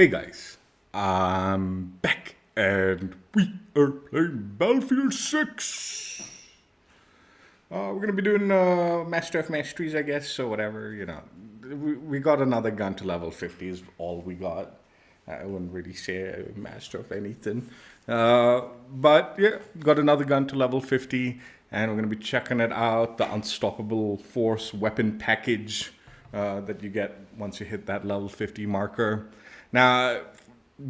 Hey guys, I'm back and we are playing Battlefield 6. We're gonna be doing Master of Masteries, I guess, so whatever, We got another gun to level 50 is all we got. I wouldn't really say a master of anything. But yeah, got another gun to level 50 and we're gonna be checking it out, the Unstoppable Force weapon package that you get once you hit that level 50 marker. Now,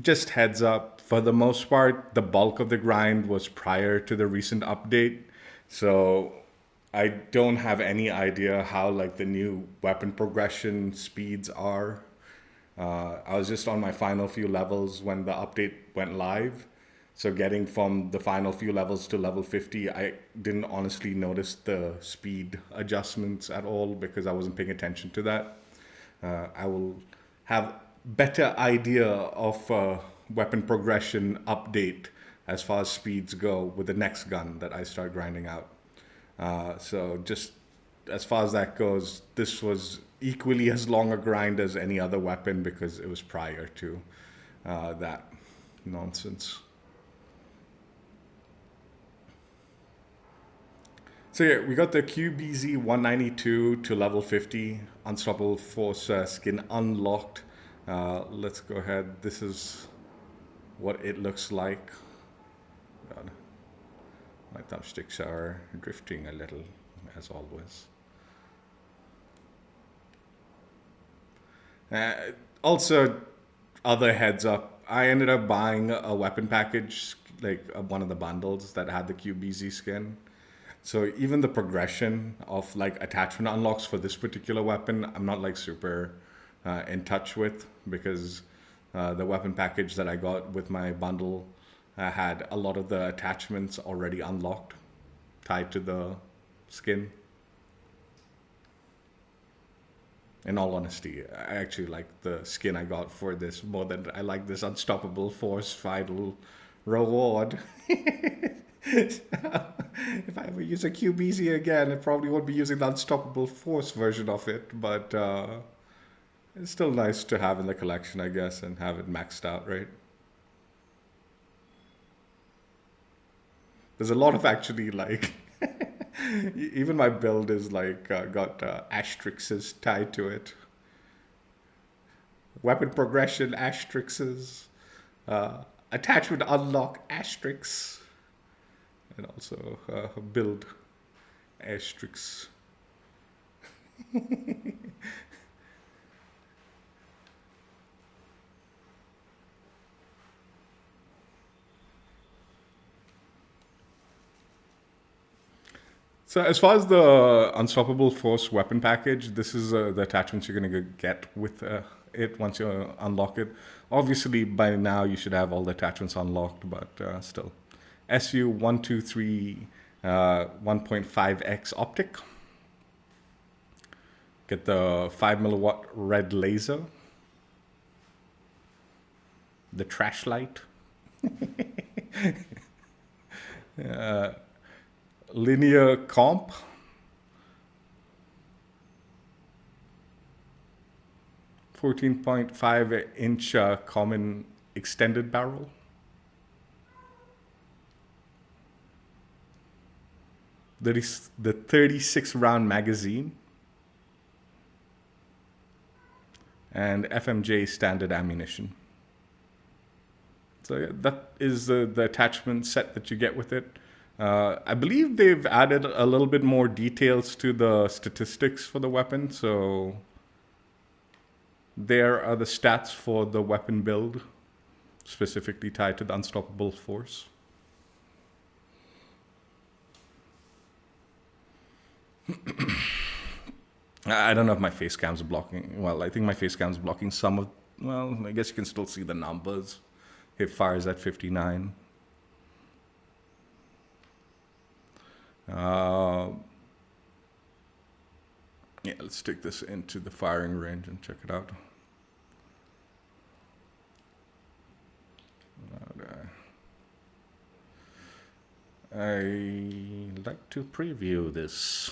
just heads up, for the most part, the bulk of the grind was prior to the recent update. So I don't have any idea how like the new weapon progression speeds are. I was just on my final few levels when the update went live. So getting from the final few levels to level 50, I didn't honestly notice the speed adjustments at all because I wasn't paying attention to that. I will have better idea of weapon progression update as far as speeds go with the next gun that I start grinding out. So just as far as that goes, this was equally as long a grind as any other weapon because it was prior to that nonsense. So yeah, we got the QBZ-192 to level 50, Unstoppable Force skin unlocked. Let's go ahead. This is what it looks like. God, my thumbsticks are drifting a little, as always. Also, other heads up, I ended up buying a weapon package, like one of the bundles that had the QBZ skin. So even the progression of like attachment unlocks for this particular weapon, I'm not like super in touch with because the weapon package that I got with my bundle had a lot of the attachments already unlocked, tied to the skin. In all honesty, I actually like the skin I got for this more than I like this Unstoppable Force final reward. If I ever use a QBZ again, I probably won't be using the Unstoppable Force version of it, but it's still nice to have in the collection, I guess, and have it maxed out, right? There's a lot of actually like, even my build is like got asterisks tied to it. Weapon progression asterisks, attachment unlock asterisks, and also build asterisks. So as far as the Unstoppable Force weapon package, this is the attachments you're going to get with it once you unlock it. Obviously, by now you should have all the attachments unlocked, but still. SU-123 1.5x optic. Get the 5 milliwatt red laser. The trash light. Linear comp. .5-inch common extended barrel. There is the 36 round magazine. And FMJ standard ammunition. So yeah, that is the attachment set that you get with it. I believe they've added a little bit more details to the statistics for the weapon. So there are the stats for the weapon build, specifically tied to the Unstoppable Force. I don't know if my face cam's blocking. Well, I think my face cam's blocking some of. Well, I guess you can still see the numbers. It fires at 59. Yeah, let's stick this into the firing range and check it out. I like to preview this.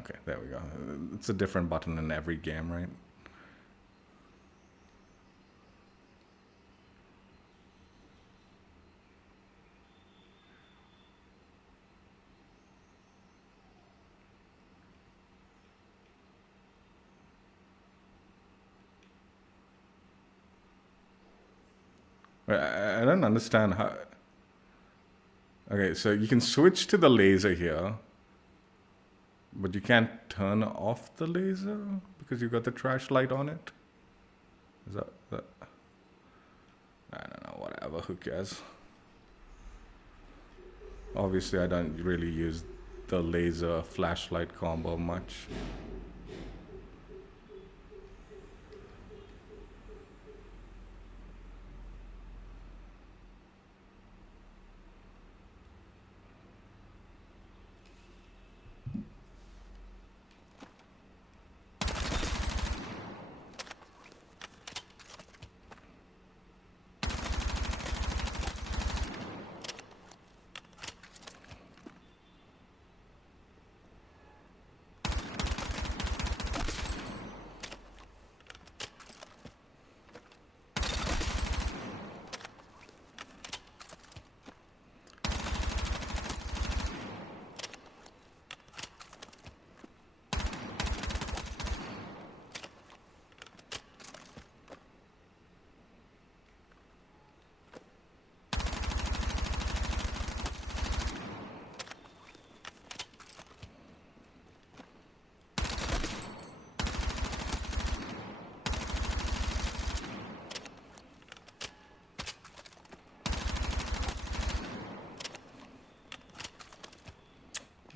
Okay, there we go. It's a different button in every game, right? I don't understand how... Okay, so you can switch to the laser here, but you can't turn off the laser because you've got the trash light on it? Is that... I don't know, whatever, who cares? Obviously, I don't really use the laser flashlight combo much.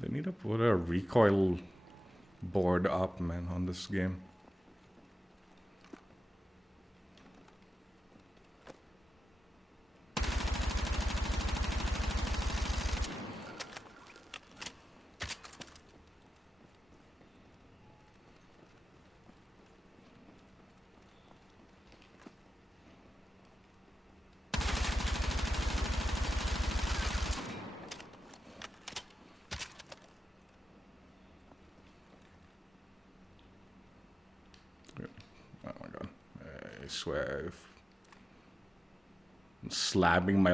They need to put a recoil board up, man, on this game. Oh my god. I swear, if I'm slamming my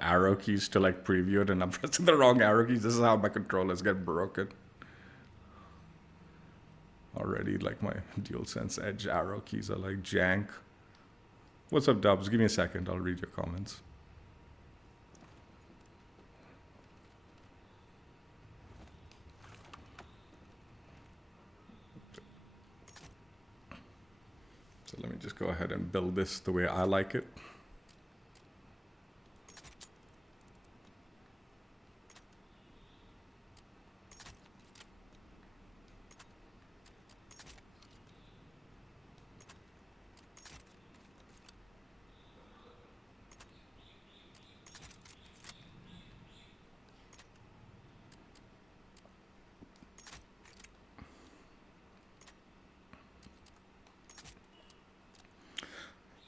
arrow keys to preview it and I'm pressing the wrong arrow keys, this is how my controllers get broken. Already my DualSense Edge arrow keys are jank. What's up, Dubs? Give me a second, I'll read your comments. So let me just go ahead and build this the way I like it.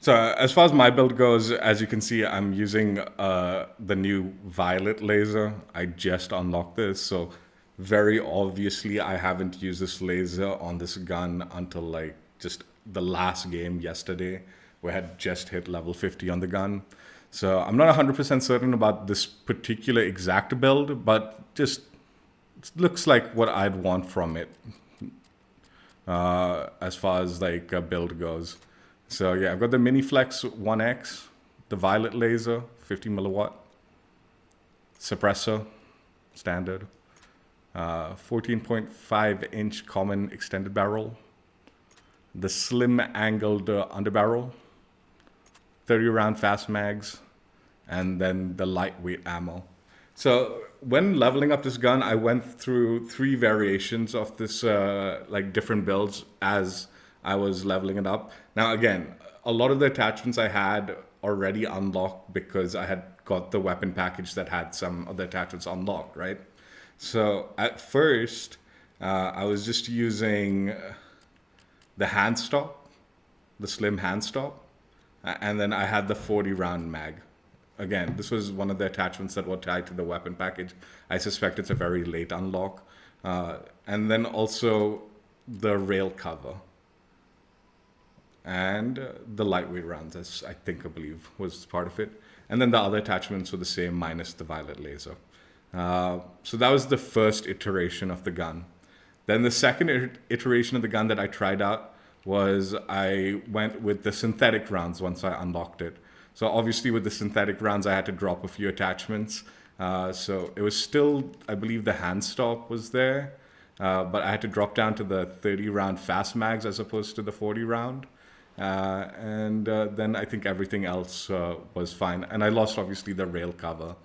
So as far as my build goes, as you can see, I'm using the new violet laser. I just unlocked this, so very obviously I haven't used this laser on this gun until just the last game yesterday, where I had just hit level 50 on the gun. So I'm not 100% certain about this particular exact build, but just it looks like what I'd want from it as far as a build goes. So yeah, I've got the Miniflex 1X, the violet laser, 50 milliwatt, suppressor, standard, 14.5 inch common extended barrel, the slim angled underbarrel, 30 round fast mags, and then the lightweight ammo. So when leveling up this gun, I went through 3 variations of this different builds as I was leveling it up. Now again, a lot of the attachments I had already unlocked because I had got the weapon package that had some of the attachments unlocked, right? So at first, I was just using the hand stop, the slim hand stop, and then I had the 40 round mag. Again, this was one of the attachments that were tied to the weapon package. I suspect it's a very late unlock. and then also the rail cover and the lightweight rounds, as I believe was part of it. And then the other attachments were the same minus the violet laser. So that was the first iteration of the gun. Then the second iteration of the gun that I tried out was I went with the synthetic rounds once I unlocked it. So obviously with the synthetic rounds, I had to drop a few attachments. So it was still, I believe the hand stop was there, but I had to drop down to the 30 round fast mags as opposed to the 40 round. And then I think everything else was fine. And I lost obviously the rail cover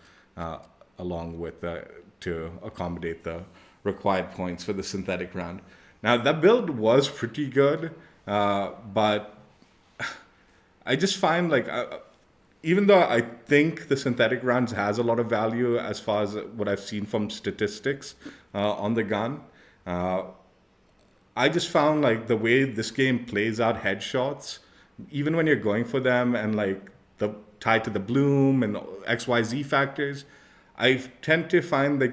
along with to accommodate the required points for the synthetic round. Now that build was pretty good, but I just find like even though I think the synthetic rounds has a lot of value as far as what I've seen from statistics on the gun, I just found like the way this game plays out headshots, even when you're going for them and like the tied to the bloom and XYZ factors, I tend to find that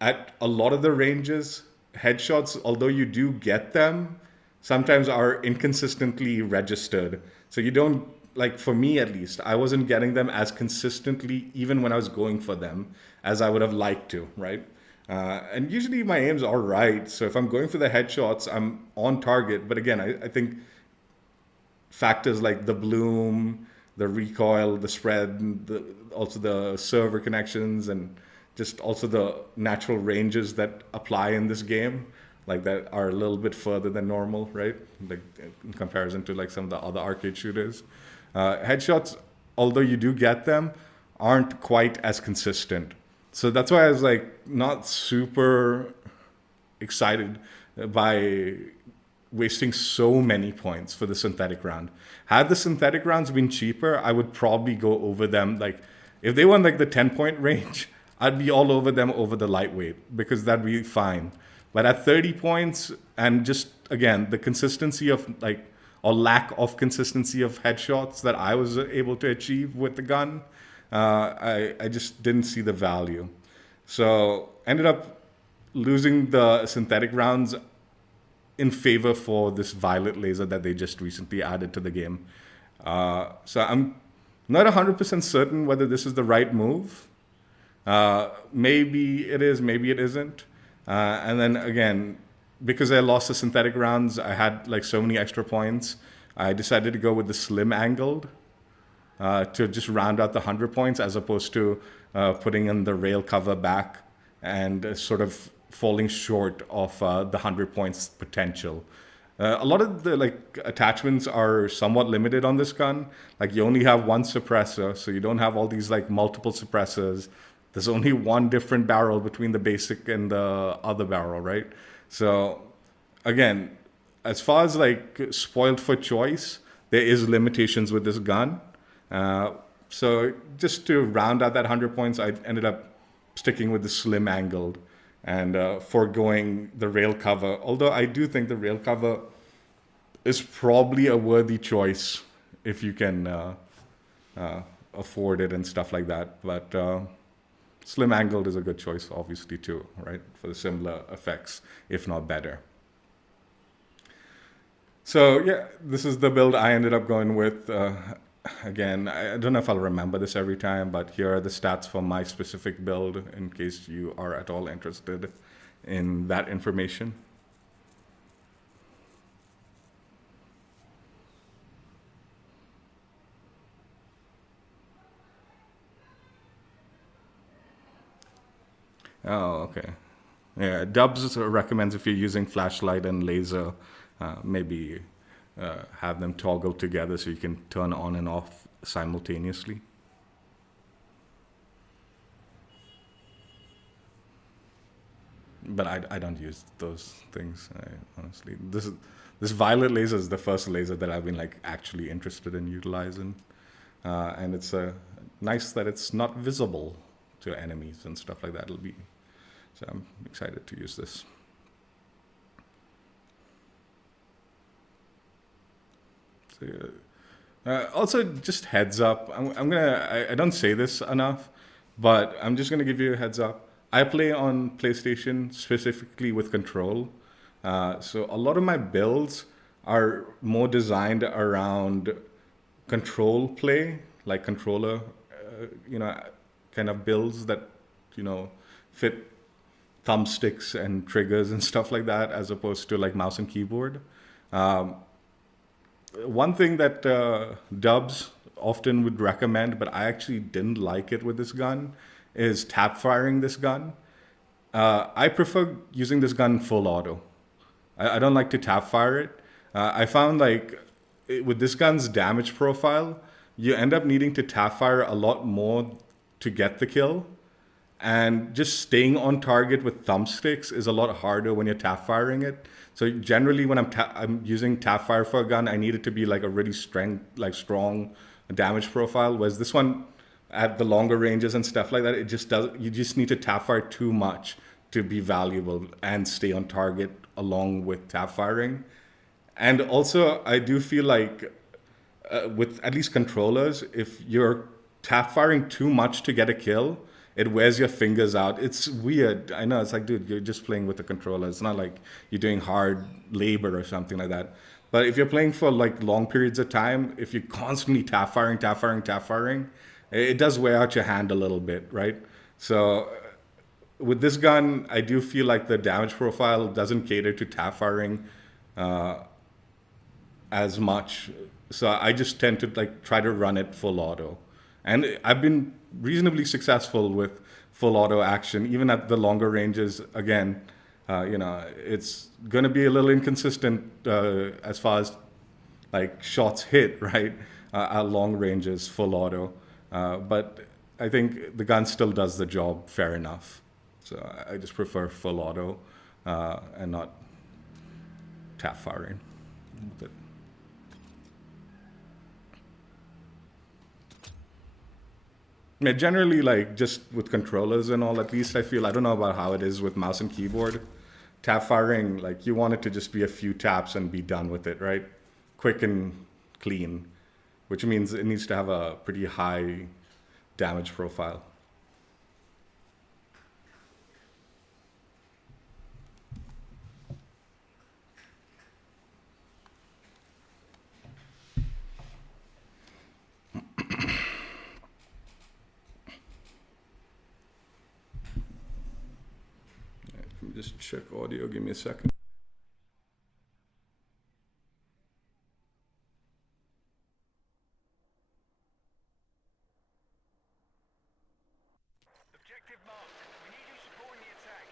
at a lot of the ranges, headshots, although you do get them, sometimes are inconsistently registered. So you don't, like for me at least, I wasn't getting them as consistently even when I was going for them as I would have liked to, right? And usually my aim's all right. So if I'm going for the headshots, I'm on target. But again, I think factors like the bloom, the recoil, the spread, also the server connections, and just also the natural ranges that apply in this game, like that are a little bit further than normal, right? Like in comparison to like some of the other arcade shooters. Headshots, although you do get them, aren't quite as consistent. So that's why I was like not super excited by wasting so many points for the synthetic round. Had the synthetic rounds been cheaper, I would probably go over them. Like if they were in like the 10-point range, I'd be all over them over the lightweight because that'd be fine. But at 30 points and just again, the consistency of like, or lack of consistency of headshots that I was able to achieve with the gun, I just didn't see the value. So ended up losing the synthetic rounds in favor for this violet laser that they just recently added to the game. So I'm not 100% certain whether this is the right move. Maybe it is, maybe it isn't. And then again, because I lost the synthetic rounds, I had like so many extra points. I decided to go with the slim angled to just round out the 100 points as opposed to putting in the rail cover back and sort of falling short of the 100 points potential. A lot of the like attachments are somewhat limited on this gun. Like you only have one suppressor, so you don't have all these like multiple suppressors. There's only one different barrel between the basic and the other barrel, right? So again, as far as like spoiled for choice, there is limitations with this gun. So just to round out that 100 points, I ended up sticking with the slim angled and foregoing the rail cover. Although I do think the rail cover is probably a worthy choice if you can afford it and stuff like that. But slim angled is a good choice, obviously, too, right? For the similar effects, if not better. So yeah, this is the build I ended up going with. Again, I don't know if I'll remember this every time, but here are the stats for my specific build in case you are at all interested in that information. Oh, okay. Yeah, Dubs recommends if you're using flashlight and laser, maybe have them toggle together so you can turn on and off simultaneously. But I don't use those things, honestly. This violet laser is the first laser that I've been like actually interested in utilizing, and it's nice that it's not visible to enemies and stuff like that. So I'm excited to use this. Also, just heads up. I don't say this enough, but I'm just gonna give you a heads up. I play on PlayStation specifically with control. So a lot of my builds are more designed around control play, like controller, you know, kind of builds that, you know, fit thumbsticks and triggers and stuff like that, as opposed to like mouse and keyboard. Um, One thing that Dubs often would recommend, but I actually didn't like it with this gun, is tap firing this gun. I prefer using this gun full auto. I don't like to tap fire it. I found like with this gun's damage profile, you end up needing to tap fire a lot more to get the kill. And just staying on target with thumbsticks is a lot harder when you're tap firing it. So generally, when I'm using tap fire for a gun, I need it to be like a really strong damage profile. Whereas this one, at the longer ranges and stuff like that, it just does. You just need to tap fire too much to be valuable and stay on target along with tap firing. And also, I do feel like with at least controllers, if you're tap firing too much to get a kill, it wears your fingers out. It's weird. I know. It's like, dude, you're just playing with the controller. It's not like you're doing hard labor or something like that. But if you're playing for like long periods of time, if you're constantly tap firing, tap firing, tap firing, it does wear out your hand a little bit, right? So with this gun, I do feel like the damage profile doesn't cater to tap firing as much. So I just tend to like try to run it full auto. And I've been reasonably successful with full auto action, even at the longer ranges. Again, you know, it's going to be a little inconsistent as far as like shots hit, right? At long ranges, full auto. But I think the gun still does the job fair enough. So I just prefer full auto and not tap firing. But yeah, generally, like just with controllers and all, at least I feel, I don't know about how it is with mouse and keyboard. Tap firing, like you want it to just be a few taps and be done with it, right? Quick and clean, which means it needs to have a pretty high damage profile. Let me just check audio, give me a second. Objective marked. We need you supporting the attack.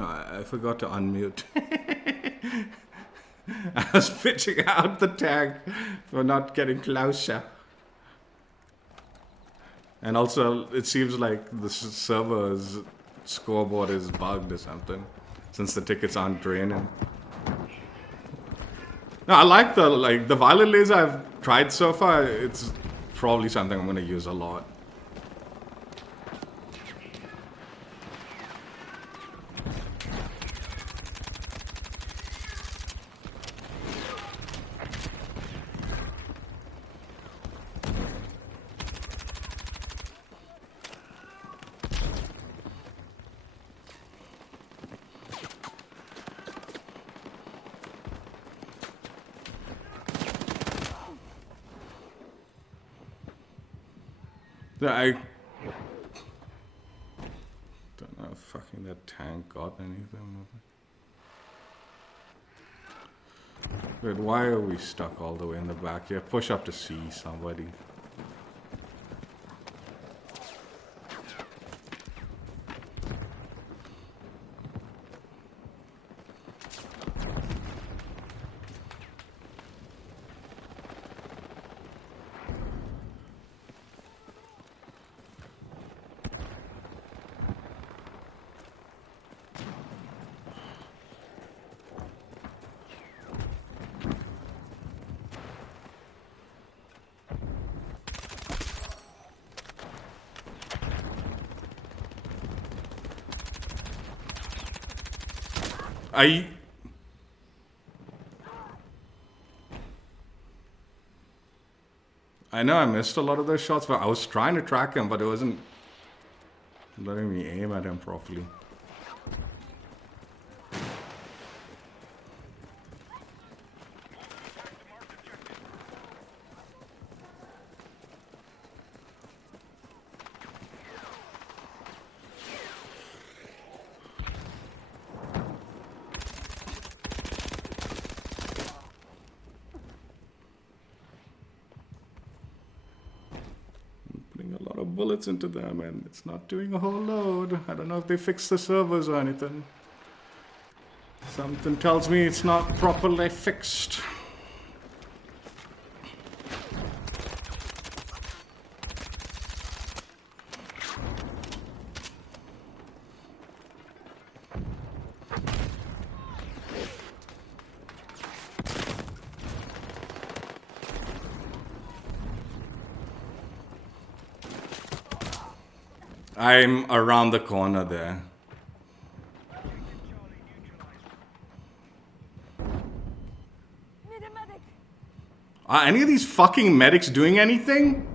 Oh, I forgot to unmute. I was pitching out the tank for not getting closer. And also, it seems like the server's scoreboard is bugged or something, since the tickets aren't draining. No, I like the violet laser I've tried so far. It's probably something I'm gonna use a lot. Yeah, I don't know if fucking that tank got anything. Wait, why are we stuck all the way in the back here? Push up to see somebody. I know I missed a lot of those shots, but I was trying to track him, but it wasn't letting me aim at him properly. Bullets into them and it's not doing a whole load. I don't know if they fixed the servers or anything. Something tells me it's not properly fixed. I'm around the corner there. Are any of these fucking medics doing anything?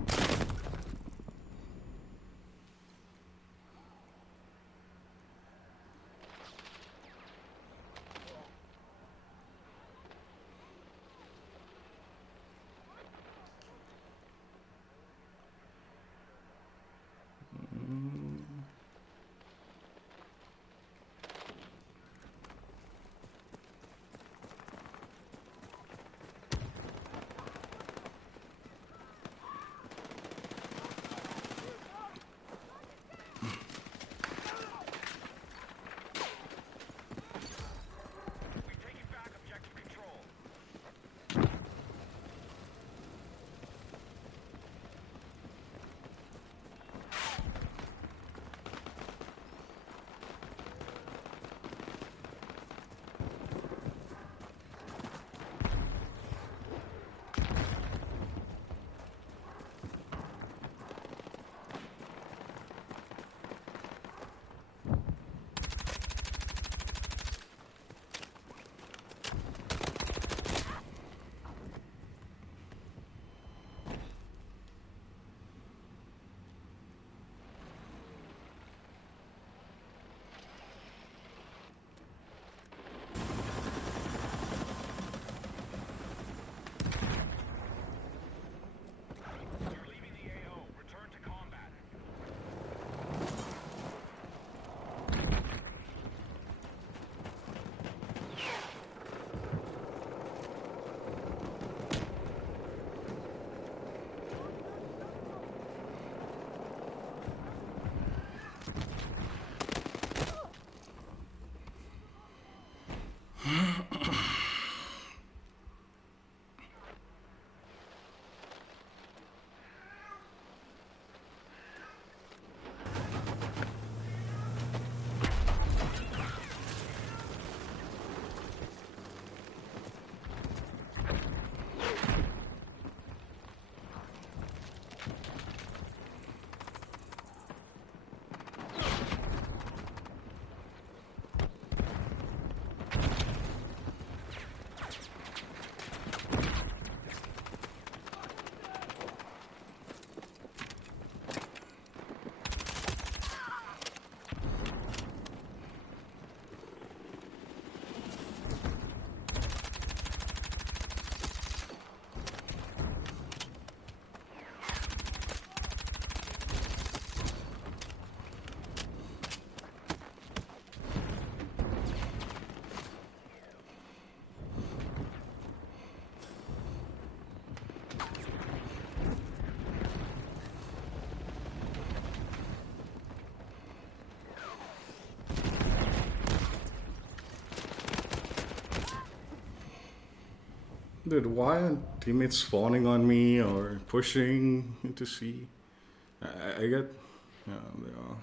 Dude, why aren't teammates spawning on me or pushing into C? I get... Yeah, they are.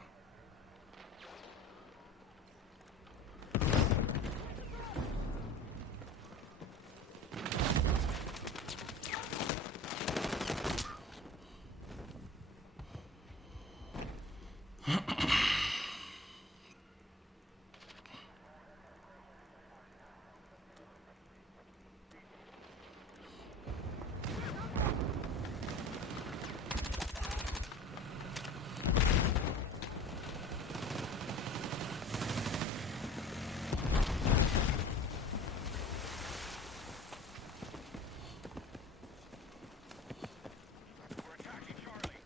We're attacking Charlie.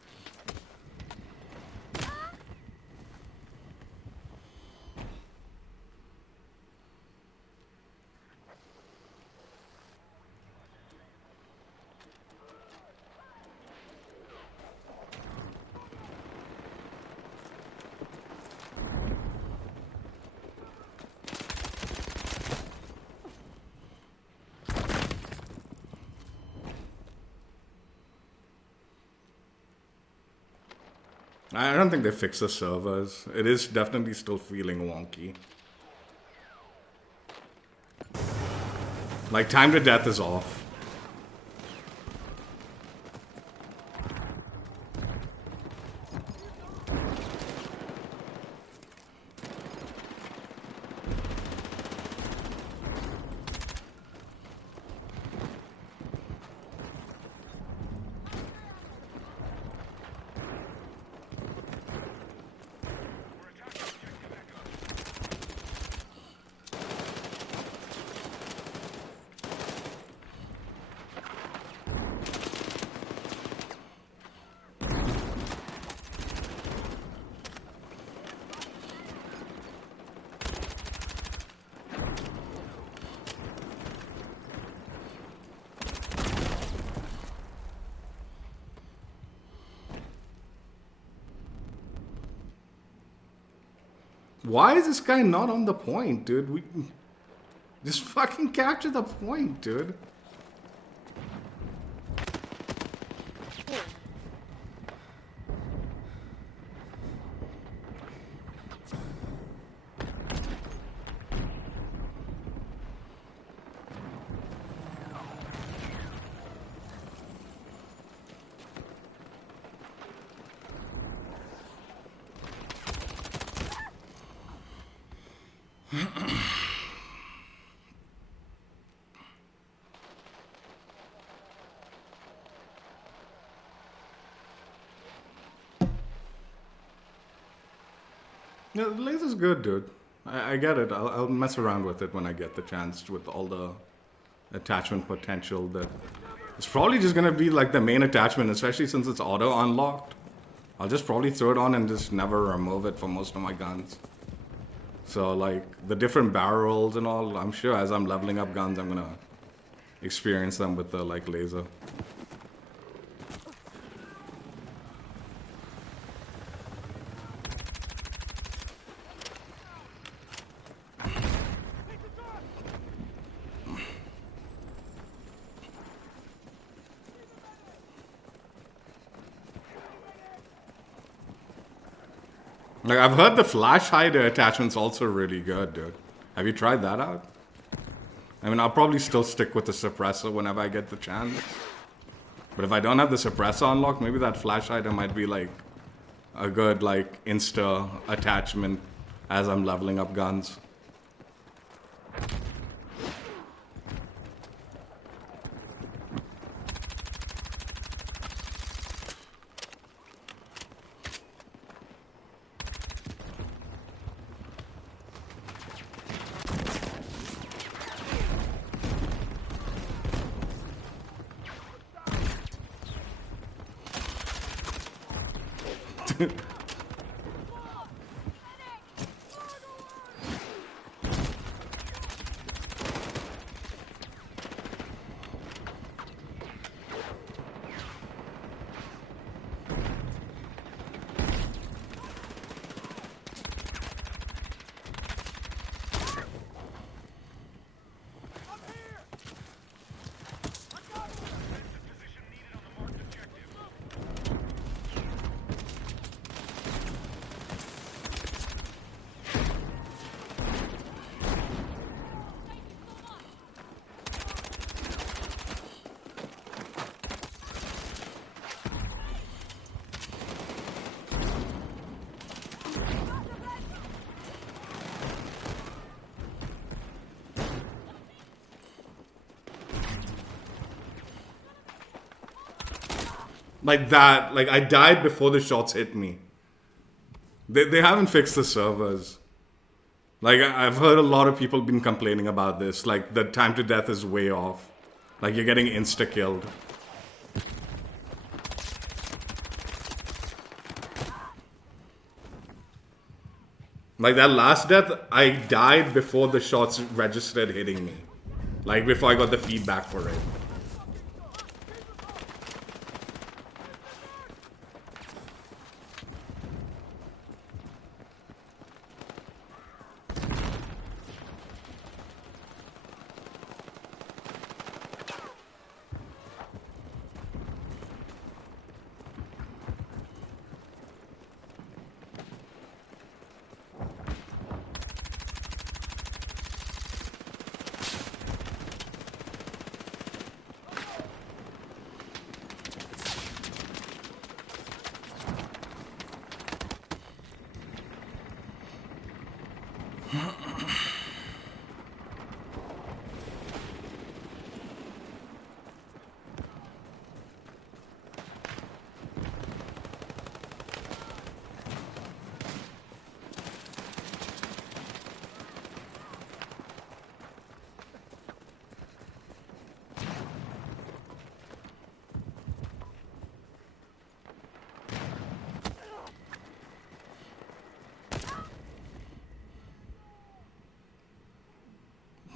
I don't think they fixed the servers. It is definitely still feeling wonky. Like, time to death is off. We're attacking objective Echo. Why is this guy not on the point, dude? We just fucking capture the point, dude. Yeah, the laser's good, dude. I get it. I'll mess around with it when I get the chance with all the attachment potential that... It's probably just gonna be like the main attachment, especially since it's auto unlocked. I'll just probably throw it on and just never remove it for most of my guns. So like the different barrel rolls and all, I'm sure as I'm leveling up guns, I'm gonna experience them with the like laser. Like, I've heard the flash hider attachment's also really good, dude. Have you tried that out? I mean, I'll probably still stick with the suppressor whenever I get the chance. But if I don't have the suppressor unlocked, maybe that flash hider might be like a good like insta attachment as I'm leveling up guns. Like that. Like I died before the shots hit me. They haven't fixed the servers. Like I've heard a lot of people been complaining about this. Like the time to death is way off. Like you're getting insta killed. Like that last death, I died before the shots registered hitting me. Like before I got the feedback for it.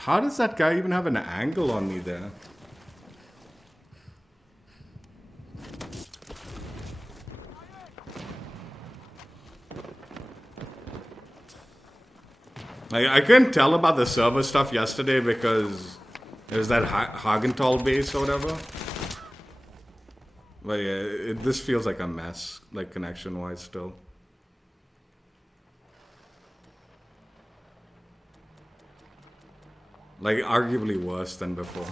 How does that guy even have an angle on me there? I couldn't tell about the server stuff yesterday because there's that Hagenthal base or whatever. But yeah, this feels like a mess, like connection-wise still. Like arguably worse than before.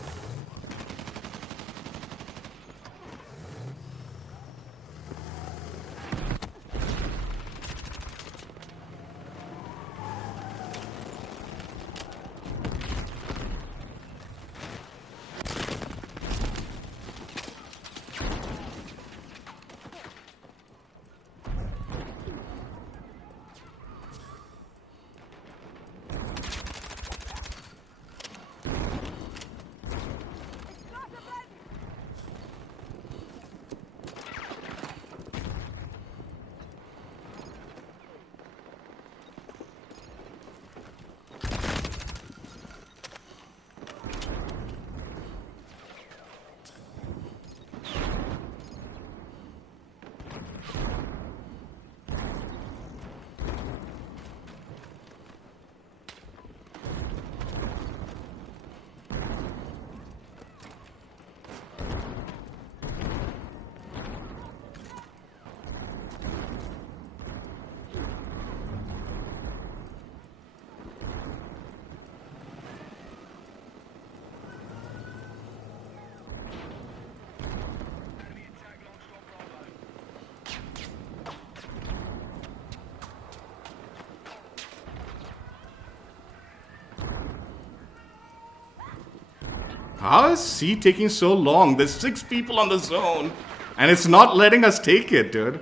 How is C taking so long? There's 6 people on the zone, and it's not letting us take it, dude.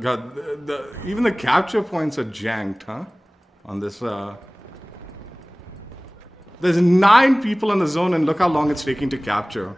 God, even the capture points are janked, huh? On this, There's 9 people in the zone, and look how long it's taking to capture.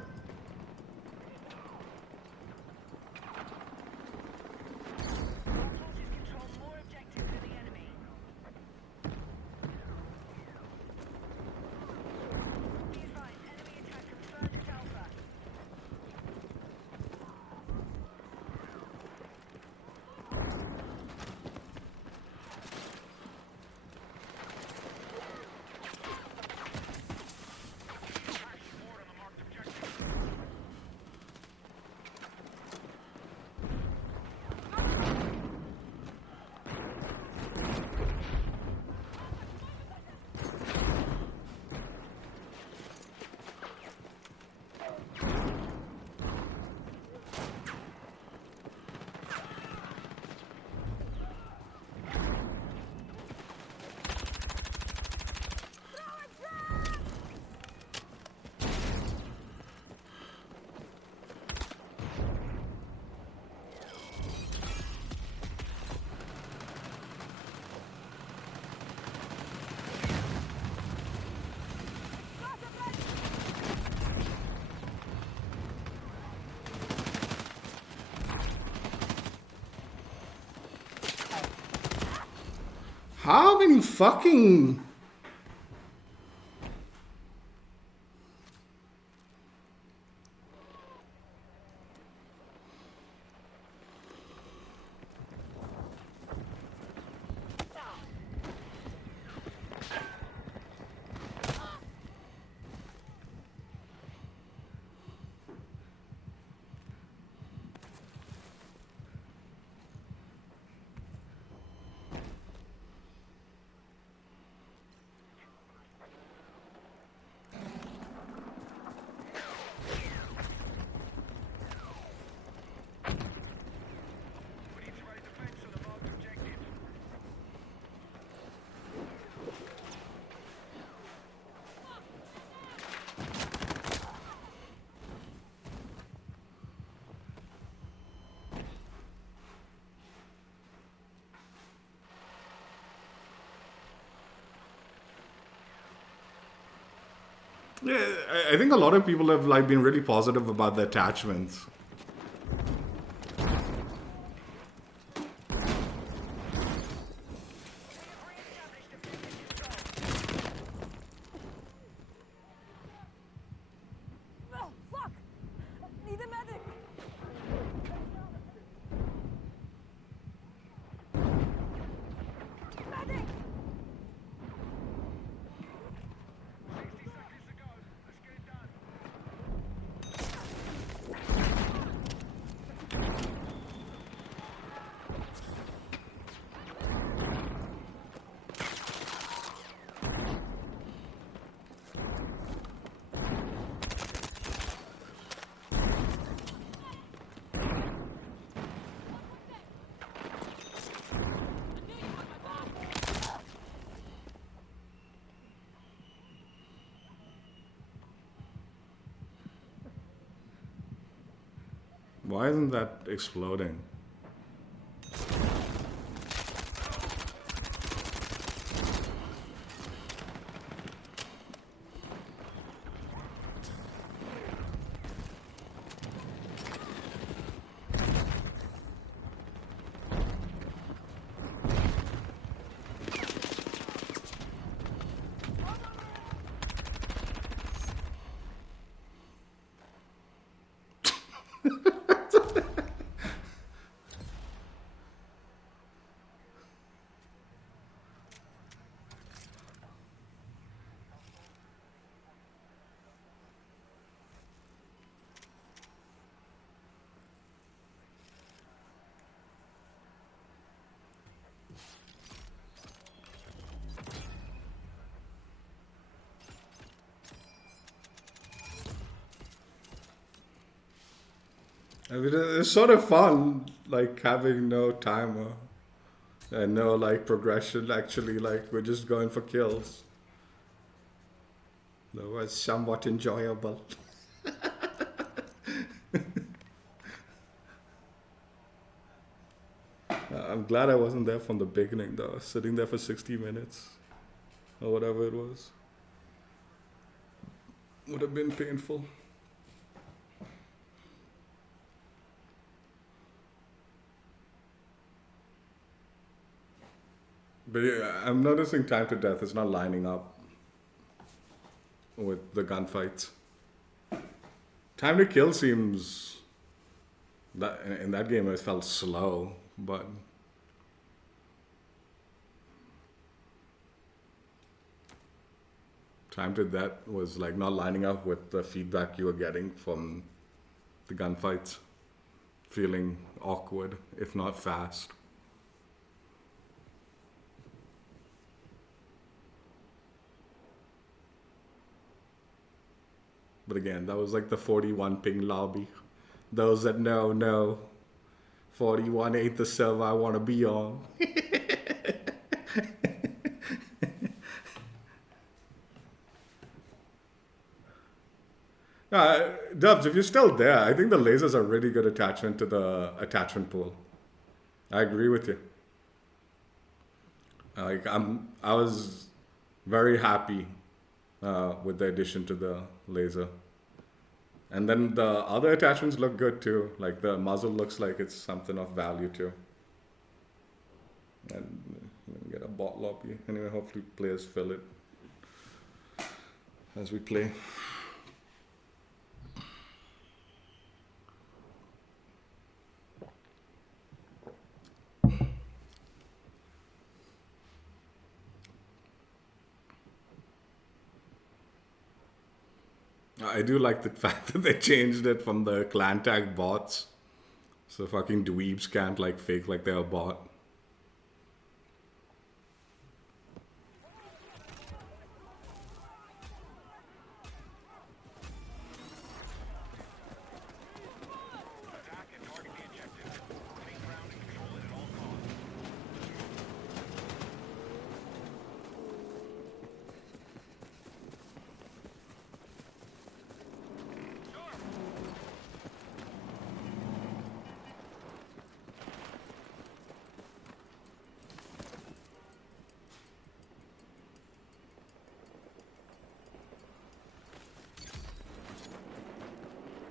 How many fucking... We need to raise defense on the marked objective. Yeah, I think a lot of people have like been really positive about the attachments. Oh, fuck! Need a medic! Medic! 60 seconds to go. Let's get it done. Why isn't that exploding? I mean, it's sort of fun, like having no timer and no like progression. Actually, like we're just going for kills. That was somewhat enjoyable. I'm glad I wasn't there from the beginning, though. Sitting there for 60 minutes or whatever it was would have been painful. But yeah, I'm noticing time to death is not lining up with the gunfights. Time to kill seems that in that game it felt slow, but time to death was like not lining up with the feedback you were getting from the gunfights. Feeling awkward, if not fast. But again, that was like the 41 ping lobby. Those that know, 41 ain't the server I want to be on. Dubs, if you're still there, I think the lasers are really good attachment to the attachment pool. I agree with you. I was very happy with the addition to the laser. And then the other attachments look good too. Like the muzzle looks like it's something of value too. And get a bot lobby. Anyway, hopefully players fill it as we play. I do like the fact that they changed it from the clan tag bots. So fucking dweebs can't like fake like they're a bot. Attack and target the objective. Take ground and control it at all costs.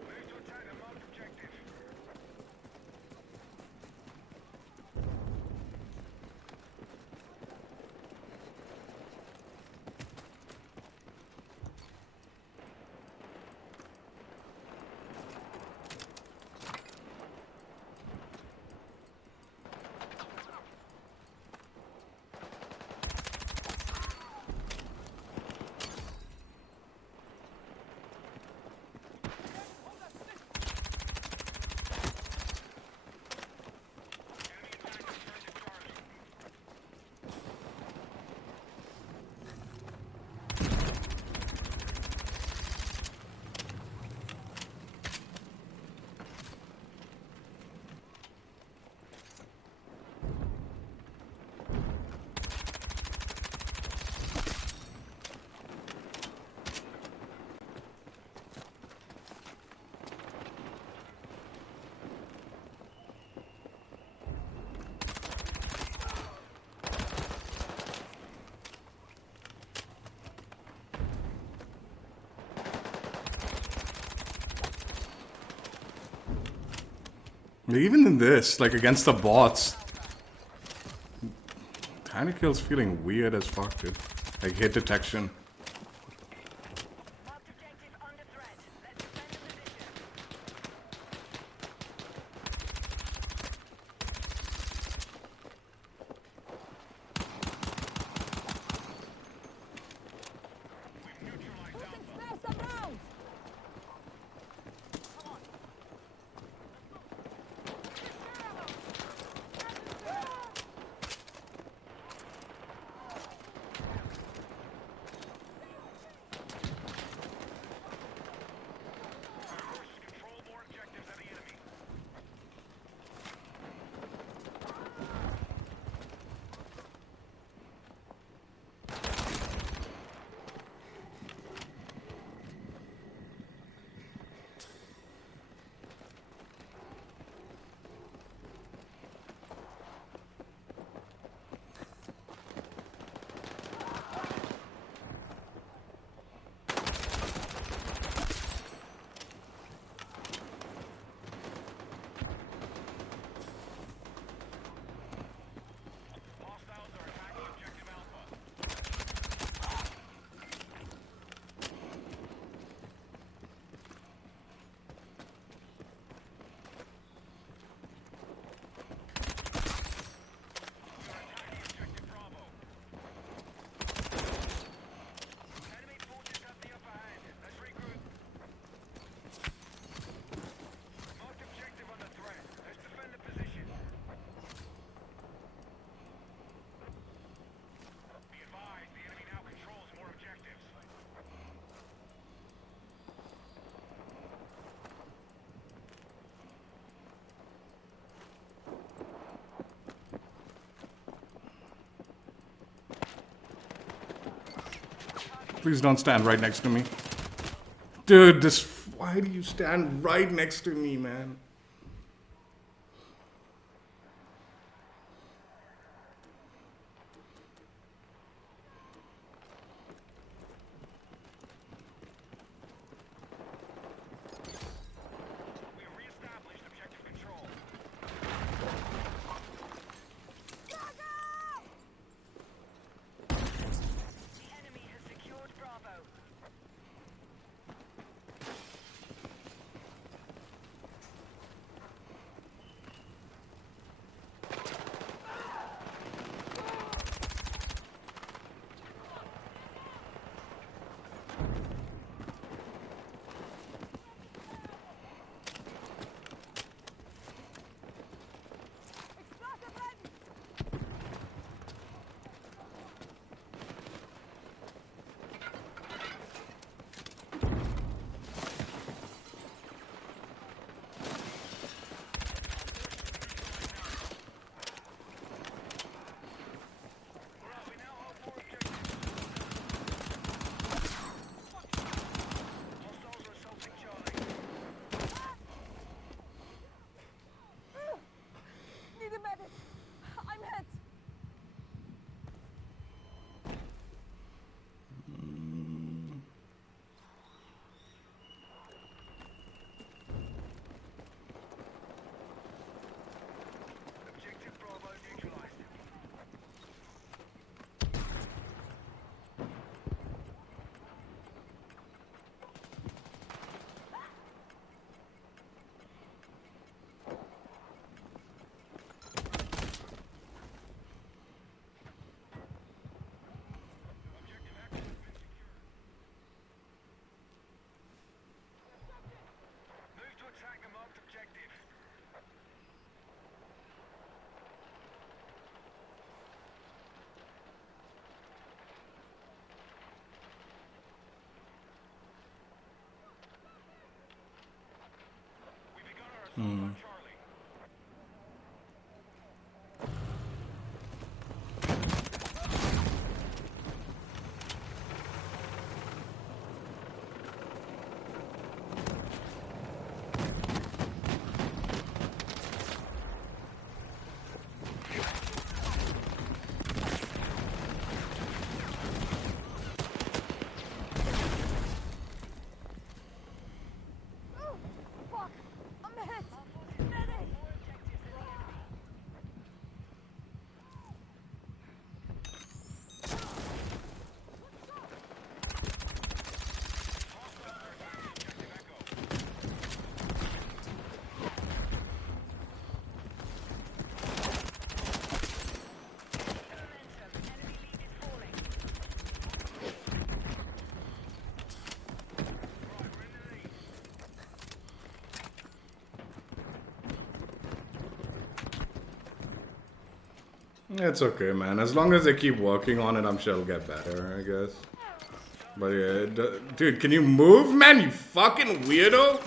Move to attack the marked objective. Enemy attack objective Charlie. Even in this, like against the bots, tiny kill's feeling weird as fuck, dude. Like hit detection. Marked objective under threat. Let's defend the position. We've neutralized Who can Alpha. spare some rounds? Forces control more objectives than the enemy. Hostiles are attacking objective Alpha. We are attacking objective Bravo. Enemy forces have the upper hand. Let's regroup. Marked objective under threat. Let's defend the position. Be advised, the enemy now controls more objectives. Please don't stand right next to me. Dude, this. Why do you stand right next to me, man? We have reestablished objective control. On Charlie. Fuck! I'm hit! Medic! It's okay, man. As long as they keep working on it, I'm sure it'll get better, I guess. But yeah, dude, can you move, man? You fucking weirdo!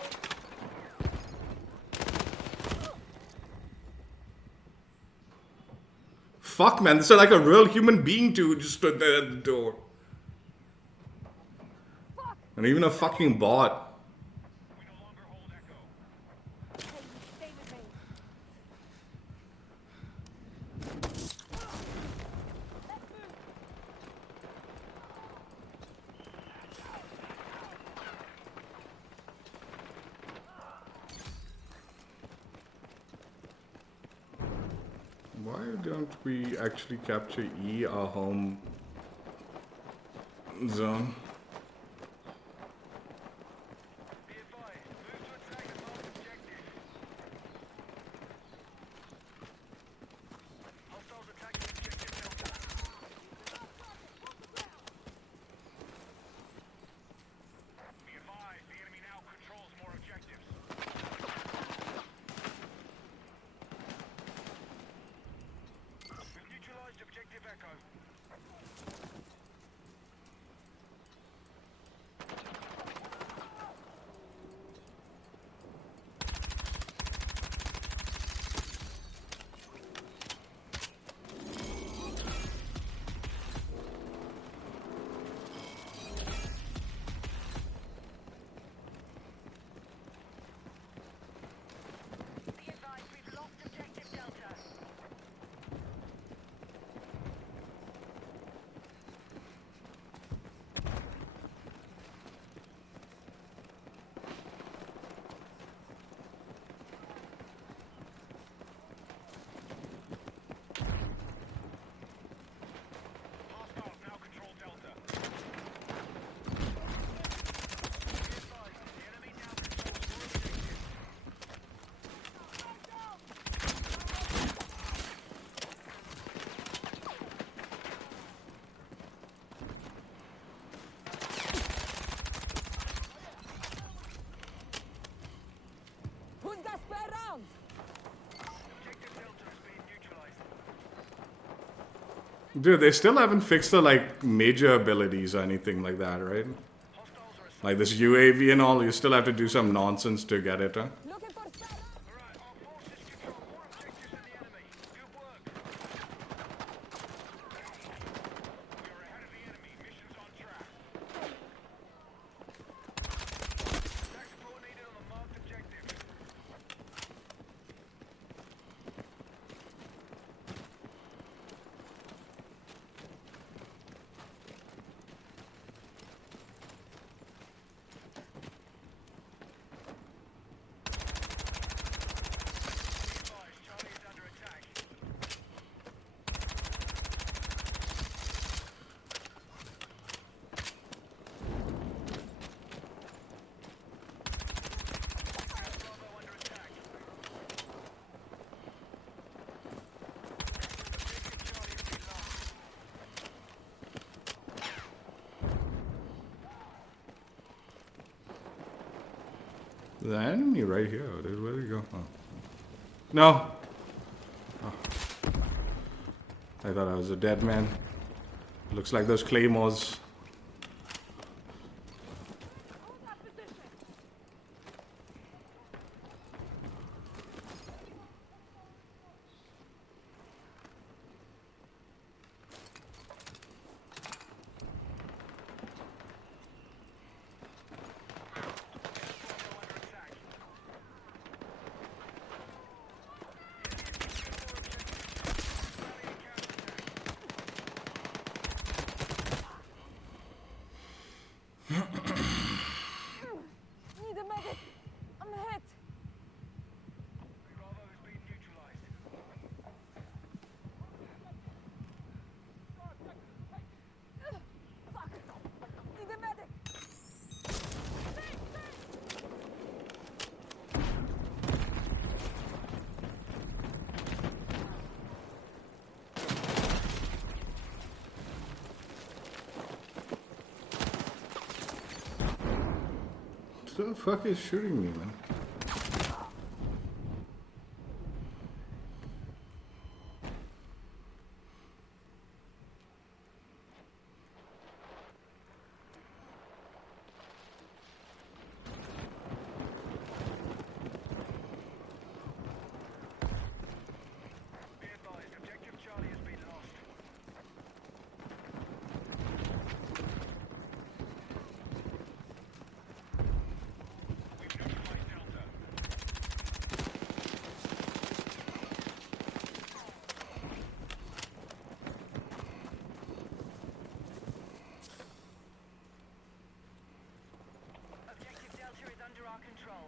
Fuck, man. This is like a real human being too who just stood there at the door. And even a fucking bot. We no longer hold Echo. Hey, stay with me. Why don't we actually capture E, our home zone? Be advised, move to attack the marked objective. Hostiles attacking objective Delta. Be advised, the enemy now controls more objectives. We've neutralized objective Echo. Be advised, we've lost objective Delta. Hostiles now control Delta. Be advised, the enemy now controls more objectives. Who's got spare rounds? Objective Delta is being neutralized. Dude, they still haven't fixed the, like, major abilities or anything like that, right? Hostiles are Like this UAV and all, you still have to do some nonsense to get it, huh? Looking for spare rounds? Alright, our forces control more objectives than the enemy. Good work. We are ahead of the enemy. Mission's on track. Attack support needed on the marked objective. Be advised, Charlie is under attack. Bravo under attack. Objective Charlie has been lost. The enemy right here, dude. Where'd he go? Oh. No! Oh. I thought I was a dead man. Looks like those claymores. Hold that position. the fuck is shooting me, man? Be advised, objective Charlie has been lost. We've neutralized Delta. Objective Delta is under our control.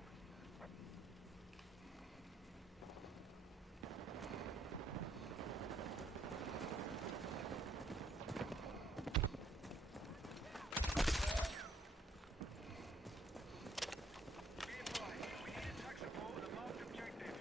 Be advised, we need attack support with a marked objective.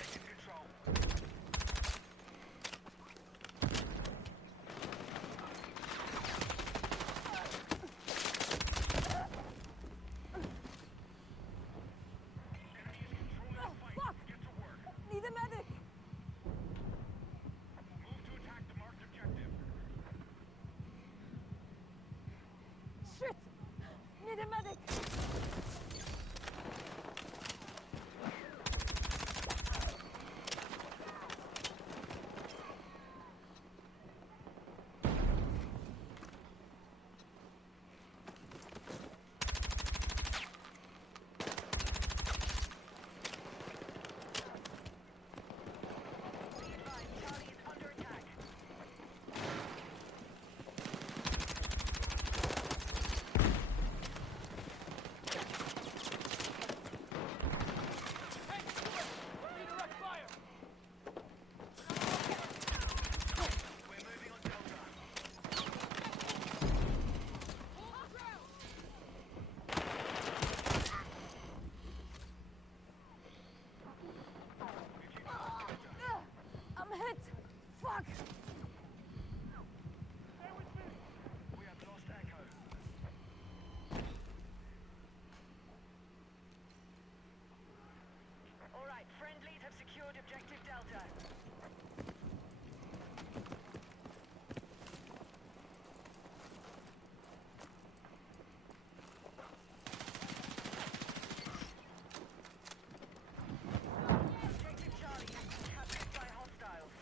Objective control. Enemy is controlling the fight. Fuck! Get to work. Need a medic! Move to attack the marked objective. Shit! Need a medic! Be advised, Charlie is under attack. We're moving on Delta. I'm hit! Fuck! We have lost Echo. All right, friendlies have secured objective Delta. Objective Charlie has been captured by hostiles.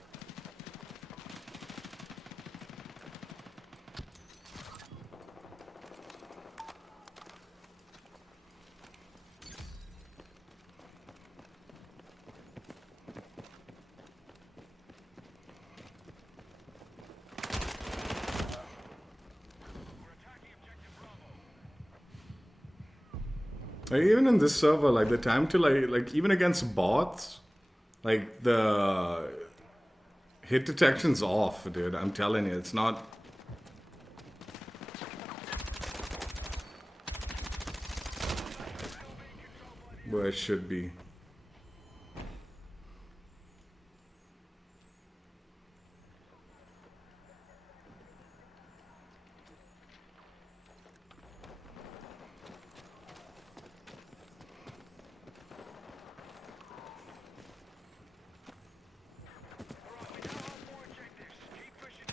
We're attacking objective Bravo. Like, even in this server, like the time to like even against bots, like the hit detection's off, dude. I'm telling you, it's not. Where it should be. Alright, we now have more objectives. Keep pushing.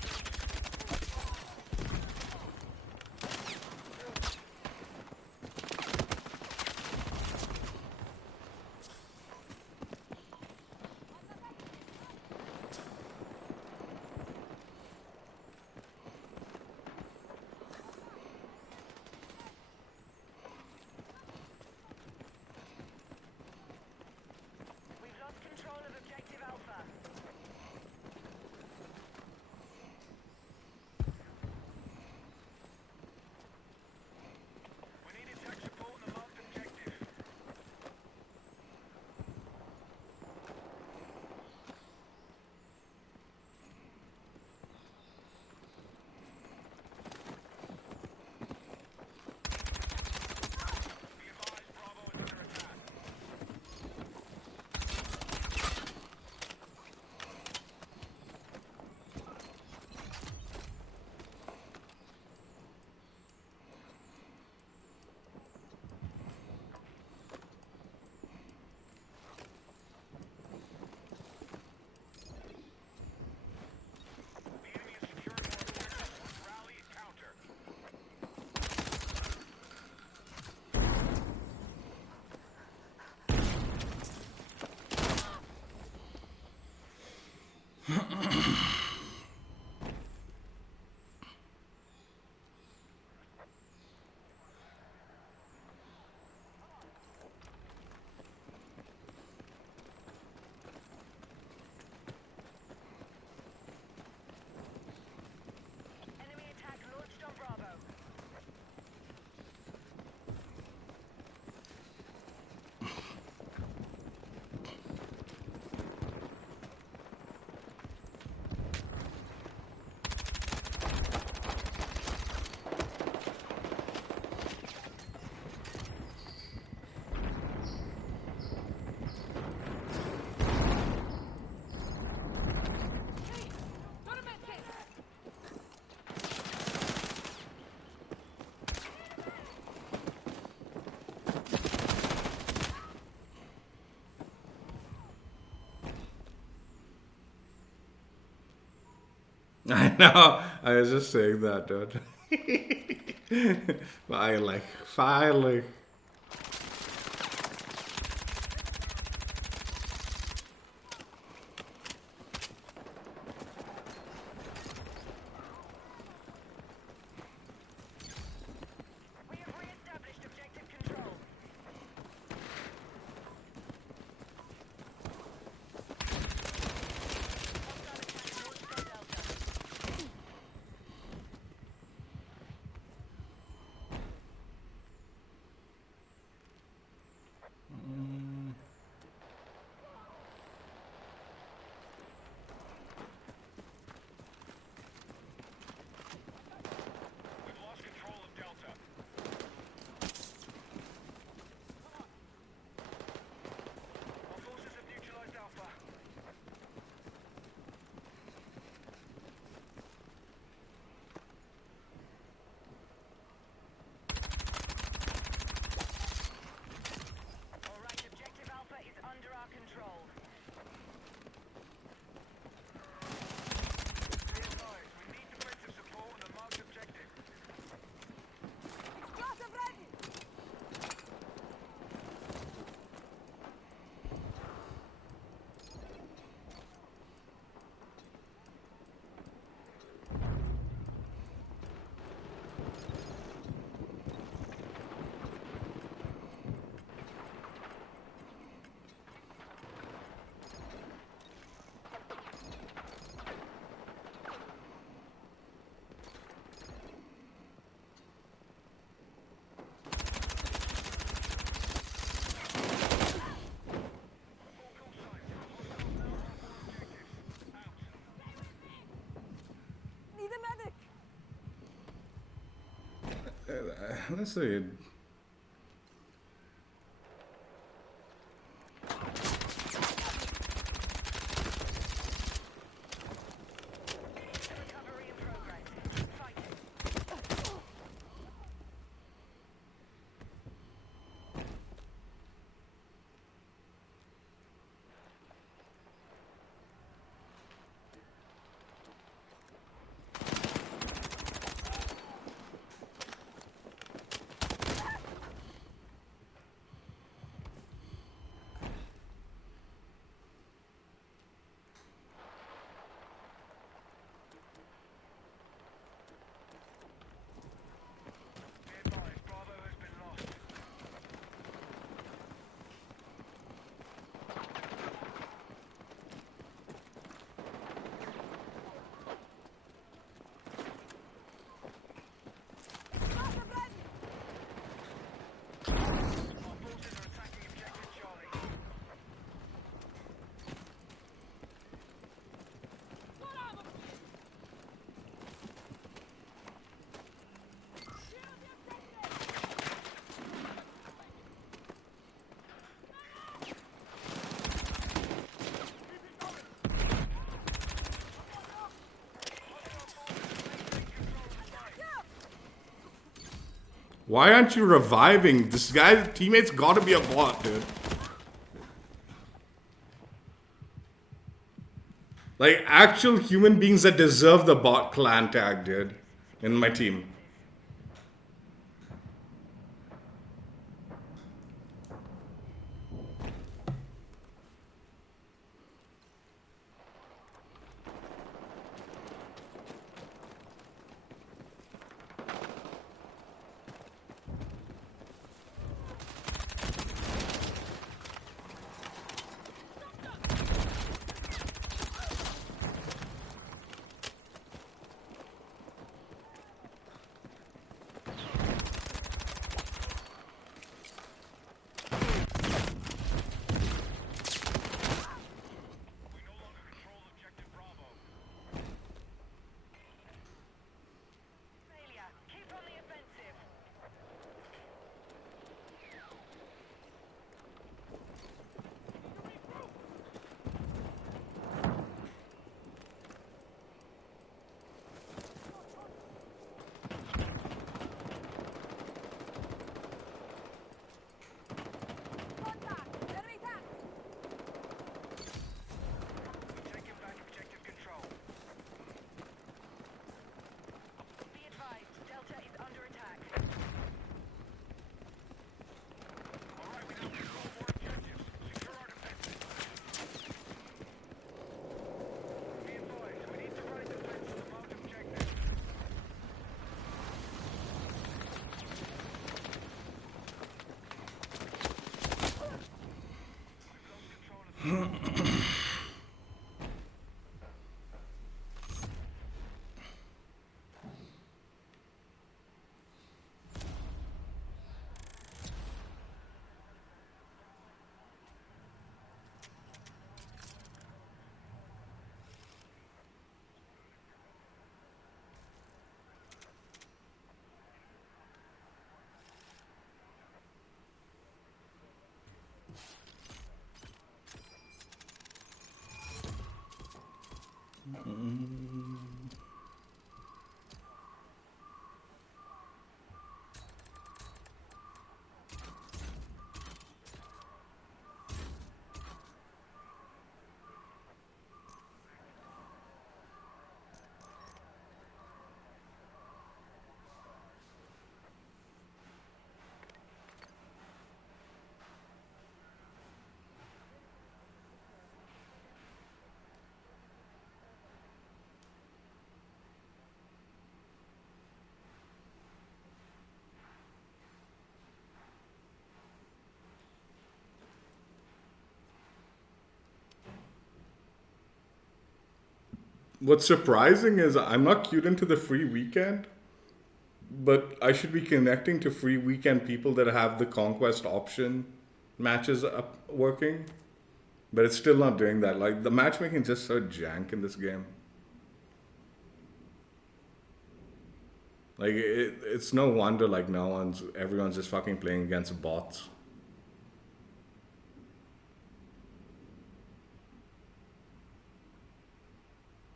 I know. I was just saying that, dude. Finally. Finally. We have re-established objective control. Hostile attack launched on Delta. We've lost control of Delta. Our forces have neutralized Alpha. All right, objective Alpha is under our control. Be advised, we need defensive support on the marked objective. Explosive ready! Need a medic! Let's see. Recovery in progress. Keep fighting. Be advised, Bravo has been lost. Explosive ready! Our forces are attacking objective Charlie. Why aren't you reviving? This guy's teammate's gotta be a bot, dude. Like, actual human beings that deserve the bot clan tag, dude. In my team. What's surprising is I'm not queued into the free weekend, but I should be connecting to free weekend people that have the Conquest option matches up working. But it's still not doing that. Like, the matchmaking is just so jank in this game. Like, it's no wonder, like, everyone's just fucking playing against bots.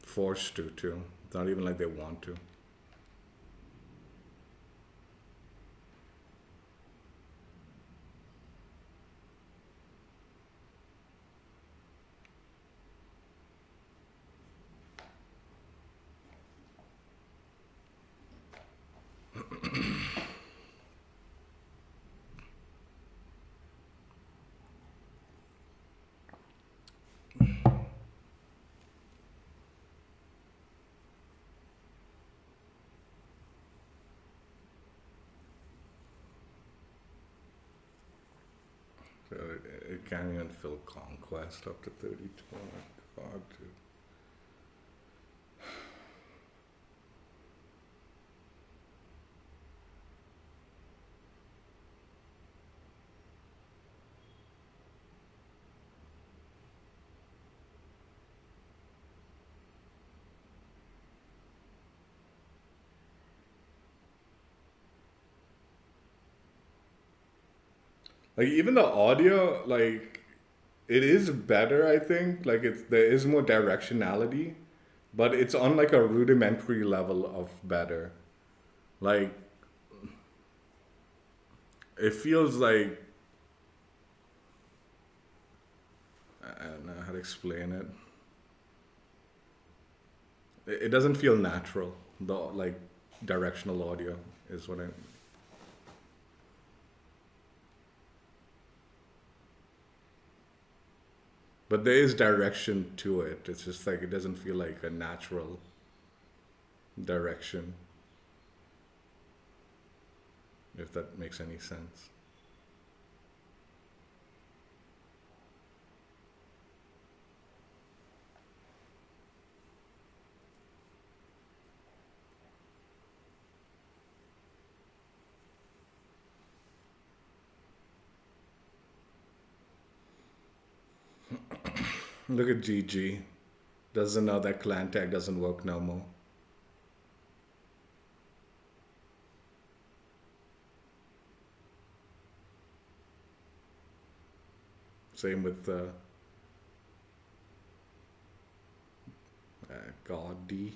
Forced to, too. It's not even like they want to. So it can't even fill Conquest up to 32. Oh my god, dude. Like, even the audio, like, it is better, I think. Like, there is more directionality, but it's on like a rudimentary level of better. Like, it feels like, I don't know how to explain it. It doesn't feel natural. The like directional audio is what I. But there is direction to it. It's just like it doesn't feel like a natural direction. If that makes any sense. Look at GG. Doesn't know that clan tag doesn't work no more. Same with God D.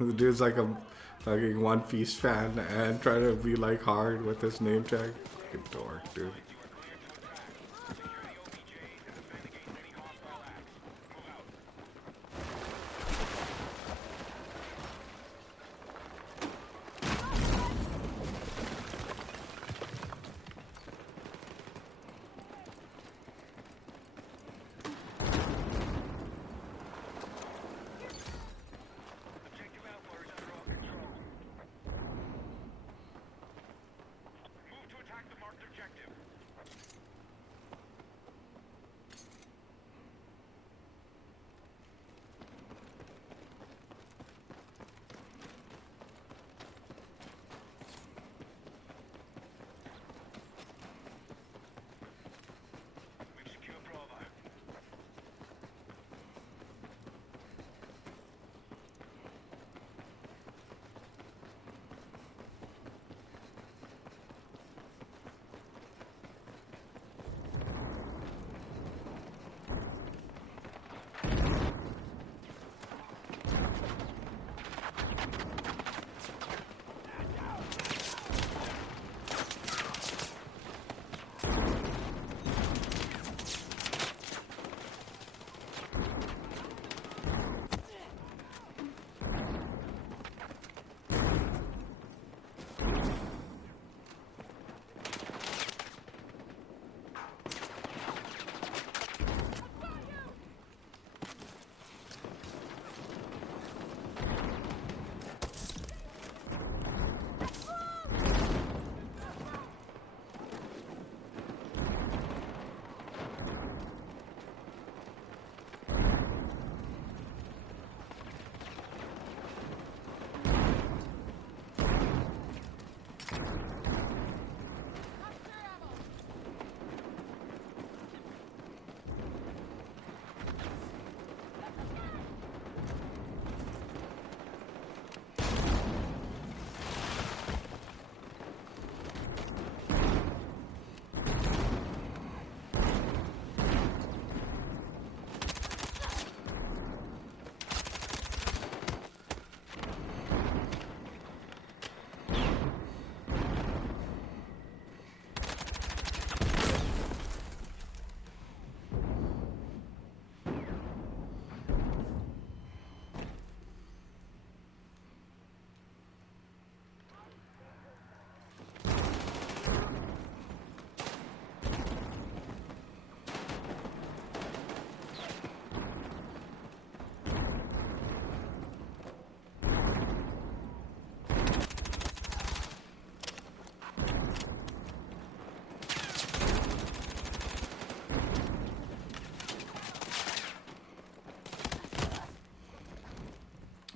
The dude's like a fucking One Piece fan and trying to be like hard with his name tag. Fucking dork, dude. Objective Alpha is under our control. Move to attack the marked objective.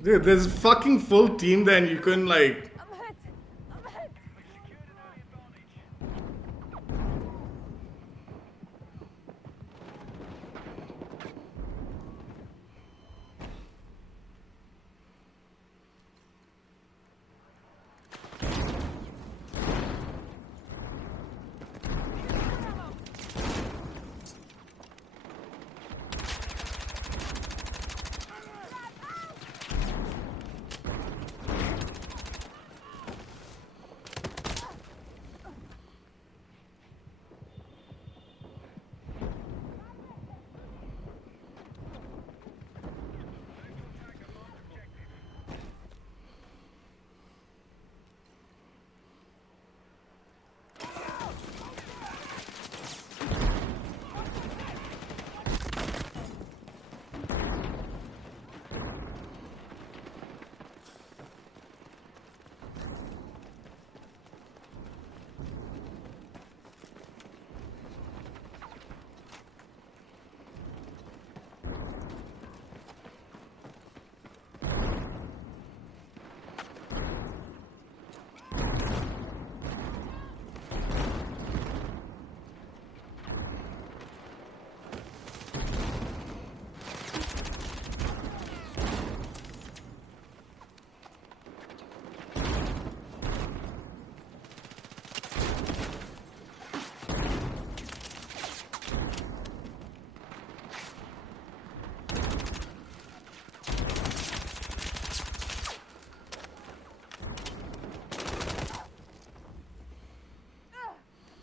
Dude, there's a fucking full team there and you couldn't like... I'm hit. I'm hit. Secured an early advantage.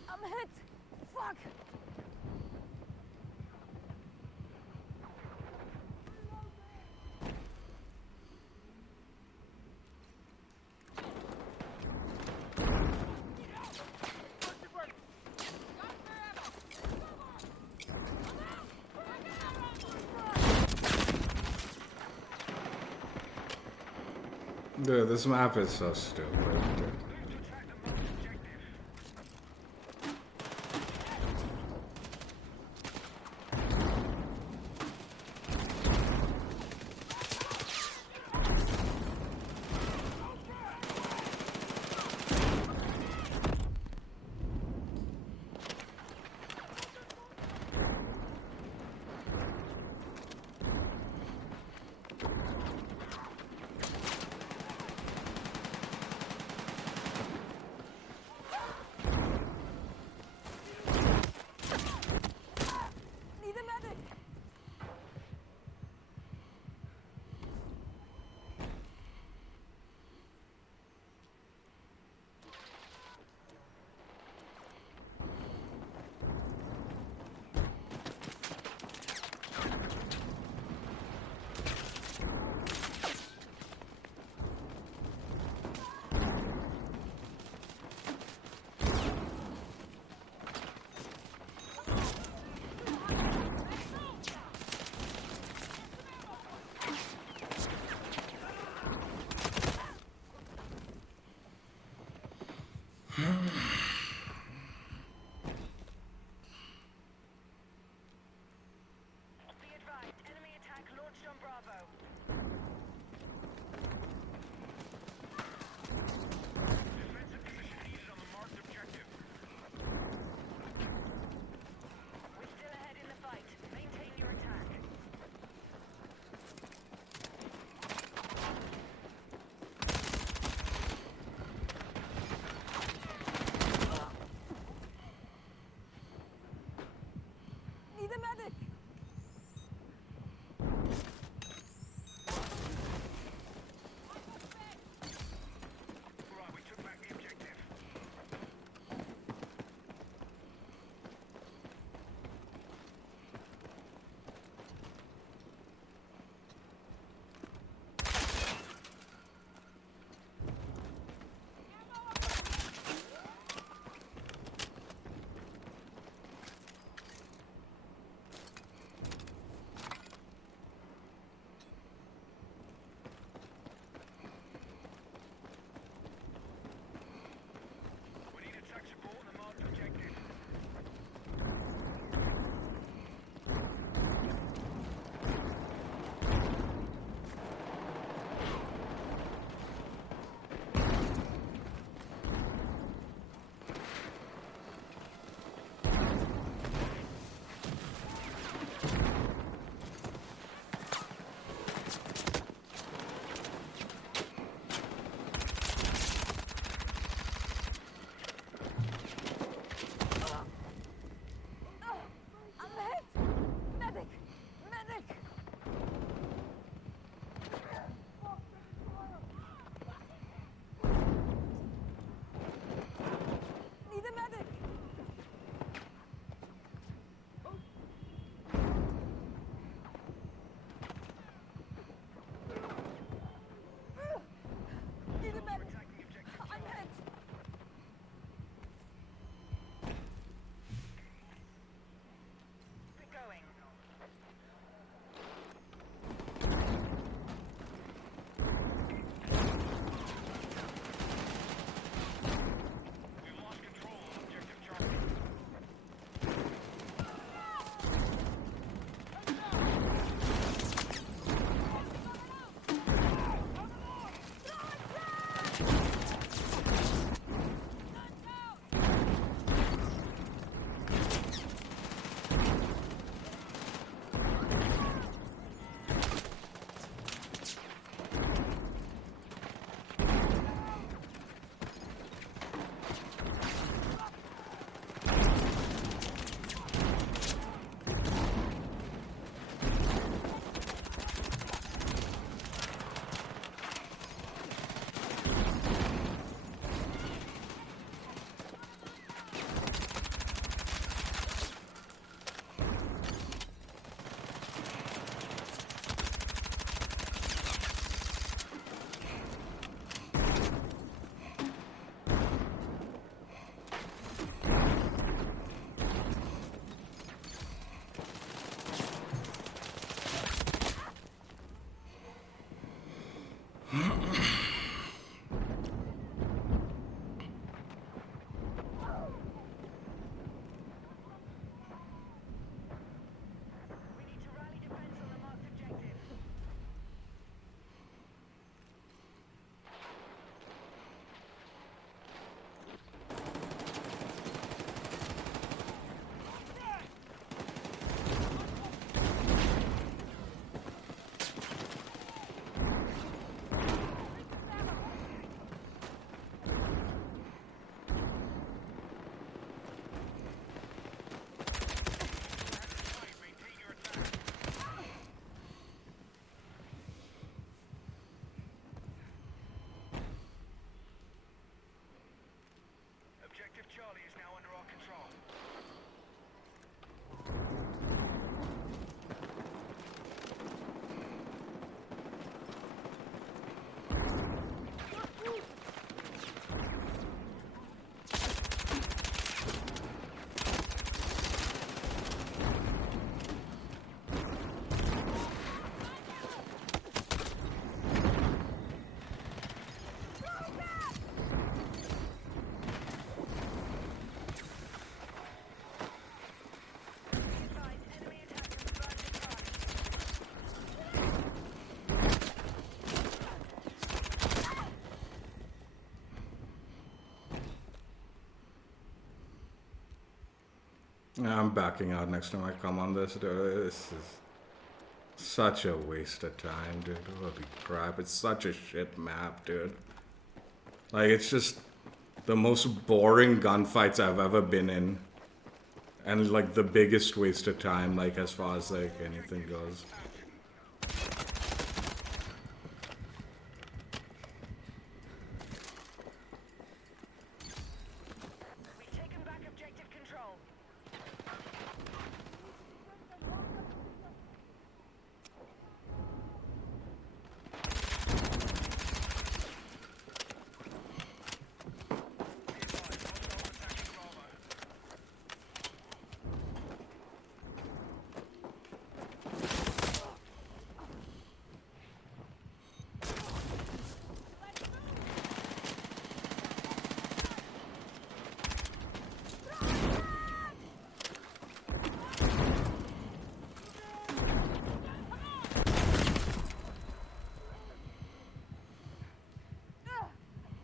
I'm hit. Fuck. Dude, this map is so stupid, dude. I'm backing out next time I come on this, dude. This is such a waste of time, dude. Holy crap. It's such a shit map, dude. Like, it's just the most boring gunfights I've ever been in. And, like, the biggest waste of time, like, as far as, like, anything goes. We've taken back objective control.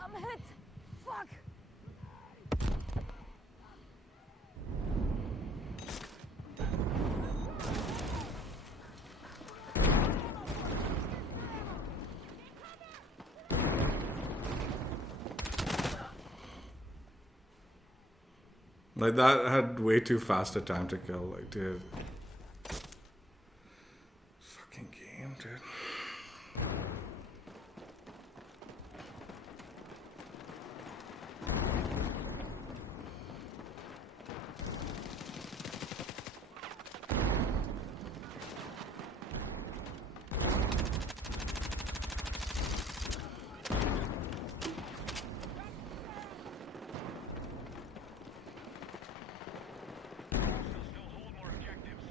I'm hit. Fuck. Like, that had way too fast a time to kill, like, dude. Fucking game, dude. Still hold more objectives.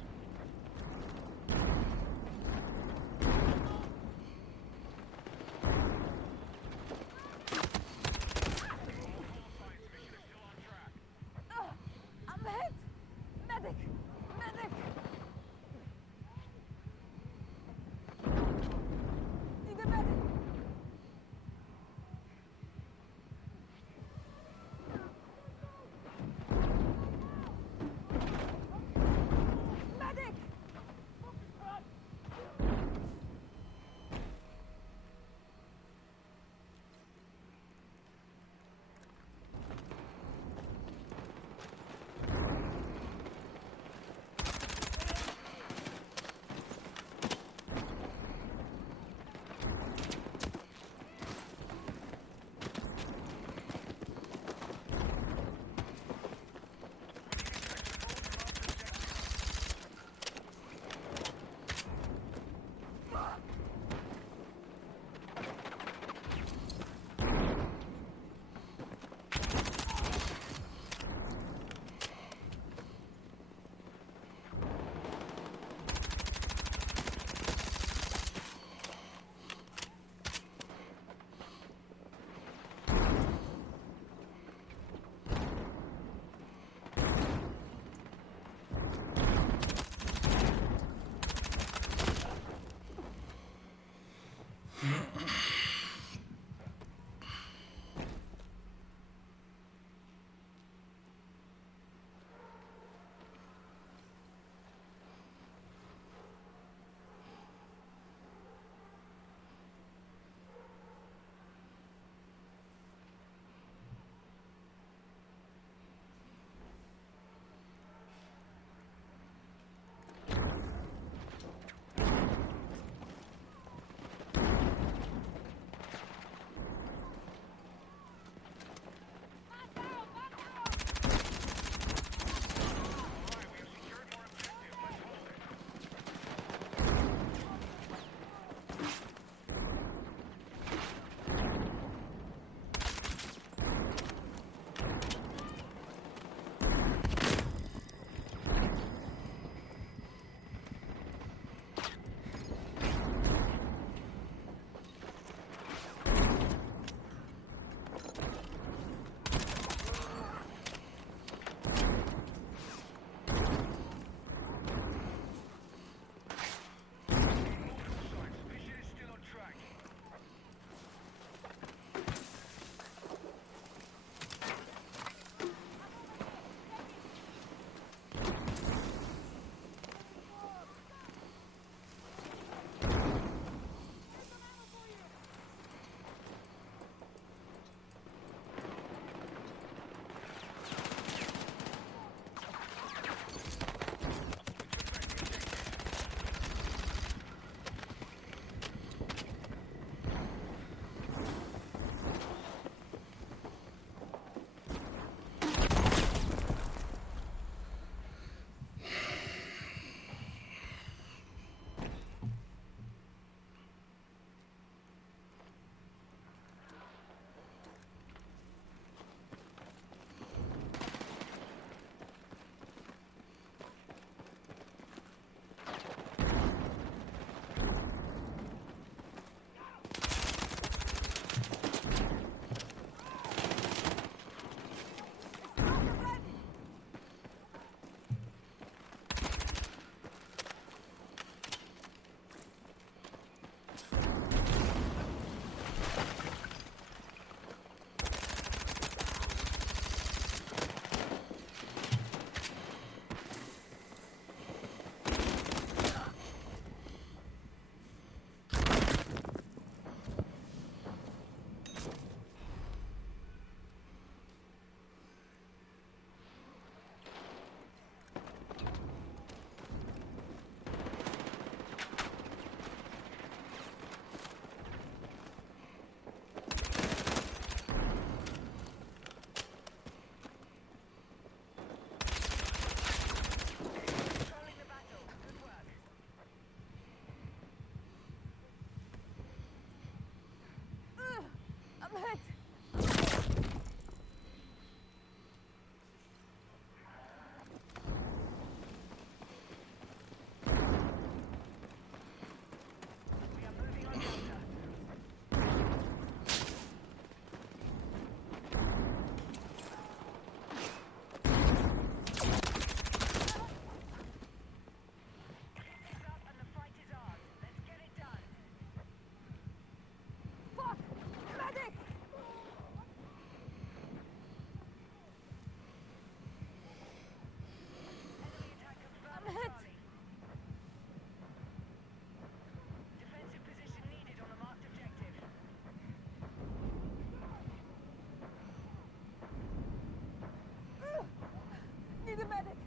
Need a medic.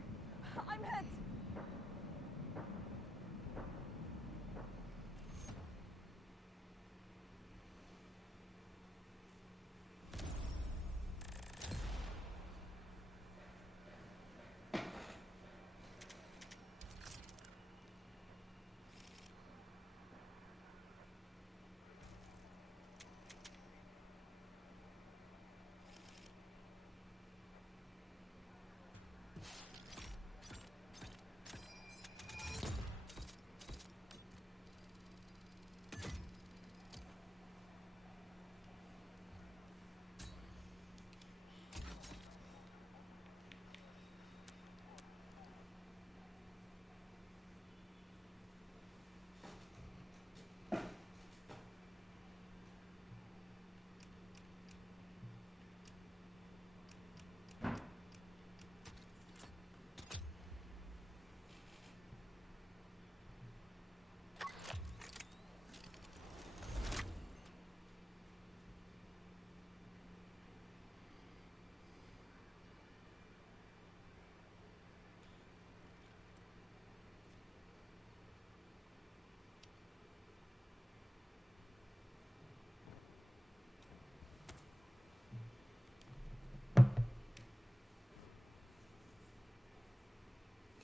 I'm hit.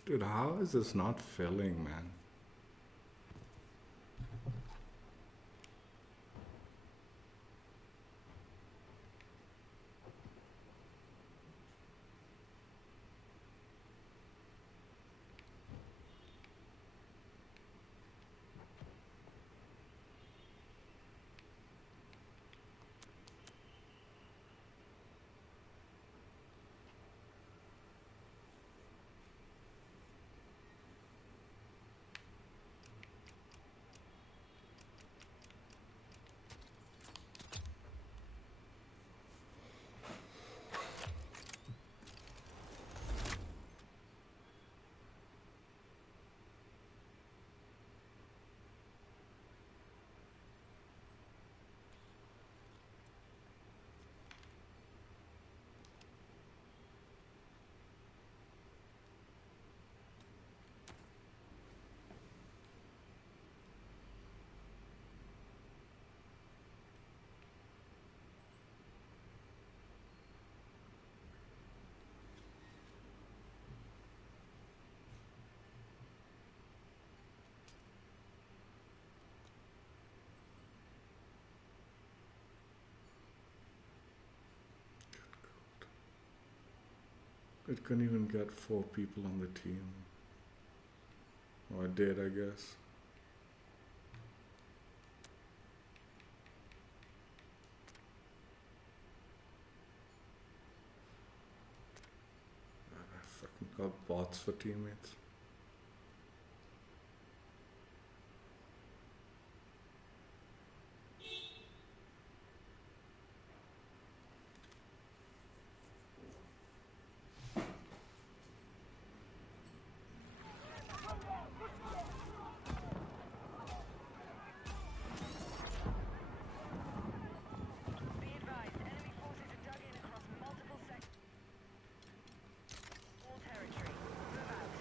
Dude, how is this not filling, man? It couldn't even get 4 people on the team. Or it did, I guess. I fucking got bots for teammates. Be advised, enemy forces are dug in across multiple sectors. All territory. Move out.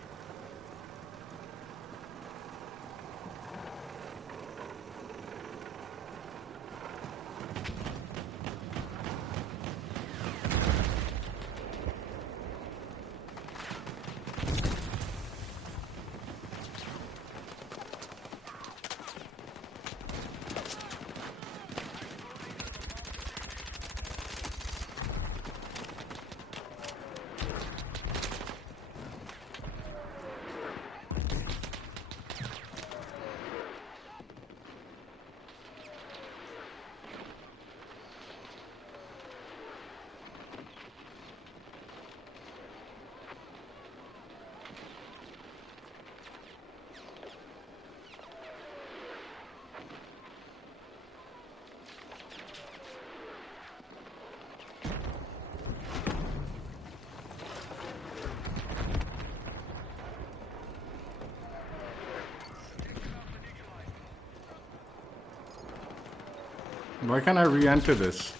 Why can't I re-enter this?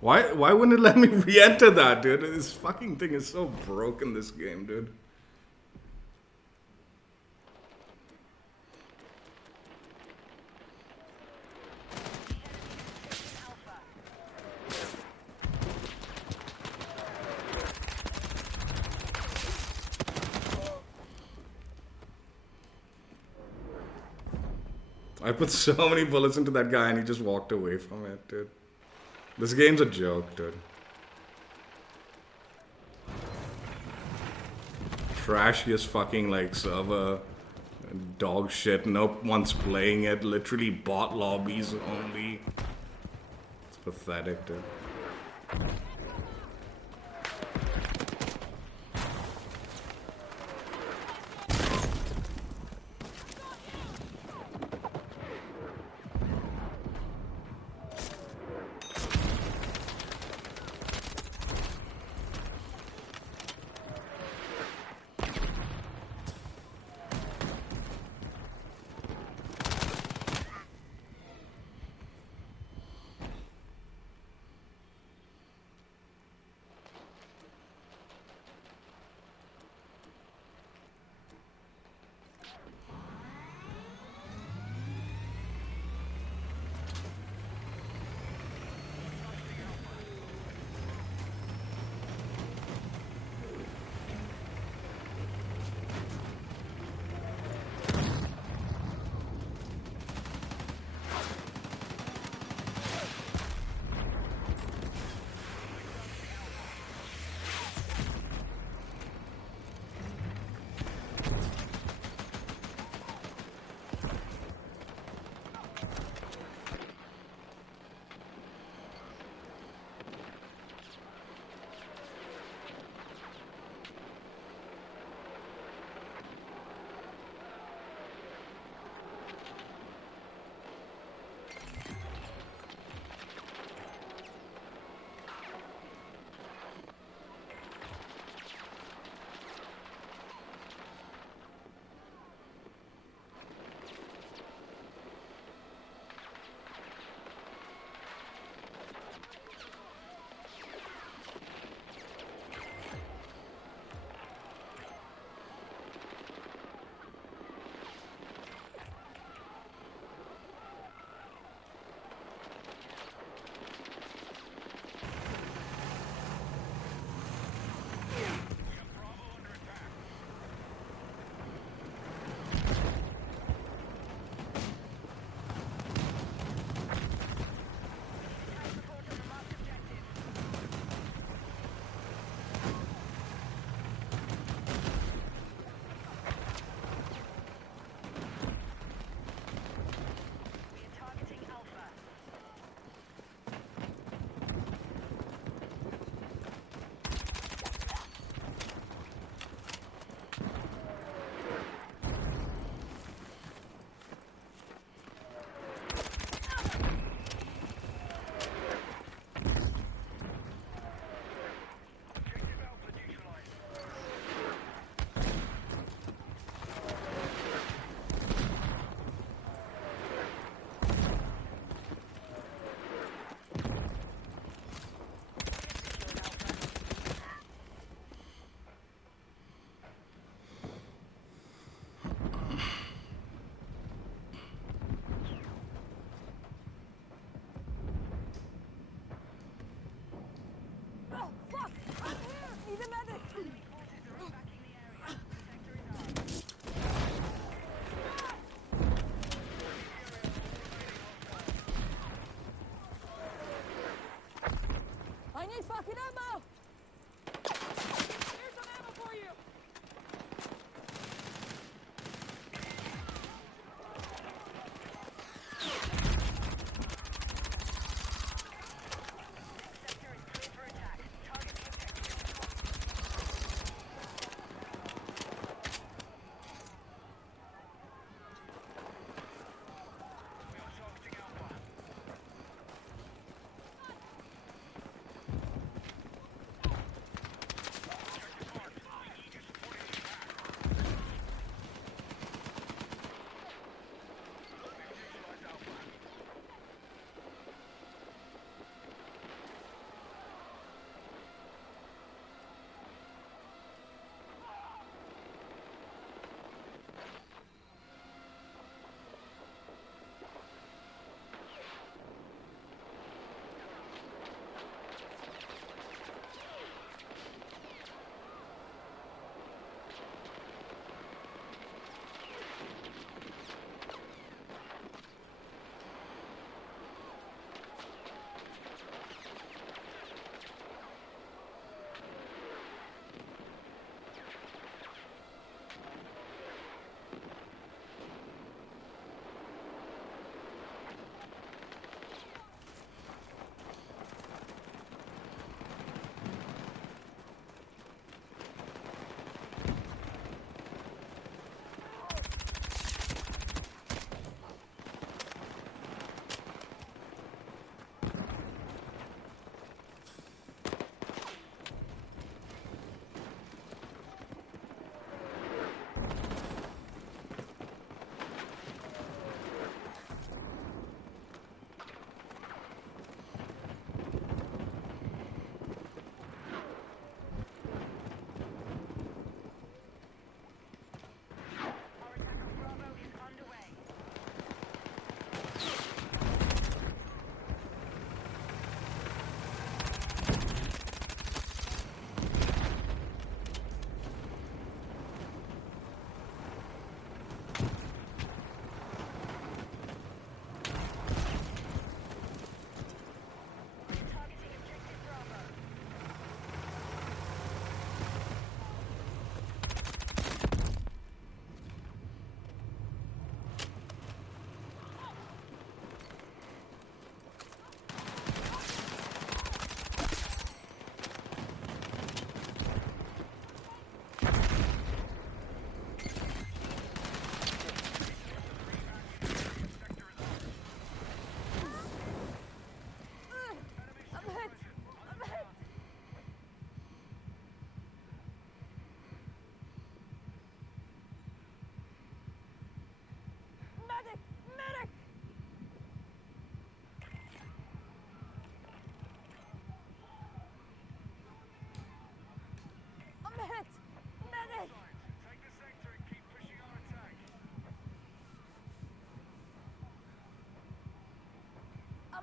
Why? Why wouldn't it let me re-enter that, dude? This fucking thing is so broken, this game, dude. I put so many bullets into that guy and he just walked away from it, dude. This game's a joke, dude. Trashiest fucking like server. Dog shit. No one's playing it. Literally bot lobbies only. It's pathetic, dude.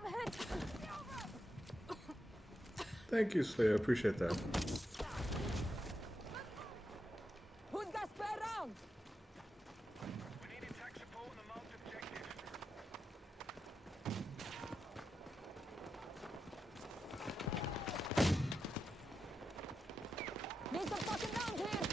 I'm hit. Thank you, Slayer. I appreciate that. Who's got spare rounds? We need attack support on the marked objective. Need some fucking rounds here.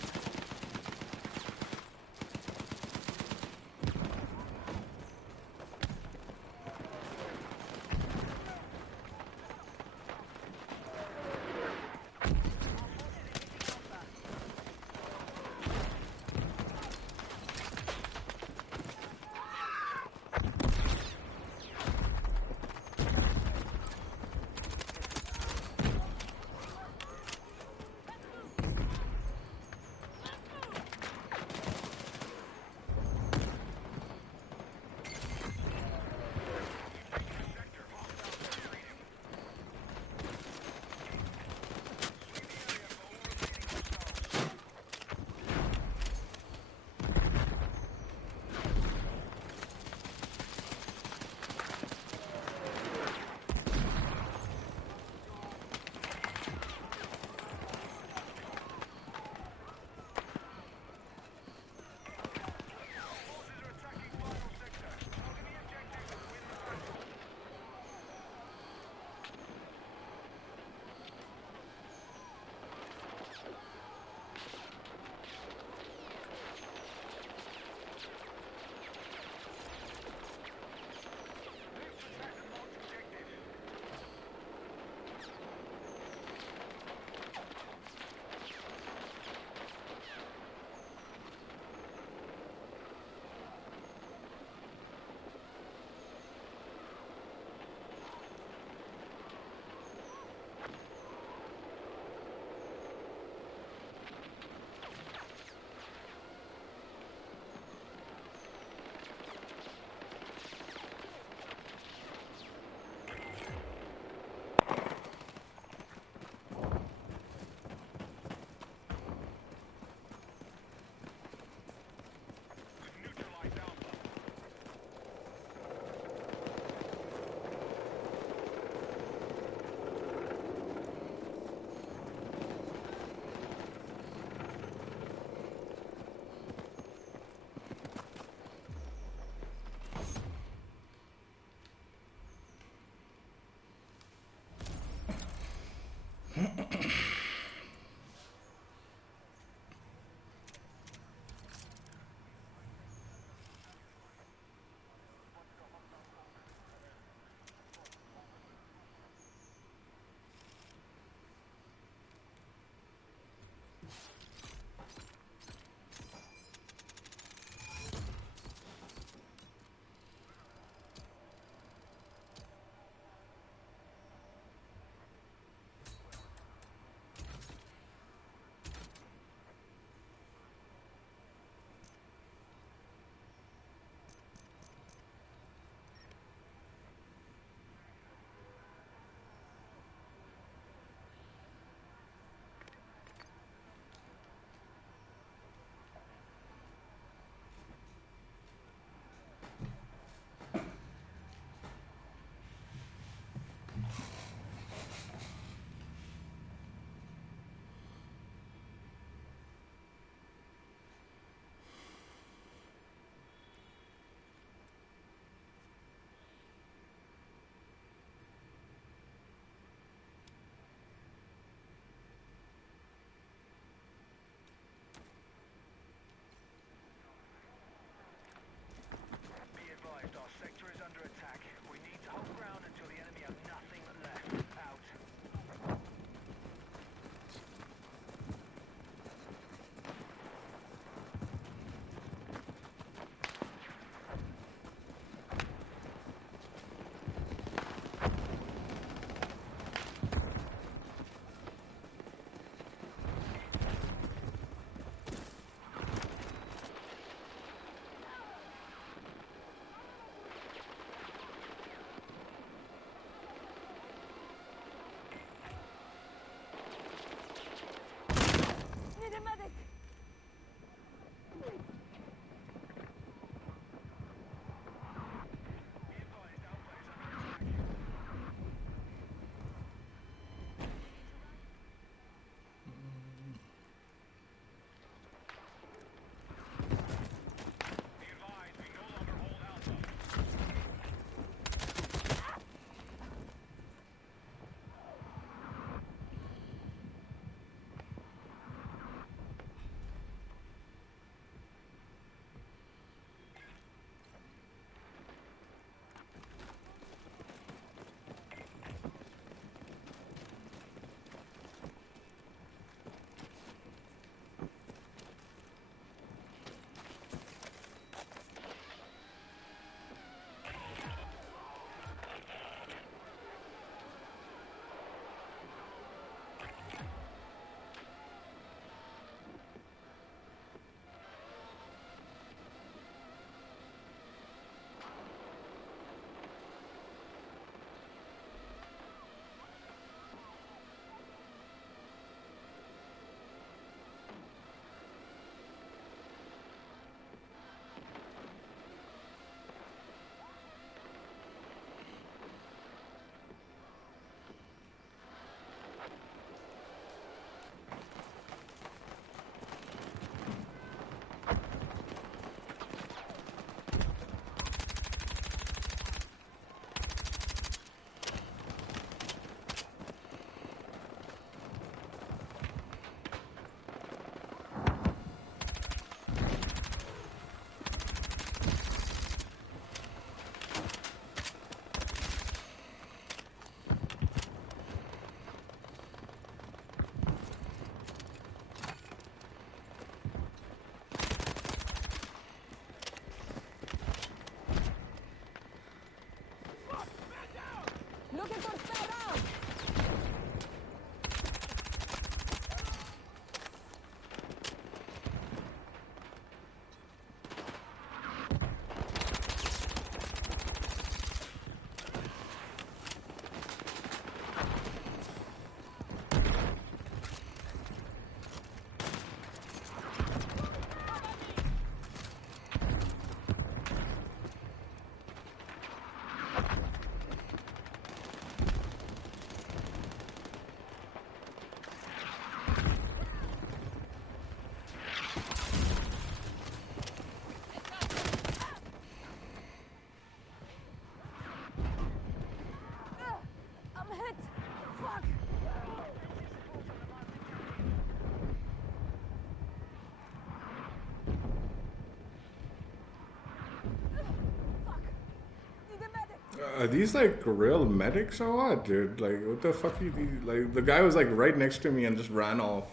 Are these like real medics or what, dude? Like, what the fuck are these? Like, the guy was like right next to me and just ran off.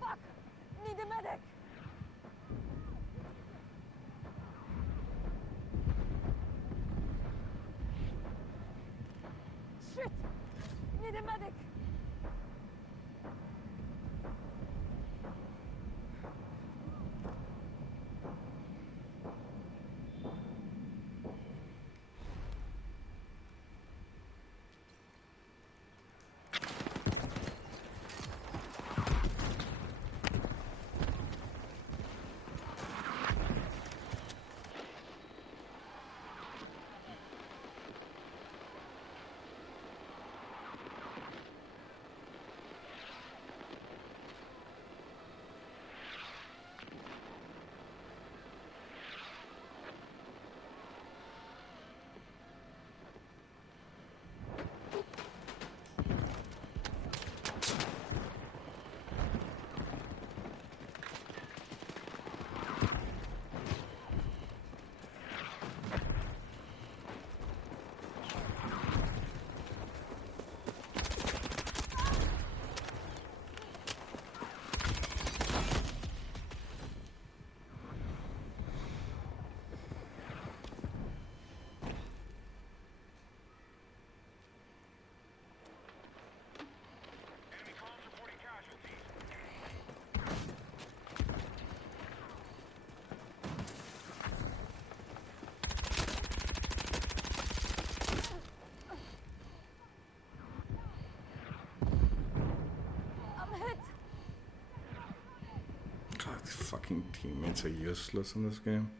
Fuck! Need a medic! Shit! Need a medic! Enemy comms reporting casualties. I'm hit! God, these fucking teammates are useless in this game.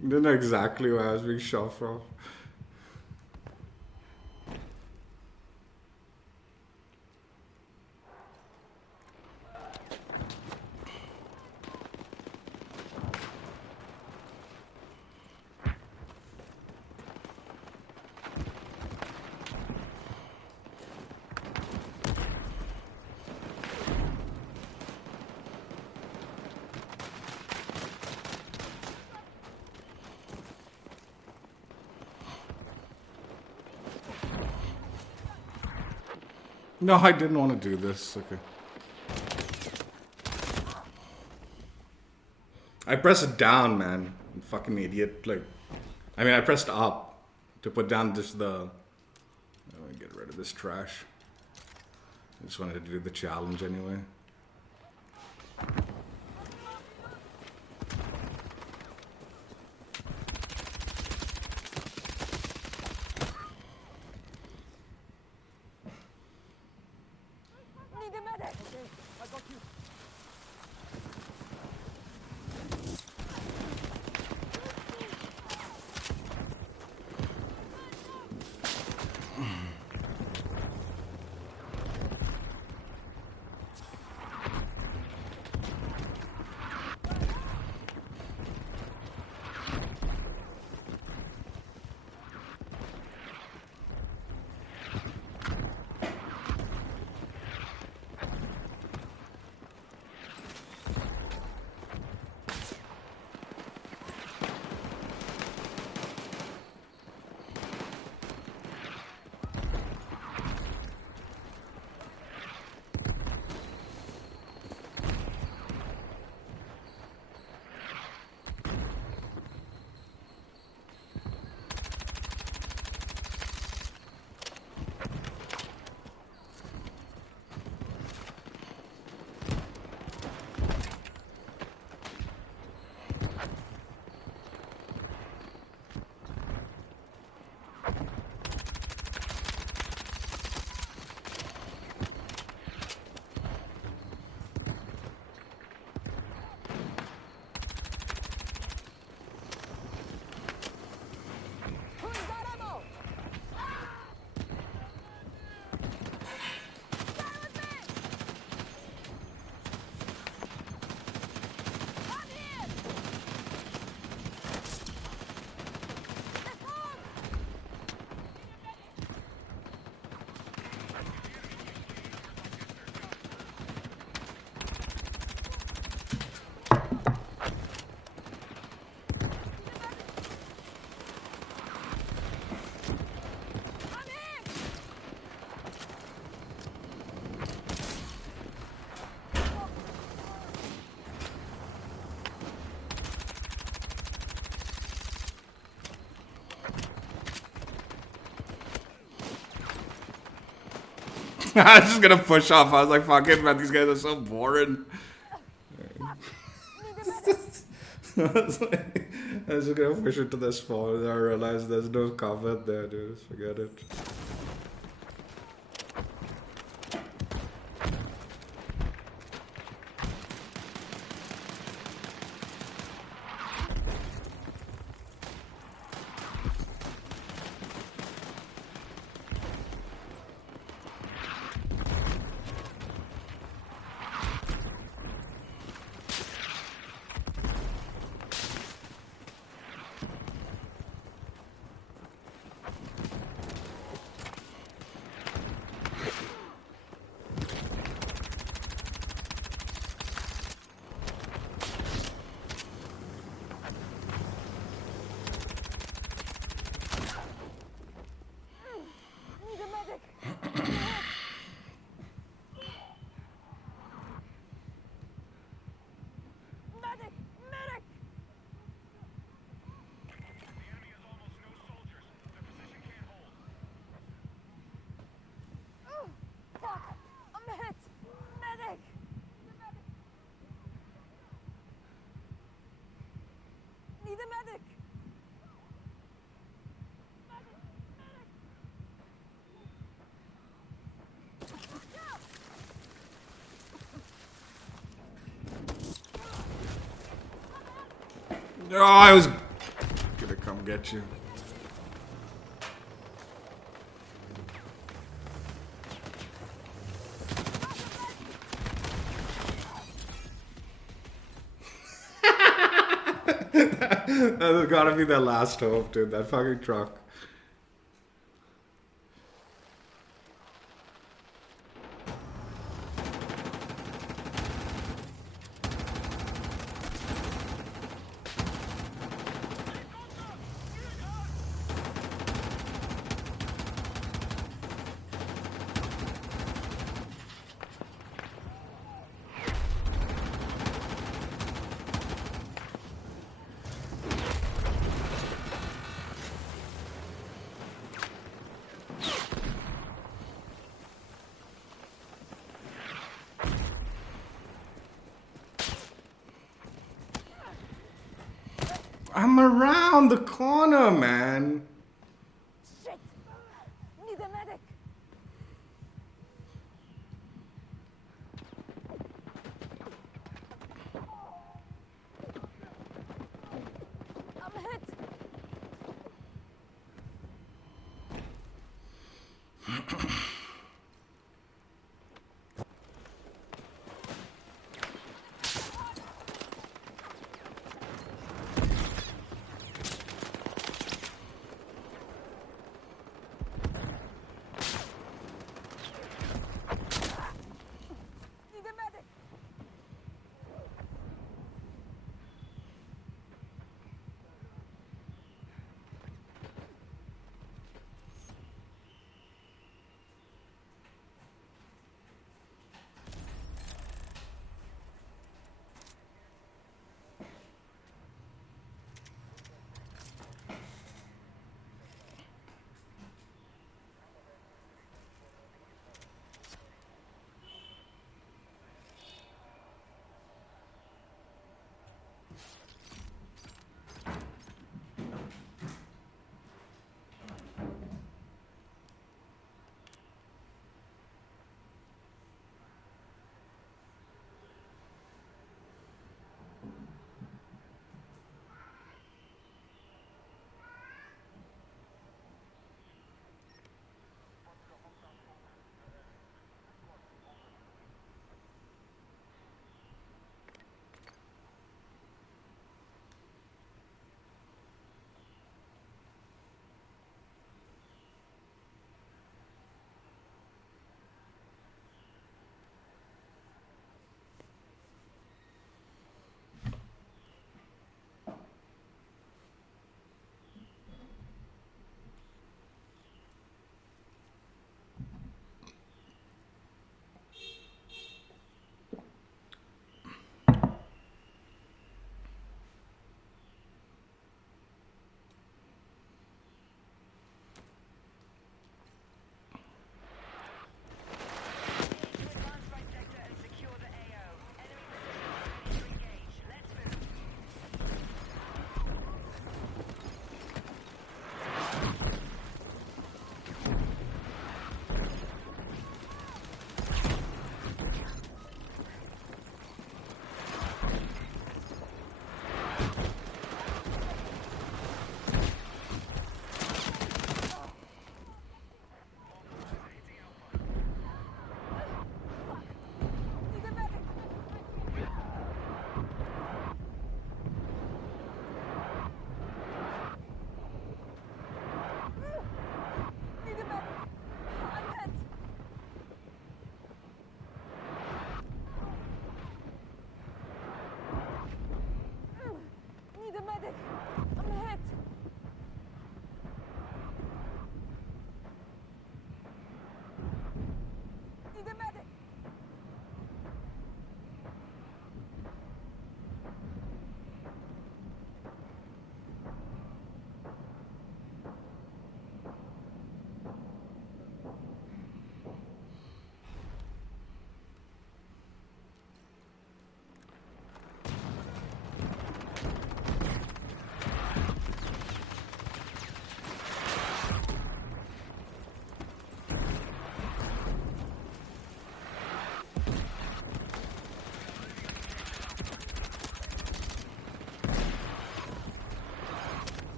Didn't know exactly where I was being shot from. No, I didn't want to do this. Okay. I pressed down, man. I'm fucking idiot. Like, I mean, I pressed up to put down just the. Let me get rid of this trash. I just wanted to do the challenge anyway. Need a medic! I got you. Who's got ammo? I'm here! Let's move! I'm here! I was just gonna push off. I was like, fuck it, man. These guys are so boring. I was just gonna push it to the spawn and I realized there's no combat there, dude. Forget it. Oh, I was gonna come get you. That's gotta be their last hope, dude. That fucking truck. I'm around the corner, man. Shit! Need a medic! I'm hit! Need a medic!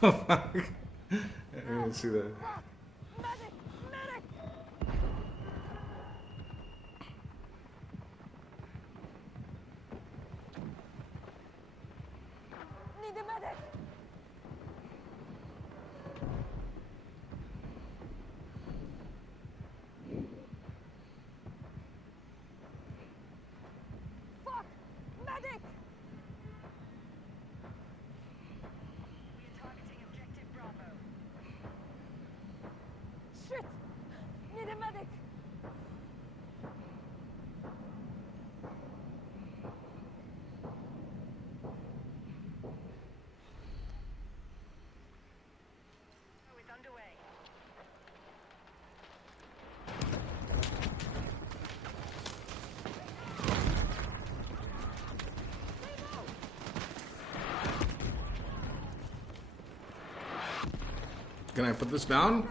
Let's see that. Medic! Medic! Need a medic! Fuck! Medic! We are targeting objective Bravo. Shit! Need a medic! Oh, it's underway. Can I put this down?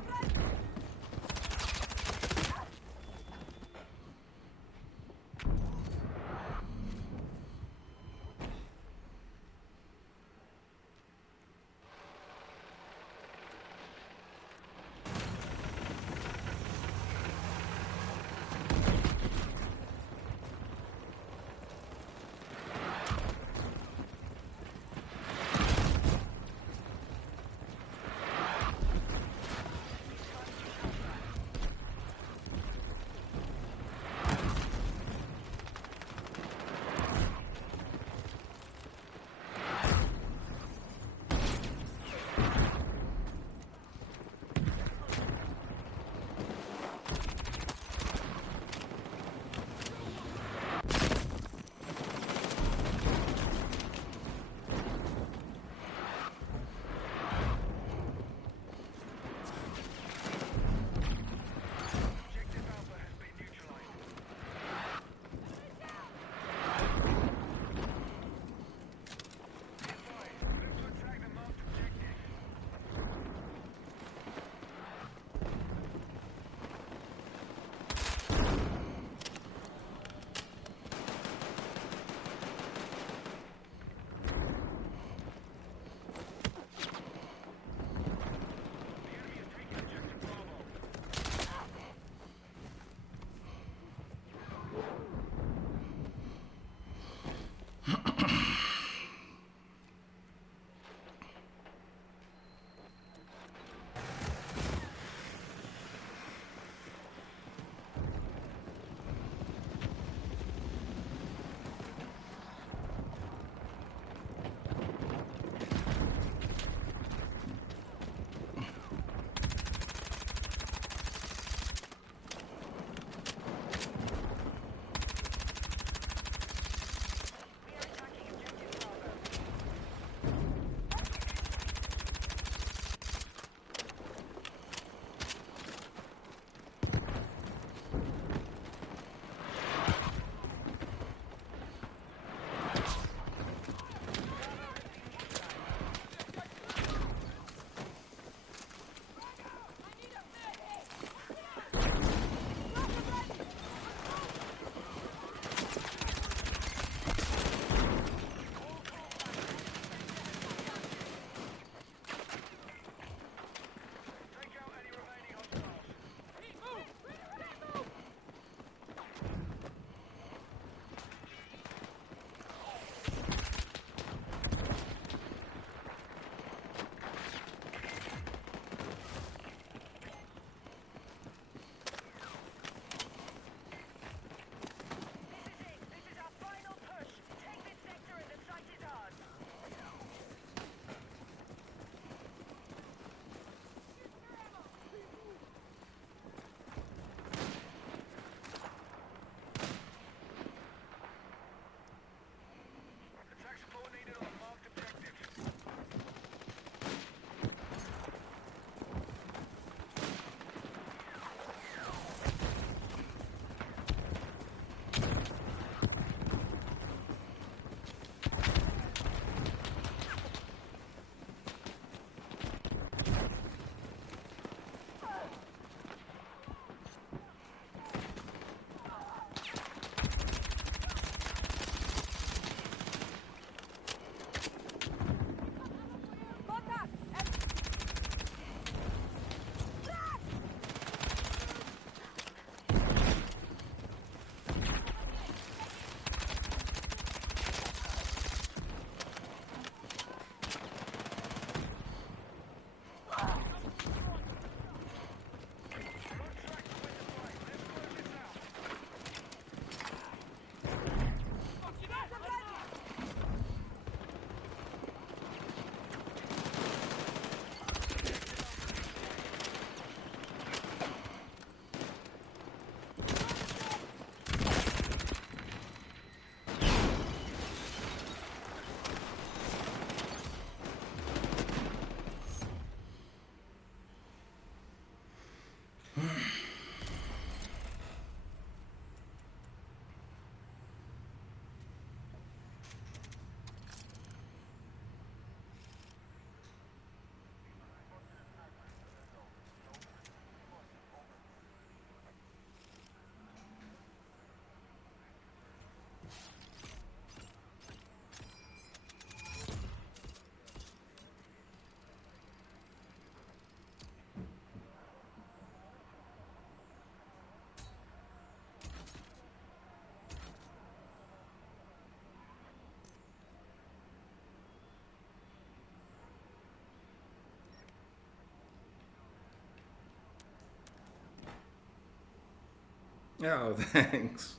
Oh, thanks.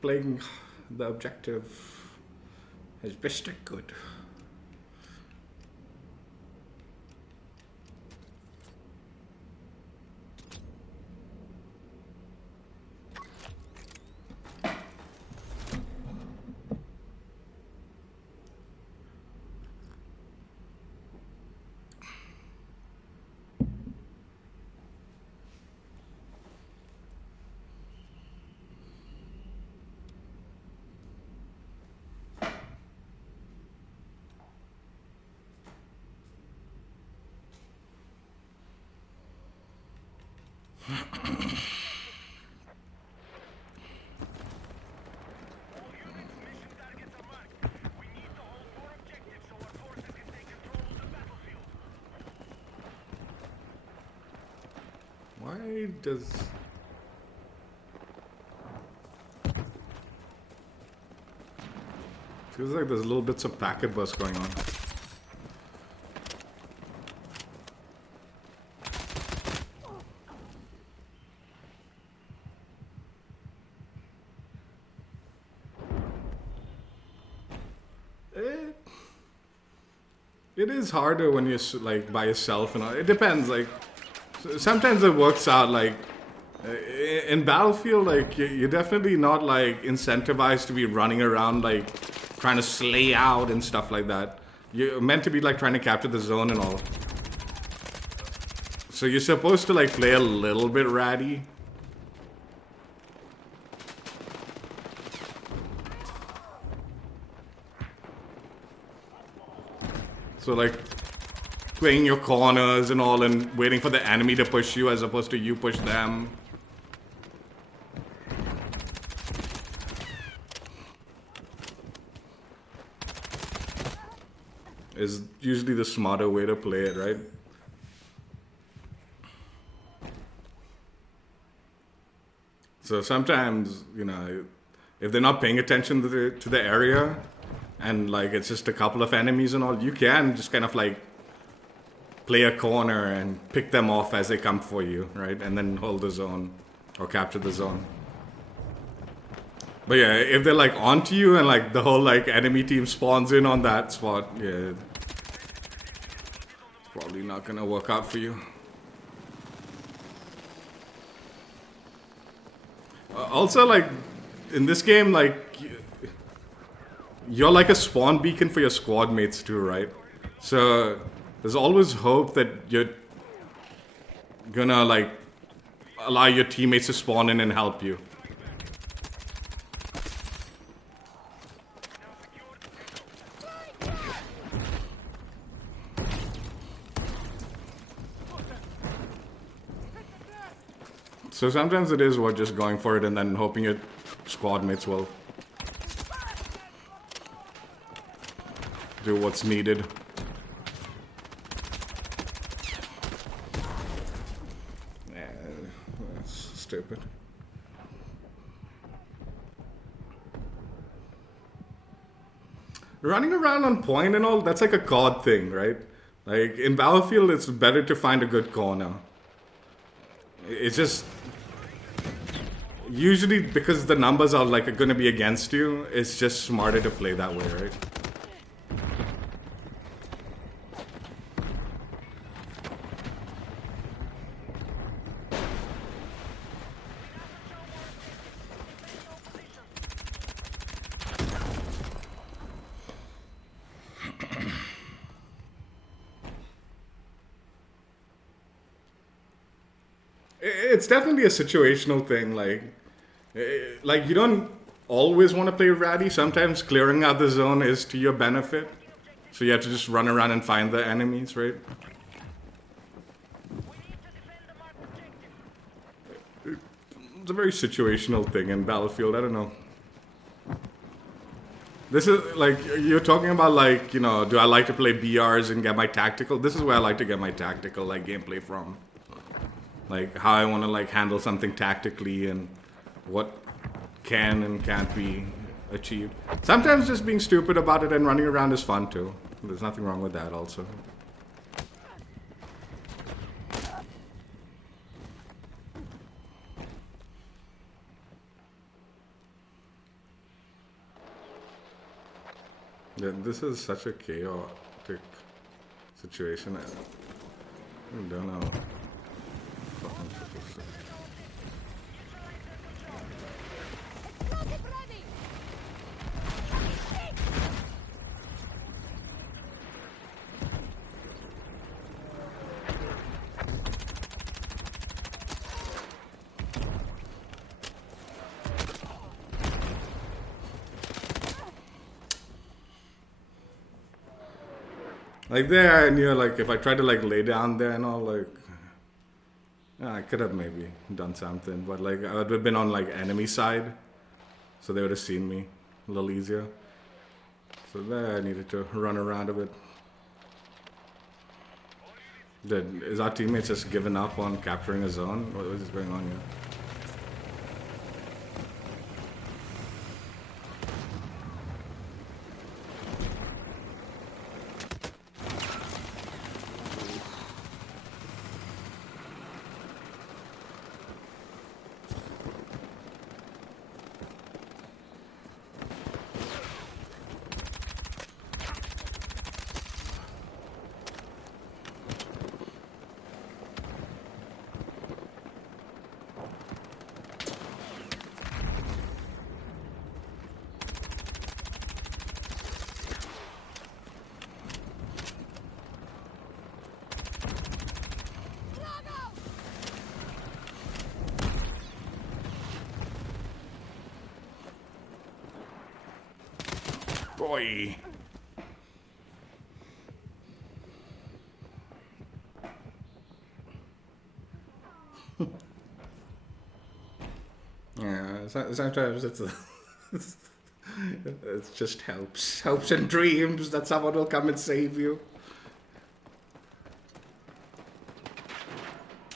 Playing the objective as best I could. All units, mission targets are marked. We need to hold more objectives so our forces can take control of the battlefield. Why does... Feels like there's little bits of packet burst going on. It is harder when you're like by yourself and all. It depends. Like sometimes it works out. Like in Battlefield, like you're definitely not like incentivized to be running around like trying to slay out and stuff like that. You're meant to be like trying to capture the zone and all. So you're supposed to like play a little bit ratty. So like playing your corners and all and waiting for the enemy to push you as opposed to you push them. Is usually the smarter way to play it, right? So sometimes, you know, if they're not paying attention to the area and like it's just a couple of enemies and all, you can just kind of like play a corner and pick them off as they come for you, right? And then hold the zone or capture the zone. But yeah, if they're like onto you and like the whole like enemy team spawns in on that spot, yeah, it's probably not gonna work out for you. Also, like in this game, like you're like a spawn beacon for your squad mates too, right? So there's always hope that you're gonna like allow your teammates to spawn in and help you. So sometimes it is worth just going for it and then hoping your squad mates will do what's needed. Yeah, that's stupid. Running around on point and all, that's like a COD thing, right? Like in Battlefield, it's better to find a good corner. It's just usually because the numbers are like going to be against you, it's just smarter to play that way, right? It's definitely a situational thing. Like you don't always want to play ratty. Sometimes clearing out the zone is to your benefit. So you have to just run around and find the enemies, right? It's a very situational thing in Battlefield. I don't know. This is like you're talking about, like, you know, do I like to play BRs and get my tactical? This is where I like to get my tactical like gameplay from. Like how I want to like handle something tactically and what can and can't be achieved. Sometimes just being stupid about it and running around is fun too. There's nothing wrong with that also. Yeah, this is such a chaotic situation. I don't know. Fucking shit. Explosive ready! Like there, I knew like if I tried to like lay down there and all, like yeah, I could have maybe done something, but like I would have been on like enemy side, so they would have seen me a little easier. So there, I needed to run around a bit. Is our teammate just giving up on capturing a zone? What is going on here? Boy. Yeah, sometimes it's it just helps in dreams that someone will come and save you.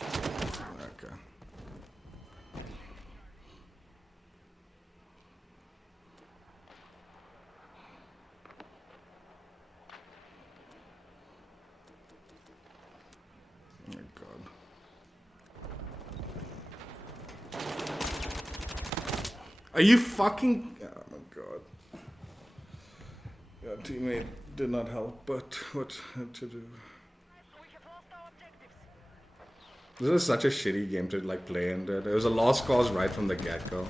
Okay. Oh my God. Are you fucking? Oh my God. Your teammate did not help, but what to do? We have lost our objectives. This is such a shitty game to like play, and it was a lost cause right from the get-go.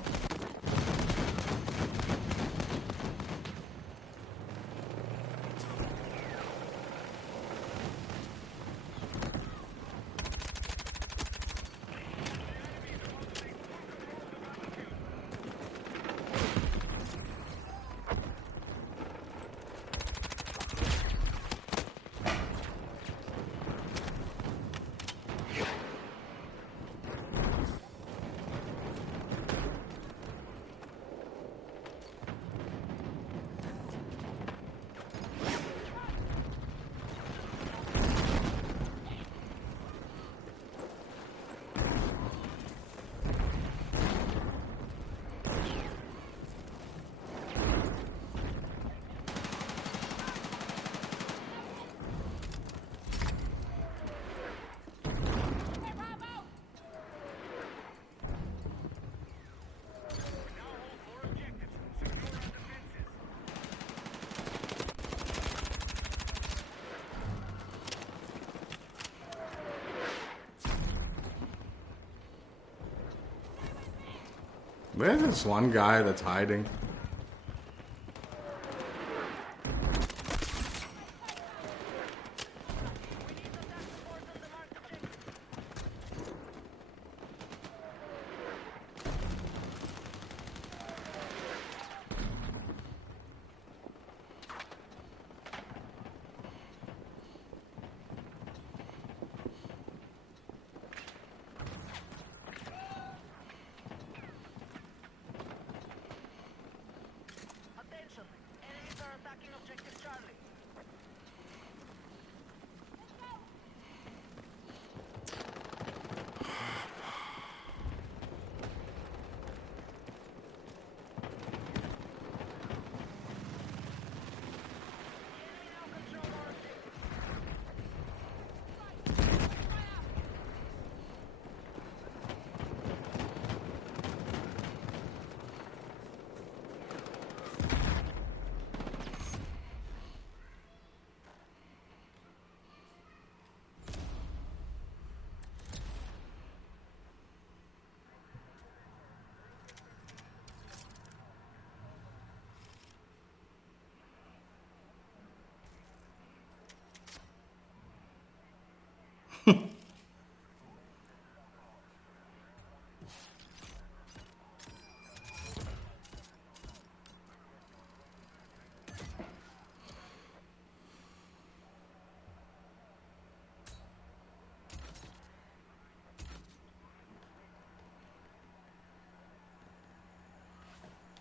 Where's this one guy that's hiding?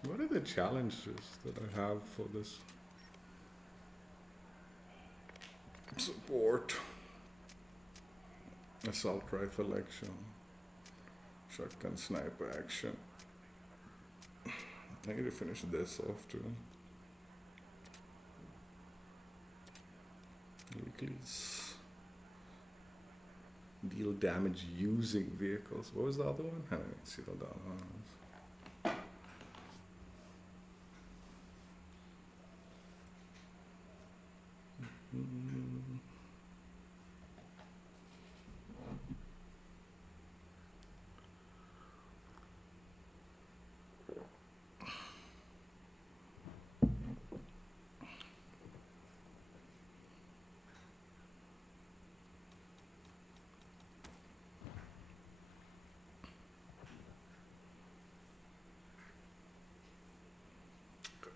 What are the challenges that I have for this support? Assault rifle action, shotgun sniper action. I need to finish this off too. Weeklies. Deal damage using vehicles. What was the other one? I don't see the other one.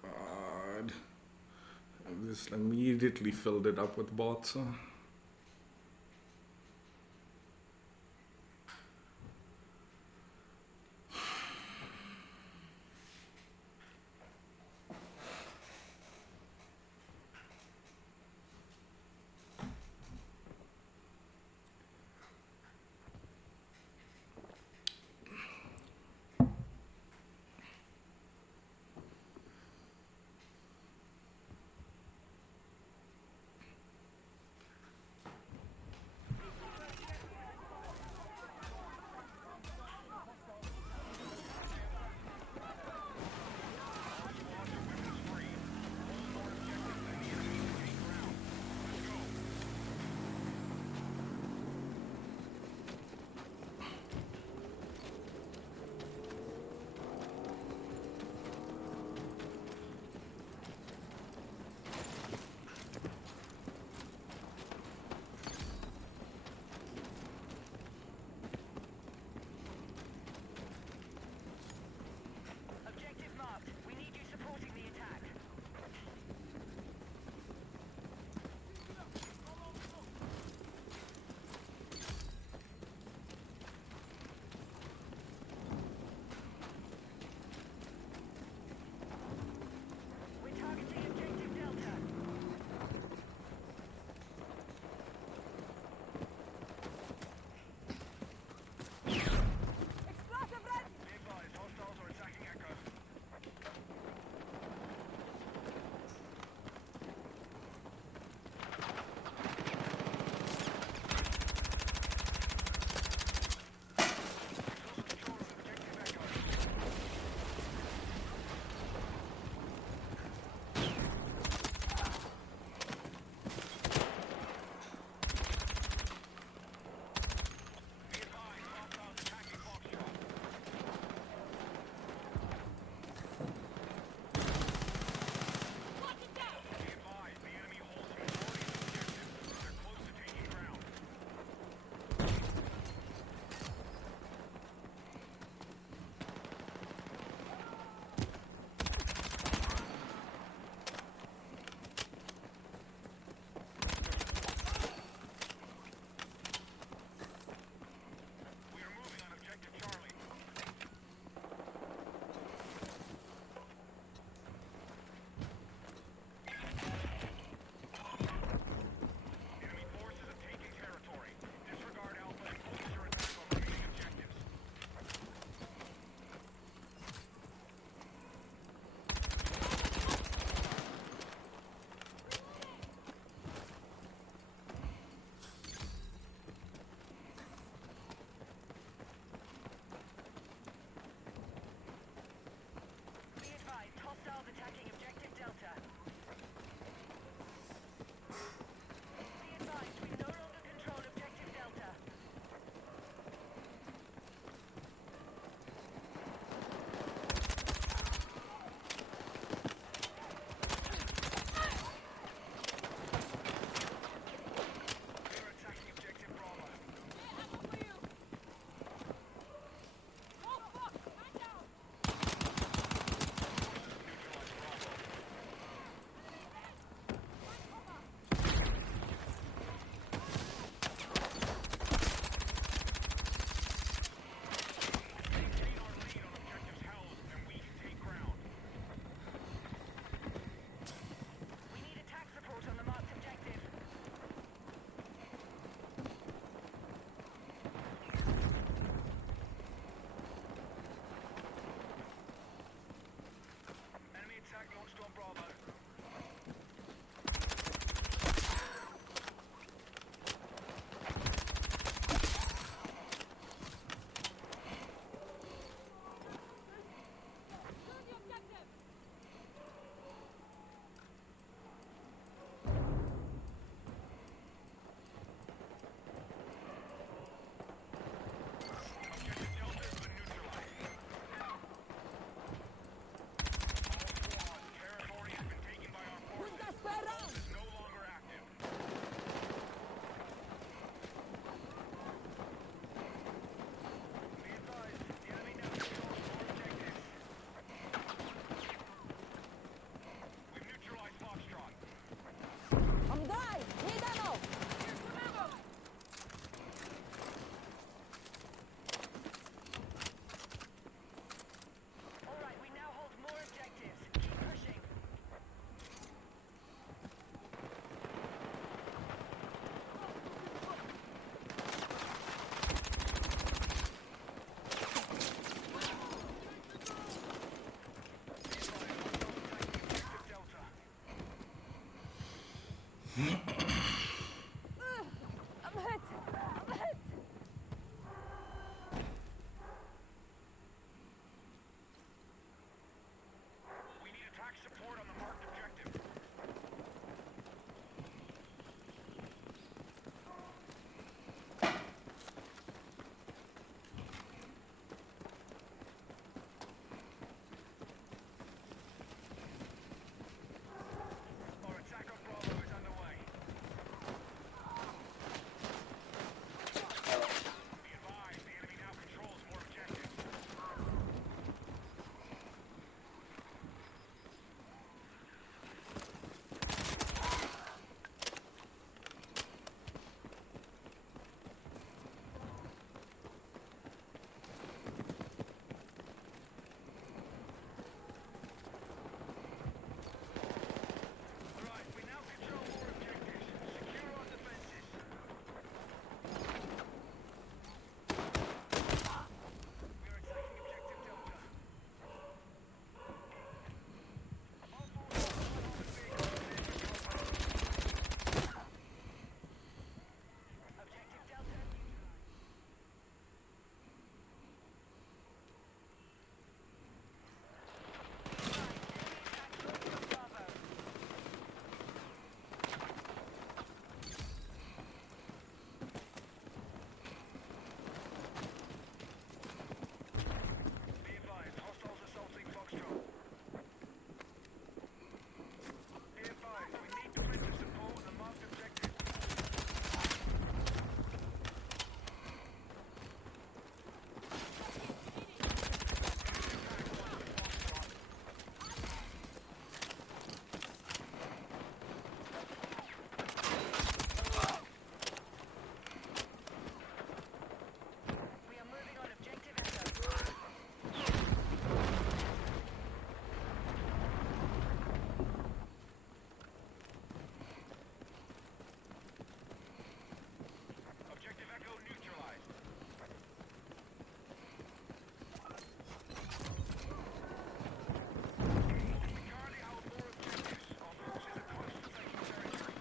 God. I just immediately filled it up with bots. I'm hit. I'm hit. We need attack support on the marked objective. Our attack on Bravo is underway. Be advised, the enemy now controls more objectives. Alright, we now control more objectives. Secure our defenses. We are attacking objective Delta. All forces on armored vehicles cleared for combat. Objective Delta neutralized. Bravo. Be advised, hostiles assaulting Foxtrot. Be advised, we need defensive support on the marked objective. We are moving on objective Echo. Objective Echo neutralized. We currently hold more objectives. Our forces are close to taking territory.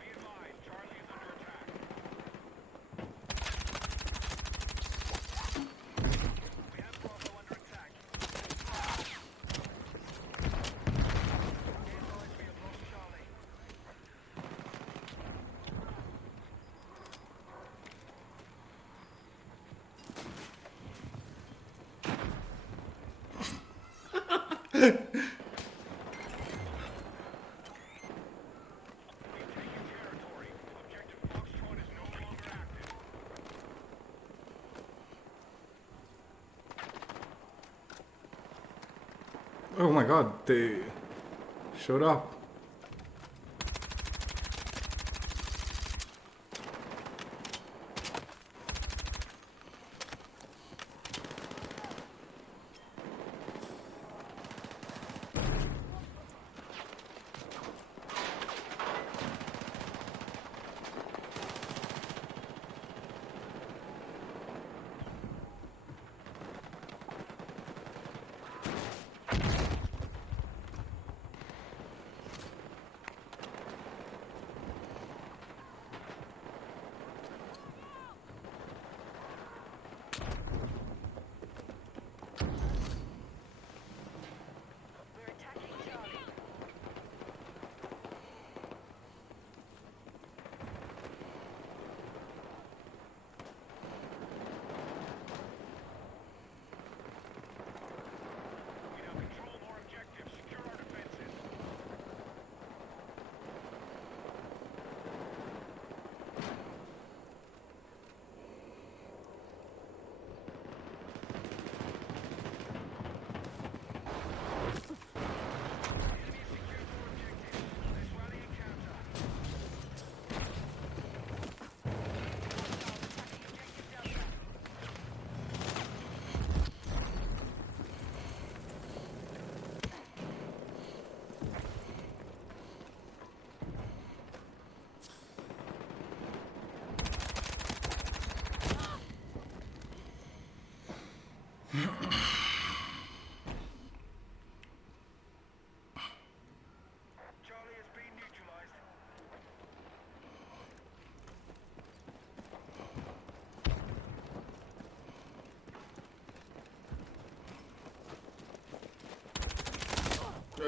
Be advised, Charlie is under attack. We have Bravo under attack. Be advised, we have lost Charlie. We've taken territory. Objective Foxtrot is no longer active. Oh my god, they showed up.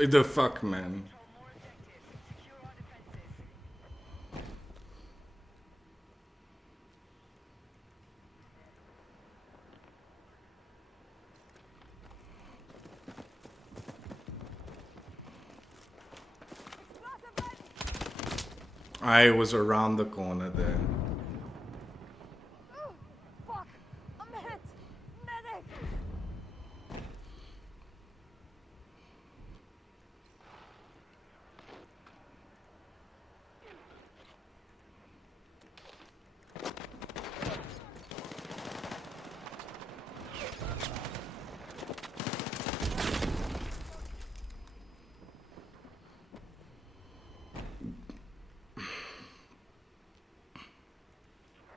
The fuck, man. Control more objectives. Secure our defenses. Explosive ready! I was around the corner there. Fuck! I'm hit! Medic!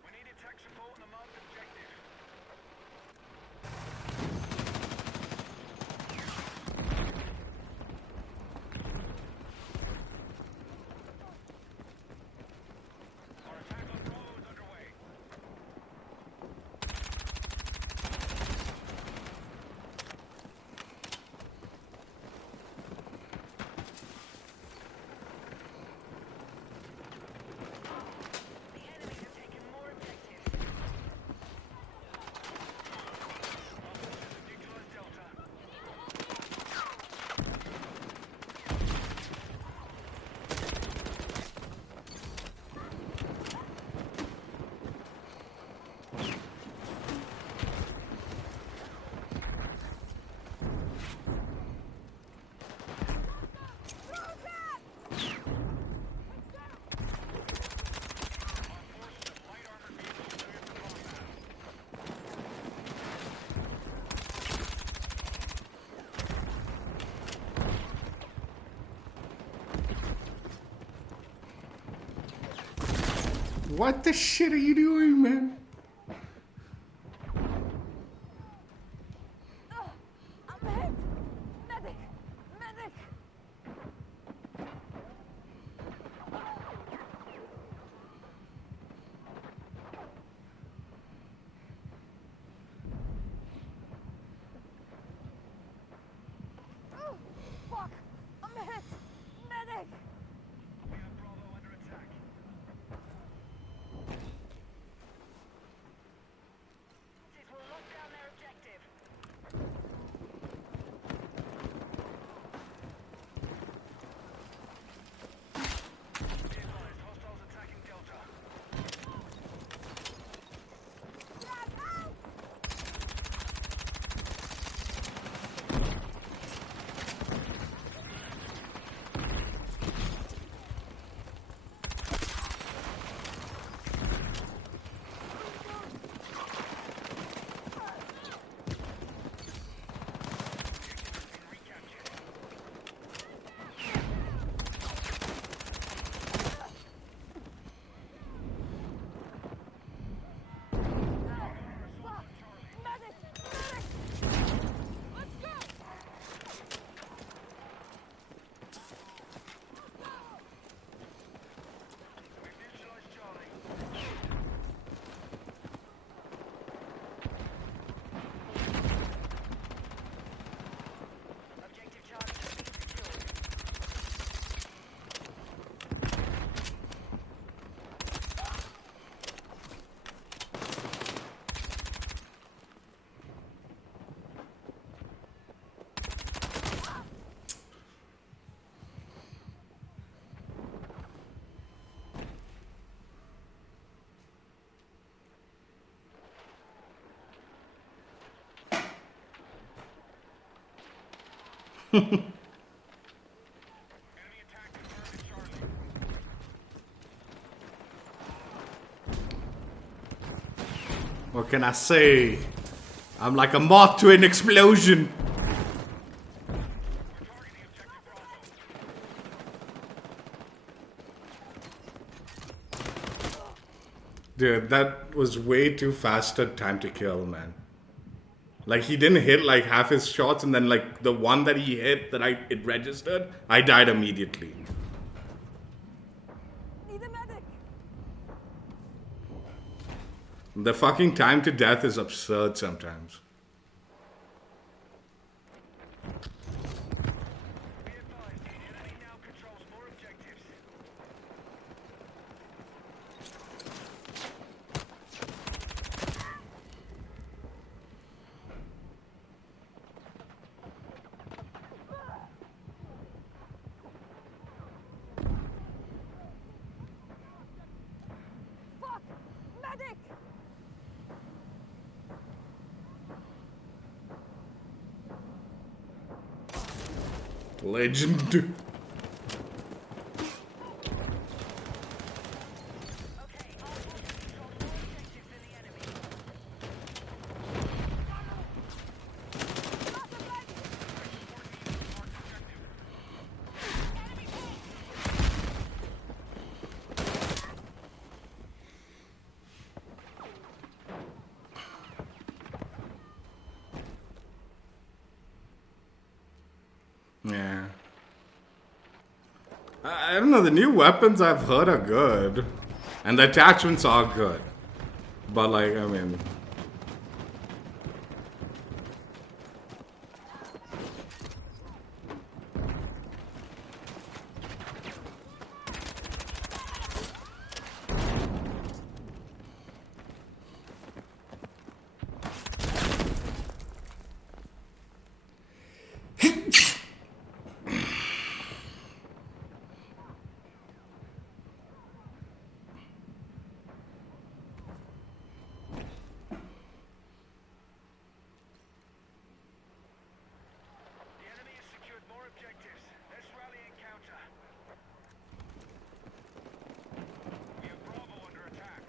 We need attack support on the marked objective. Our attack on Bravo is underway. The enemy have taken more objectives. Our forces have neutralized Delta. Light armored vehicles cleared for combat. What the shit are you doing, man? I'm hit! Medic! Medic! Fuck! I'm hit! Medic! We have Bravo under attack. Forces will lock down their objective. Be advised, hostiles attacking Delta. Dad, help! Fuck! Medic! Medic! Let's go! We've neutralized Charlie. Objective Charlie has been secured. Enemy attack confirmed at Charlie. What can I say? I'm like a moth to an explosion. We're targeting objective Bravo. Dude, that was way too fast a time to kill, man. Like, he didn't hit like half his shots, and then like the one that he hit that it registered, I died immediately. Need a medic! The fucking time to death is absurd sometimes. Be advised, Legend. Okay, our forces control more objectives than the enemy. Yeah. I don't know, the new weapons I've heard are good. And the attachments are good. But like, I mean... The enemy has secured more objectives. Let's rally and counter. We have Bravo under attack.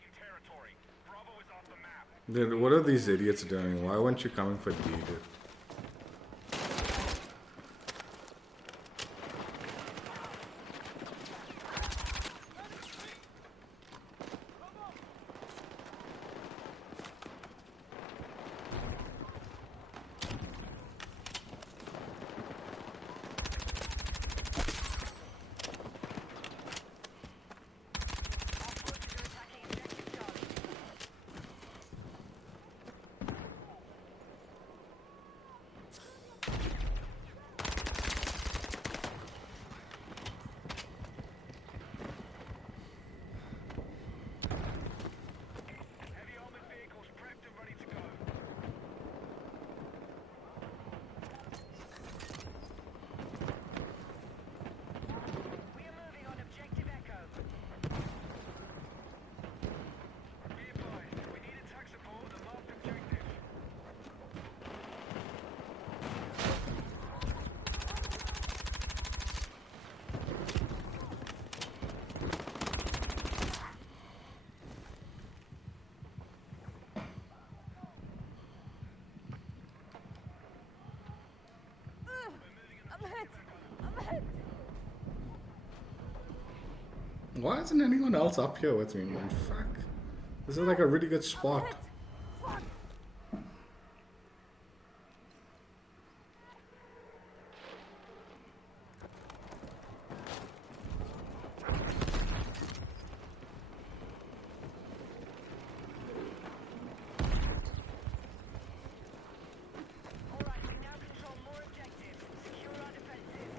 In territory. Bravo is off the map. Dude, what are these idiots doing? Why weren't you coming for D, dude? Our forces are attacking objective Charlie. Heavy armored vehicles prepped and ready to go. We are moving on objective Echo. Be advised, we need attack support on the marked objective. I'm hit. I'm hit. Why isn't anyone else up here with me, man? Fuck. This is like a really good spot. Hit. Fuck. All right, we now control more objectives. Secure our defenses.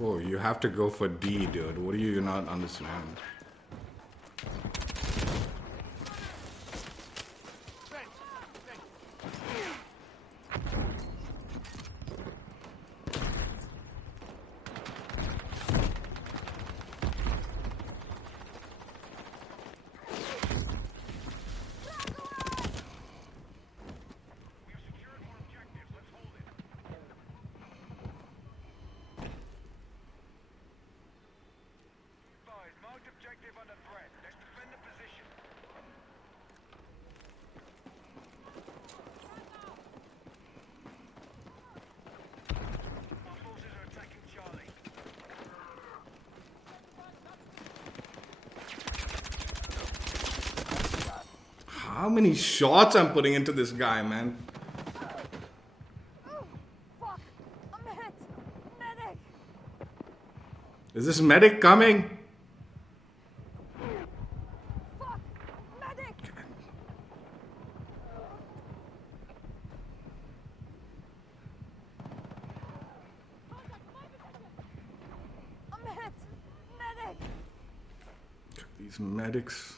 Oh, you have to go for D, dude. What do you not understand? We've secured more objectives. Let's hold it. Advise, marked objective under threat. Let's defend the position. Our forces are attacking Charlie. How many shots I'm putting into this guy, man? Fuck! I'm hit! Medic! Is this medic coming? Fuck! Medic! I'm hit! Medic! These medics.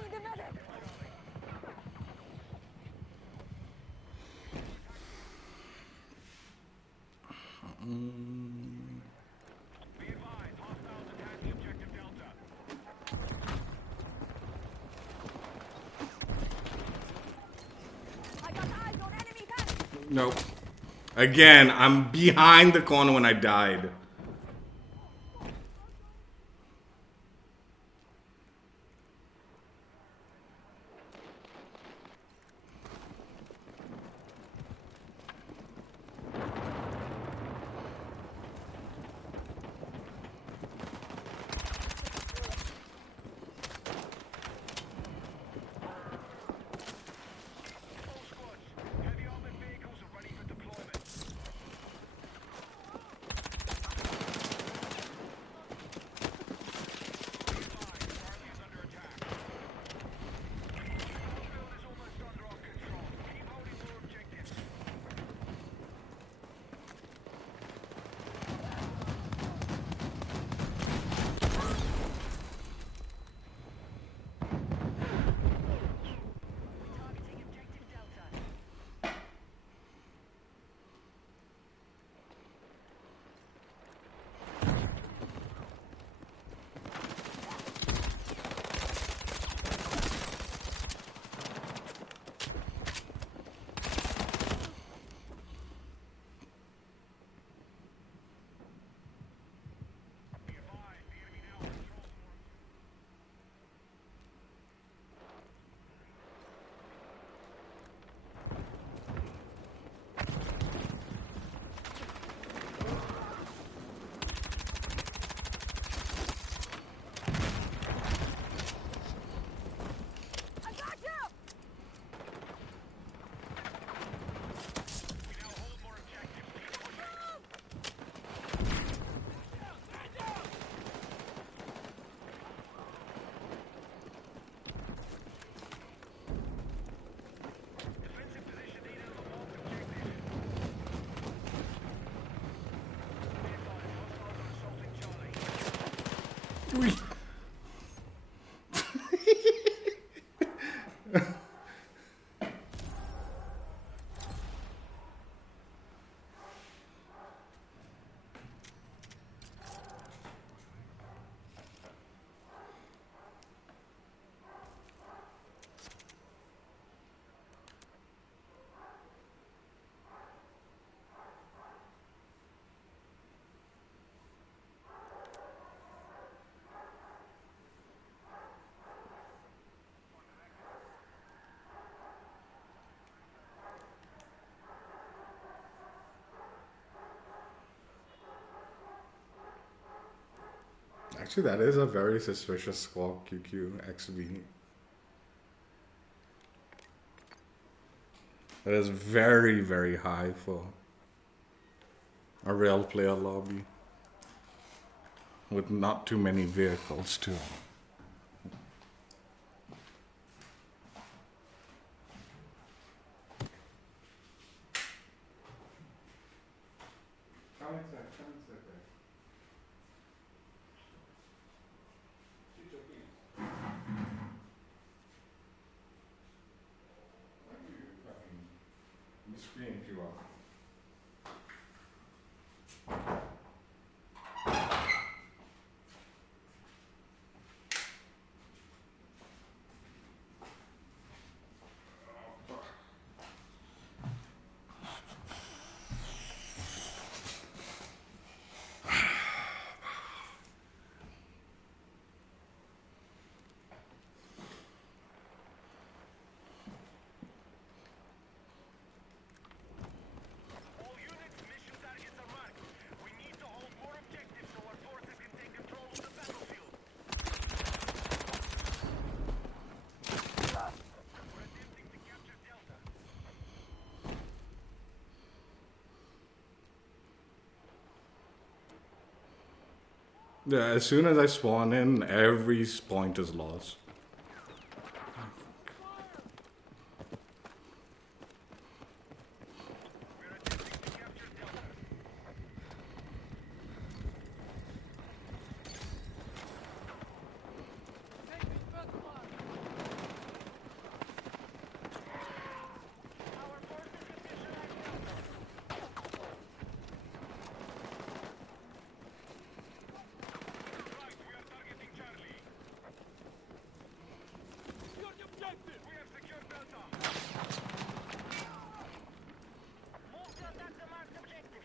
Need a medic! Be advised, hostiles attacking objective Delta. I got eyes on enemy tanks! Nope. Again, I'm behind the corner when I died. All squads, heavy armored vehicles are ready for deployment. Be advised, Charlie is under attack. Battlefield is almost under our control. Keep holding more objectives. Targeting objective Delta. Be advised, the enemy now controls more. I got you! We now hold more objectives. Keep pushing. Defensive position needed on the marked objective. Be advised, hostiles are assaulting Charlie. Ui. Actually, that is a very suspicious squawk QQ XB. That is very, very high for a real player lobby with not too many vehicles too. Screen you up. All units, mission targets are marked. We need to hold more objectives so our forces can take control of the battlefield. We're attempting to capture Delta. Yeah, as soon as I spawn in, every point is lost. We're attempting to capture Delta. Our forces have visualized Delta. Right, we are targeting Charlie. Secure the objective! We have secured Delta. Move to attack the marked objective.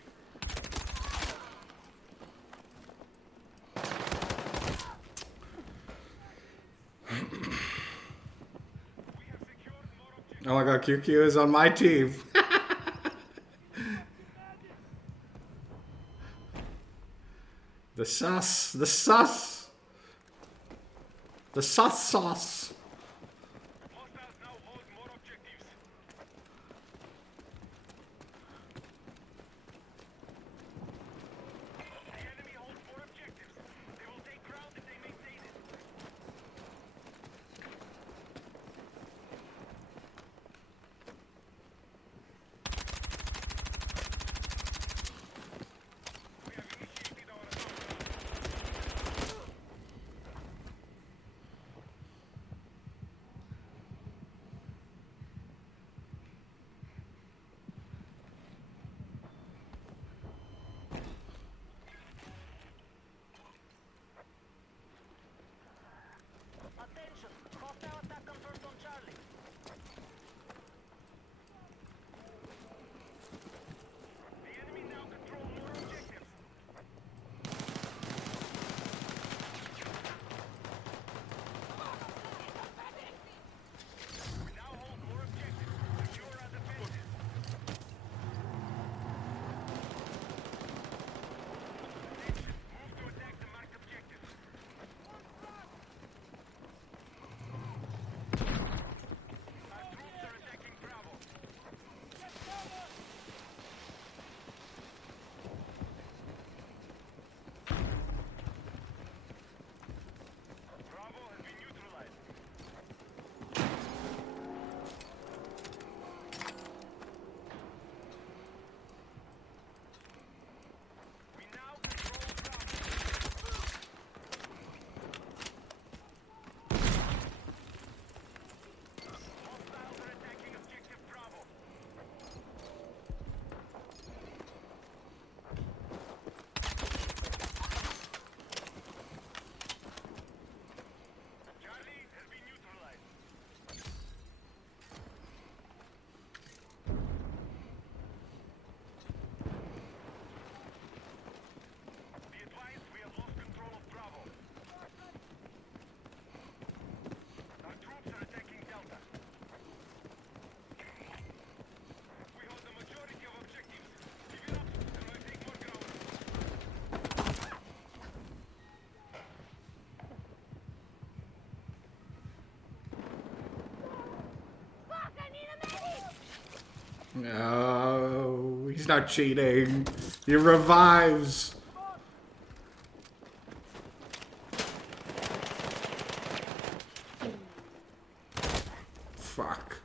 We have secured more objectives. Oh my god, QQ is on my team. The sus sauce. Hostiles now hold more objectives. The enemy holds more objectives. They will take ground if they maintain it. We have initiated our assault. No, he's not cheating. He revives. Fuck.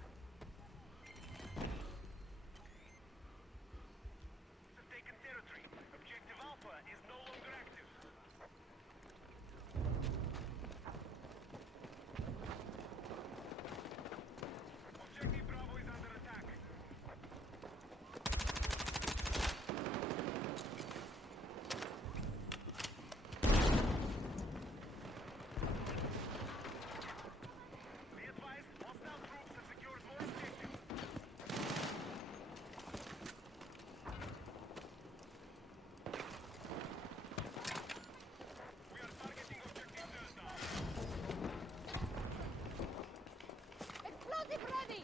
We've taken territory. Objective Alpha is no longer active. Objective Bravo is under attack. Be advised, hostile troops have secured more objectives. We are targeting objective Delta. Explosive ready!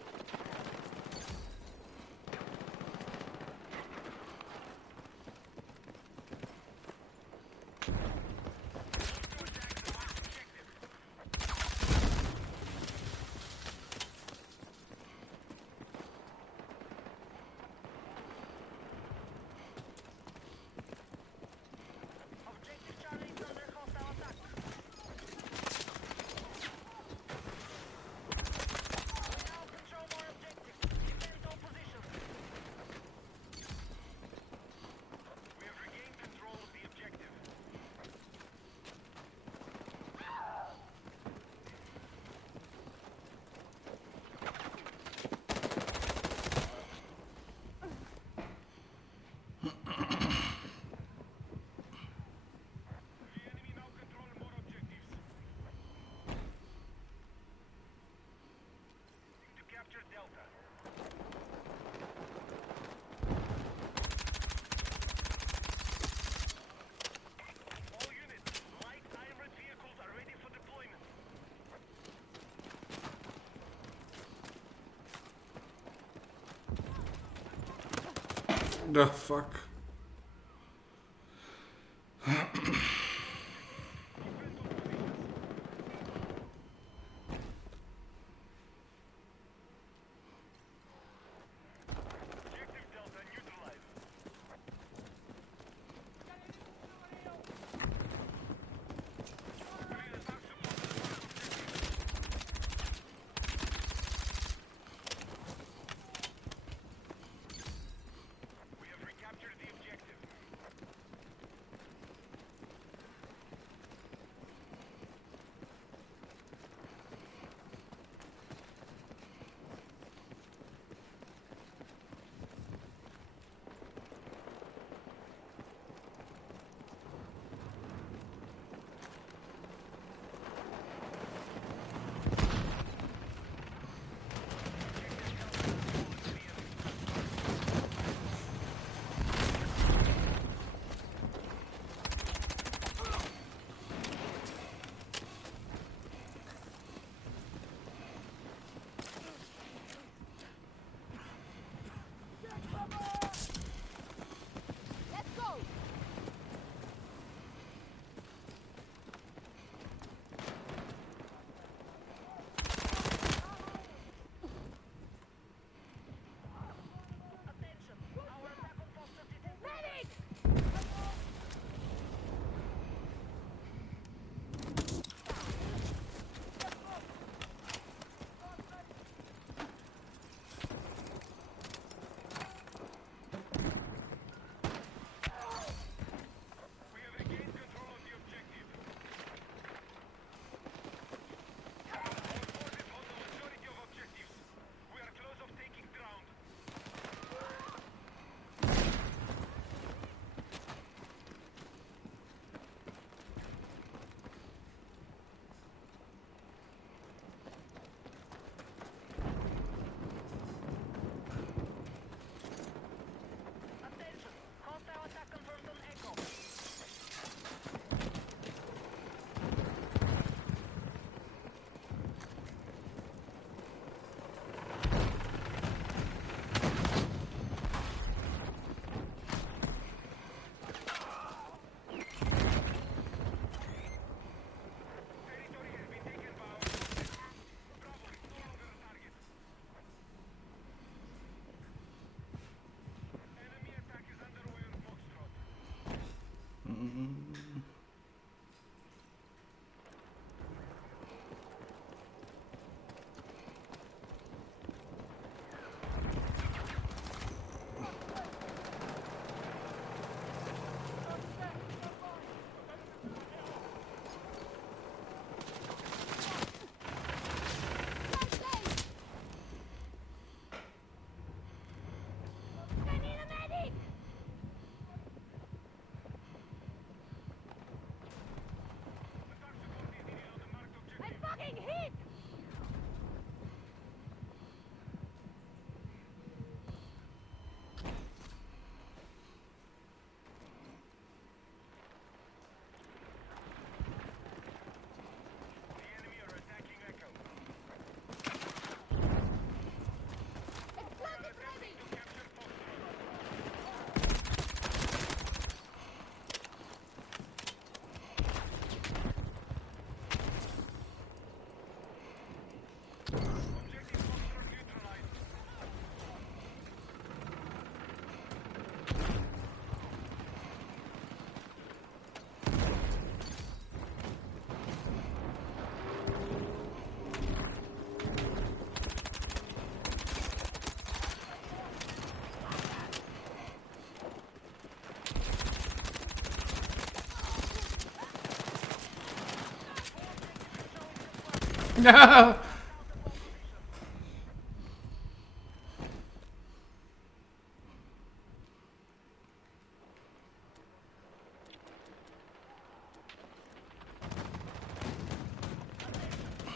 Objective Charlie is under hostile attack. We now control more objectives. Defend all positions. We have regained control of the objective. The enemy now control more objectives. To capture Delta. All units, light armored vehicles are ready for deployment. The fuck. Objective Delta neutralized. Clear attack support to the mark objective. We have recaptured the objective. Let's go! fucking heat! The enemy are attacking Echo. Explosive ready! To capture Foxtrot. Objective Foxtrot neutralized. No!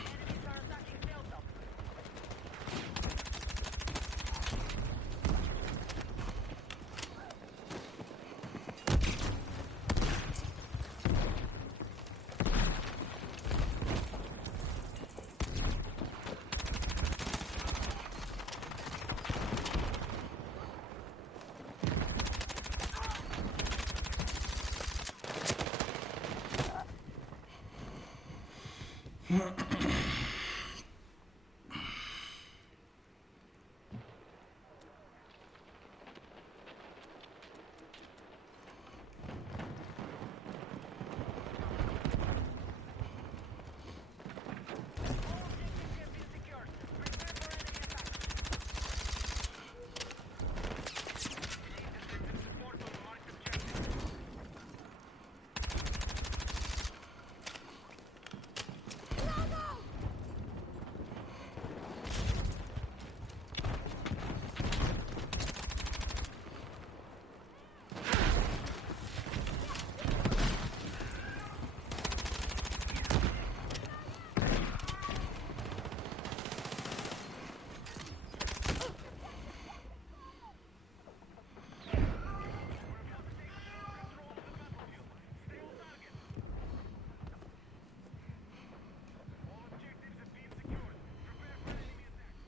Enemies are attacking Delta. All objectives have been secured. Prepare for enemy attack. Support on the marked objective. Stay on target. All objectives have been secured. Prepare for enemy attack.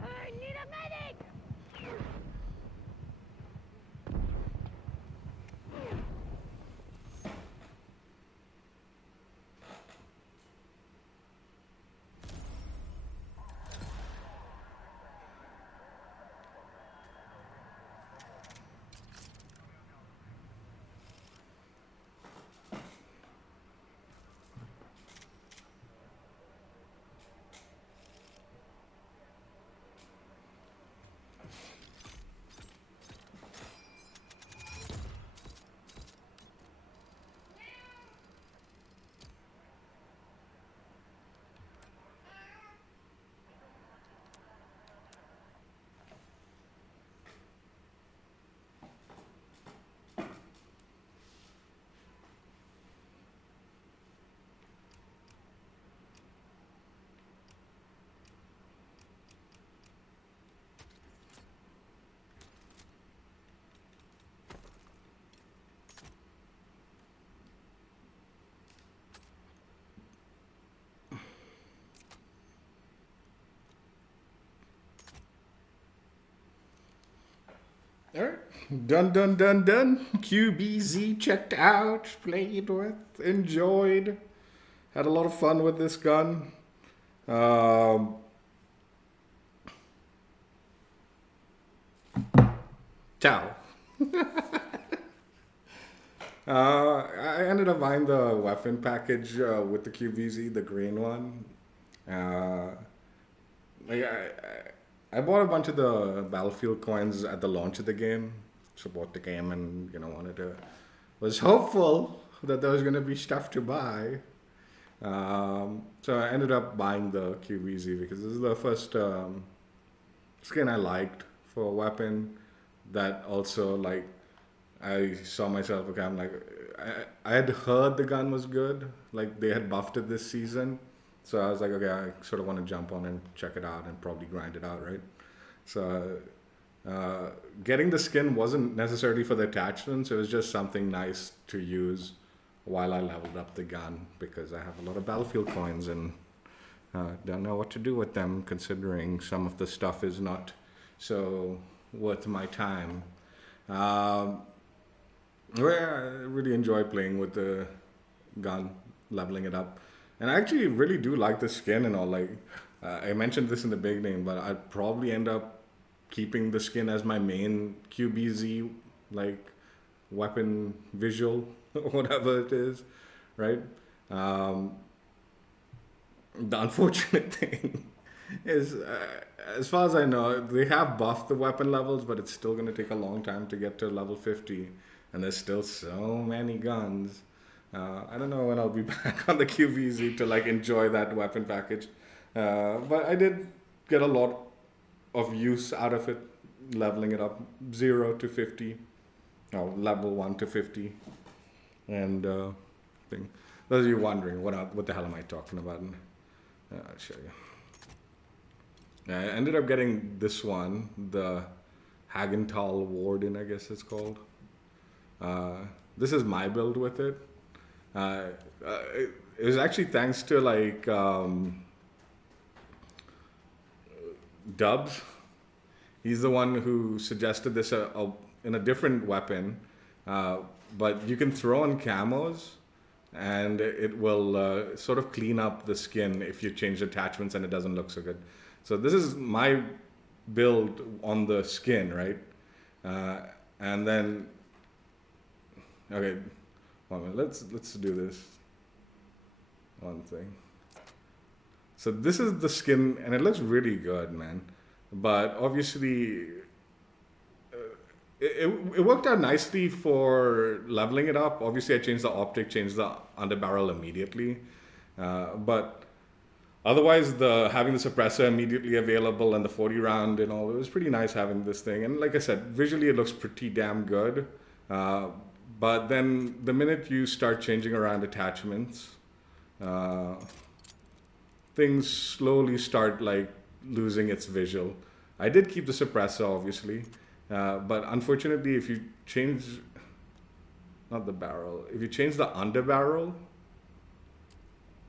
I need a medic! Alright. Done, done, done, done. QBZ checked out, played with, enjoyed. Had a lot of fun with this gun. Ciao. I ended up buying the weapon package with the QBZ, the green one. Uh, like I bought a bunch of the Battlefield coins at the launch of the game, support the game, and wanted to was hopeful that there was gonna be stuff to buy. So I ended up buying the QBZ because this is the first skin I liked for a weapon that also like I saw myself. Okay, I'm like I had heard the gun was good, like they had buffed it this season, so I was like, okay, I sort of want to jump on and check it out and probably grind it out, right? So getting the skin wasn't necessarily for the attachments; it was just something nice to use while I leveled up the gun because I have a lot of Battlefield coins and don't know what to do with them, considering some of the stuff is not so worth my time. Well, I really enjoy playing with the gun, leveling it up, and I actually really do like the skin and all. Like I mentioned this in the beginning, but I'd probably end up keeping the skin as my main QBZ like weapon visual, whatever it is, right? The unfortunate thing is, as far as I know, they have buffed the weapon levels, but it's still going to take a long time to get to level 50. And there's still so many guns. I don't know when I'll be back on the QVZ to like enjoy that weapon package. But I did get a lot of use out of it, leveling it up 0 to 50, or level 1 to 50. And thing. Those of you wondering, what the hell am I talking about? I'll show you. I ended up getting this one, the Hagenthal Warden, I guess it's called. This is my build with it. It was actually thanks to like Dubs. He's the one who suggested this in a different weapon, but you can throw on camos and it will sort of clean up the skin if you change attachments and it doesn't look so good. So this is my build on the skin, right? And then, okay, let's do this one thing. So this is the skin, and it looks really good, man. But obviously, it worked out nicely for leveling it up. Obviously, I changed the optic, changed the underbarrel immediately. But otherwise, having the suppressor immediately available and the 40 round and all, it was pretty nice having this thing. And like I said, visually it looks pretty damn good. But then the minute you start changing around attachments, things slowly start like losing its visual. I did keep the suppressor, obviously. But unfortunately, if you change, not the barrel, if you change the underbarrel,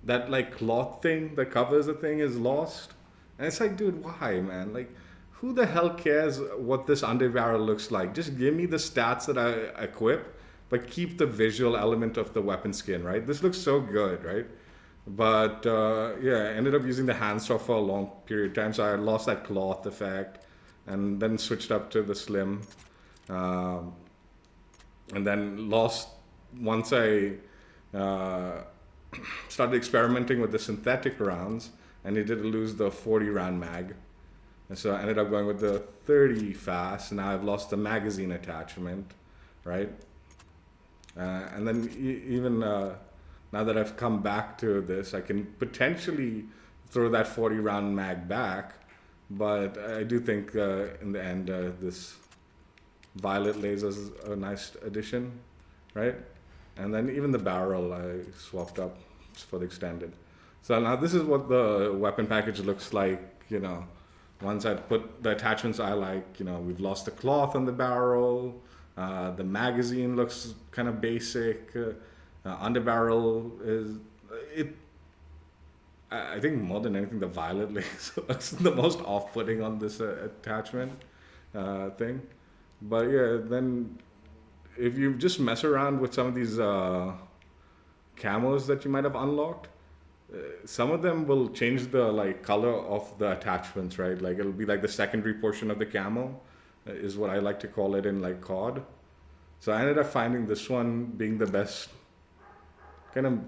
that like cloth thing that covers the thing is lost. And it's like, dude, why, man? Like, who the hell cares what this underbarrel looks like? Just give me the stats that I equip, but keep the visual element of the weapon skin, right? This looks so good, right? But yeah, I ended up using the handsaw for a long period of time, so I lost that cloth effect, and then switched up to the slim, and then lost once I started experimenting with the synthetic rounds, and it did lose the 40 round mag, and so I ended up going with the 30 fast. Now I've lost the magazine attachment, right? And then even now that I've come back to this, I can potentially throw that 40 round mag back. But I do think in the end, this violet laser is a nice addition, right? And then even the barrel I swapped up for the extended. So now this is what the weapon package looks like, once I put the attachments I like. We've lost the cloth on the barrel. The magazine looks kind of basic. Underbarrel is, I think more than anything, the violet laser looks the most off-putting on this attachment thing. But yeah, then if you just mess around with some of these camos that you might have unlocked, some of them will change the like color of the attachments, right? Like it'll be like the secondary portion of the camo is what I like to call it in like COD. So I ended up finding this one being the best kind of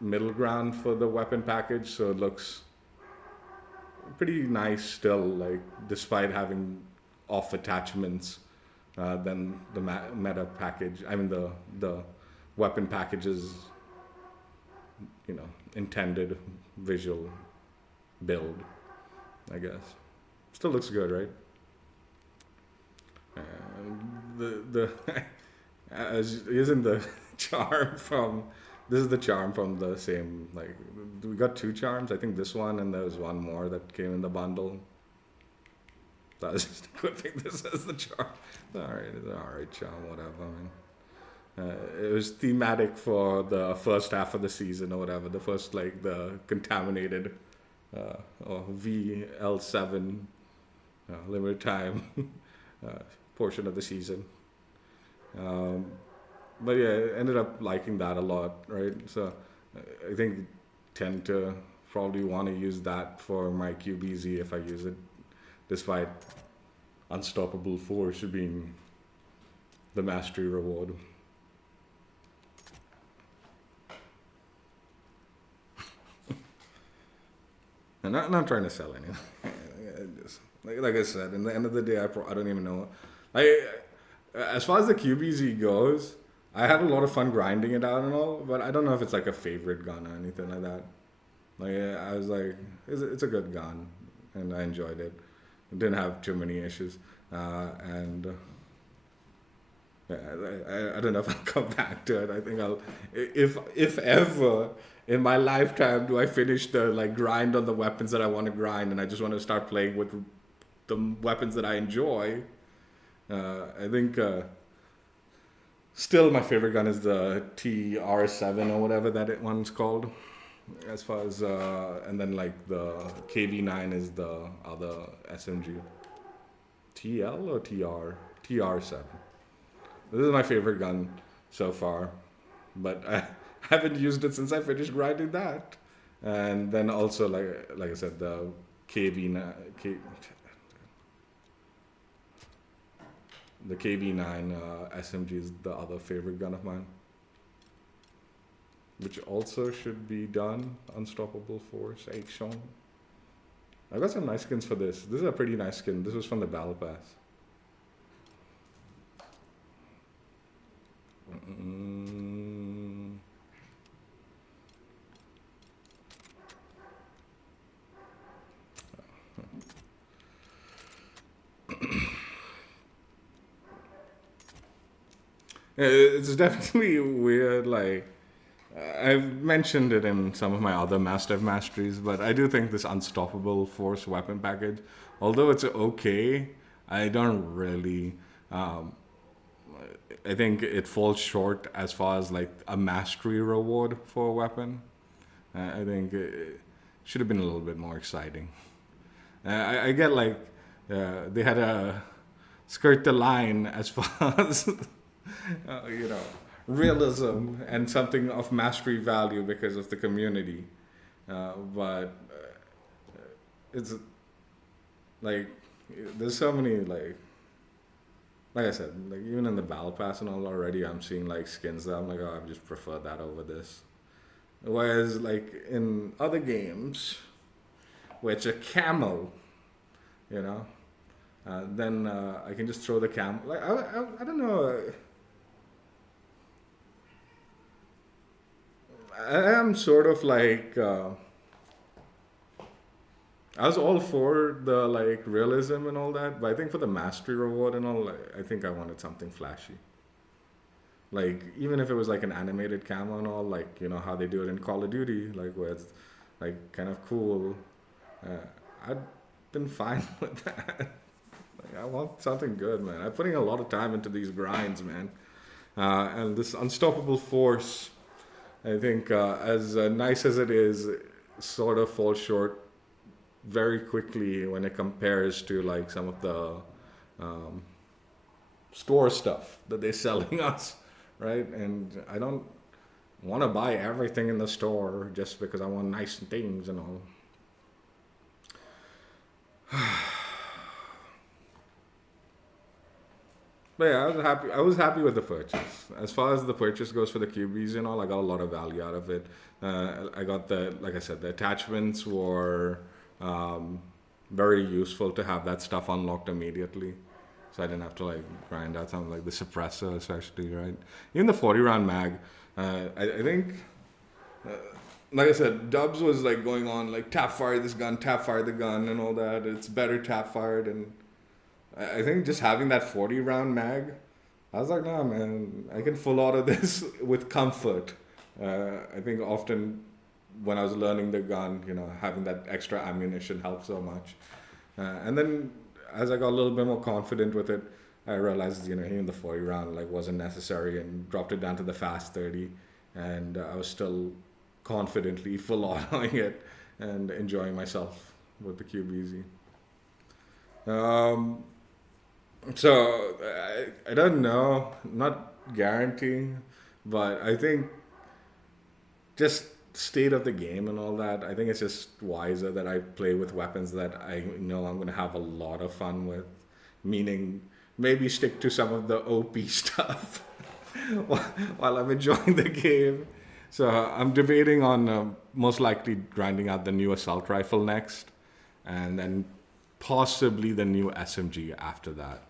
middle ground for the weapon package. So it looks pretty nice still, like despite having off attachments than the meta package. I mean the weapon package's intended visual build, I guess. Still looks good, right? The as isn't the charm from this is the charm from the same, like we got two charms. I think this one and there was one more that came in the bundle. So I was just equipping this as the charm. It's an alright charm, whatever. I mean, it was thematic for the first half of the season or whatever. The first, like the contaminated or VL7 limited time portion of the season. But yeah, I ended up liking that a lot, right? So I think tend to probably want to use that for my QBZ if I use it, despite Unstoppable Force being the mastery reward. And not trying to sell anything. Just, like I said, in the end of the day, I don't even know. As far as the QBZ goes, I had a lot of fun grinding it out and all, but I don't know if it's like a favorite gun or anything like that. Like I was like, it's a good gun, and I enjoyed it. It didn't have too many issues, and I don't know if I'll come back to it. I think I'll, if ever in my lifetime do I finish the like grind on the weapons that I want to grind, and I just want to start playing with the weapons that I enjoy. I think still my favorite gun is the TR7 or whatever that one's called. As far as and then like the KV9 is the other SMG. TL or TR? TR7. This is my favorite gun so far, but I haven't used it since I finished grinding that. And then also like I said, the the KV9 SMG is the other favorite gun of mine, which also should be done. Unstoppable Force, Action. I got some nice skins for this. This is a pretty nice skin. This was from the Battle Pass. It's definitely weird, like I've mentioned it in some of my other Master of Masteries, but I do think this Unstoppable Force weapon package, although it's okay, I don't really I think it falls short as far as like a mastery reward for a weapon. I think it should have been a little bit more exciting. I get like they had to skirt the line as far as realism and something of mastery value because of the community, but it's like there's so many like I said, like even in the battle pass and all already, I'm seeing like skins that I'm like, oh, I just prefer that over this. Whereas like in other games, where it's a camo, then I can just throw the camo. Like I don't know. I am sort of like I was all for the like realism and all that, but I think for the mastery reward and all, I think I wanted something flashy. Like even if it was like an animated camo and all, like how they do it in Call of Duty, like where it's like kind of cool. I'd been fine with that. Like, I want something good, man. I'm putting a lot of time into these grinds, man. And this Unstoppable Force, I think, as nice as it is, sort of falls short very quickly when it compares to like some of the store stuff that they're selling us, right? And I don't want to buy everything in the store just because I want nice things and all. But yeah, I was happy. I was happy with the purchase. As far as the purchase goes for the QBs and all, I got a lot of value out of it. I got like I said, the attachments were very useful to have that stuff unlocked immediately. So I didn't have to like grind out something like the suppressor, especially, right? Even the 40 round mag, I think, like I said, Dubs was like going on like tap fire this gun, tap fire the gun, and all that. It's better tap fired, and I think just having that 40 round mag, I was like, nah, man, I can full auto this with comfort. I think often when I was learning the gun, having that extra ammunition helped so much. And then as I got a little bit more confident with it, I realized, even the 40 round like wasn't necessary, and dropped it down to the fast 30, and I was still confidently full autoing it and enjoying myself with the QBZ. So I don't know, not guaranteeing, but I think just state of the game and all that, I think it's just wiser that I play with weapons that I know I'm going to have a lot of fun with, meaning maybe stick to some of the OP stuff while I'm enjoying the game. So I'm debating on most likely grinding out the new assault rifle next, and then possibly the new SMG after that.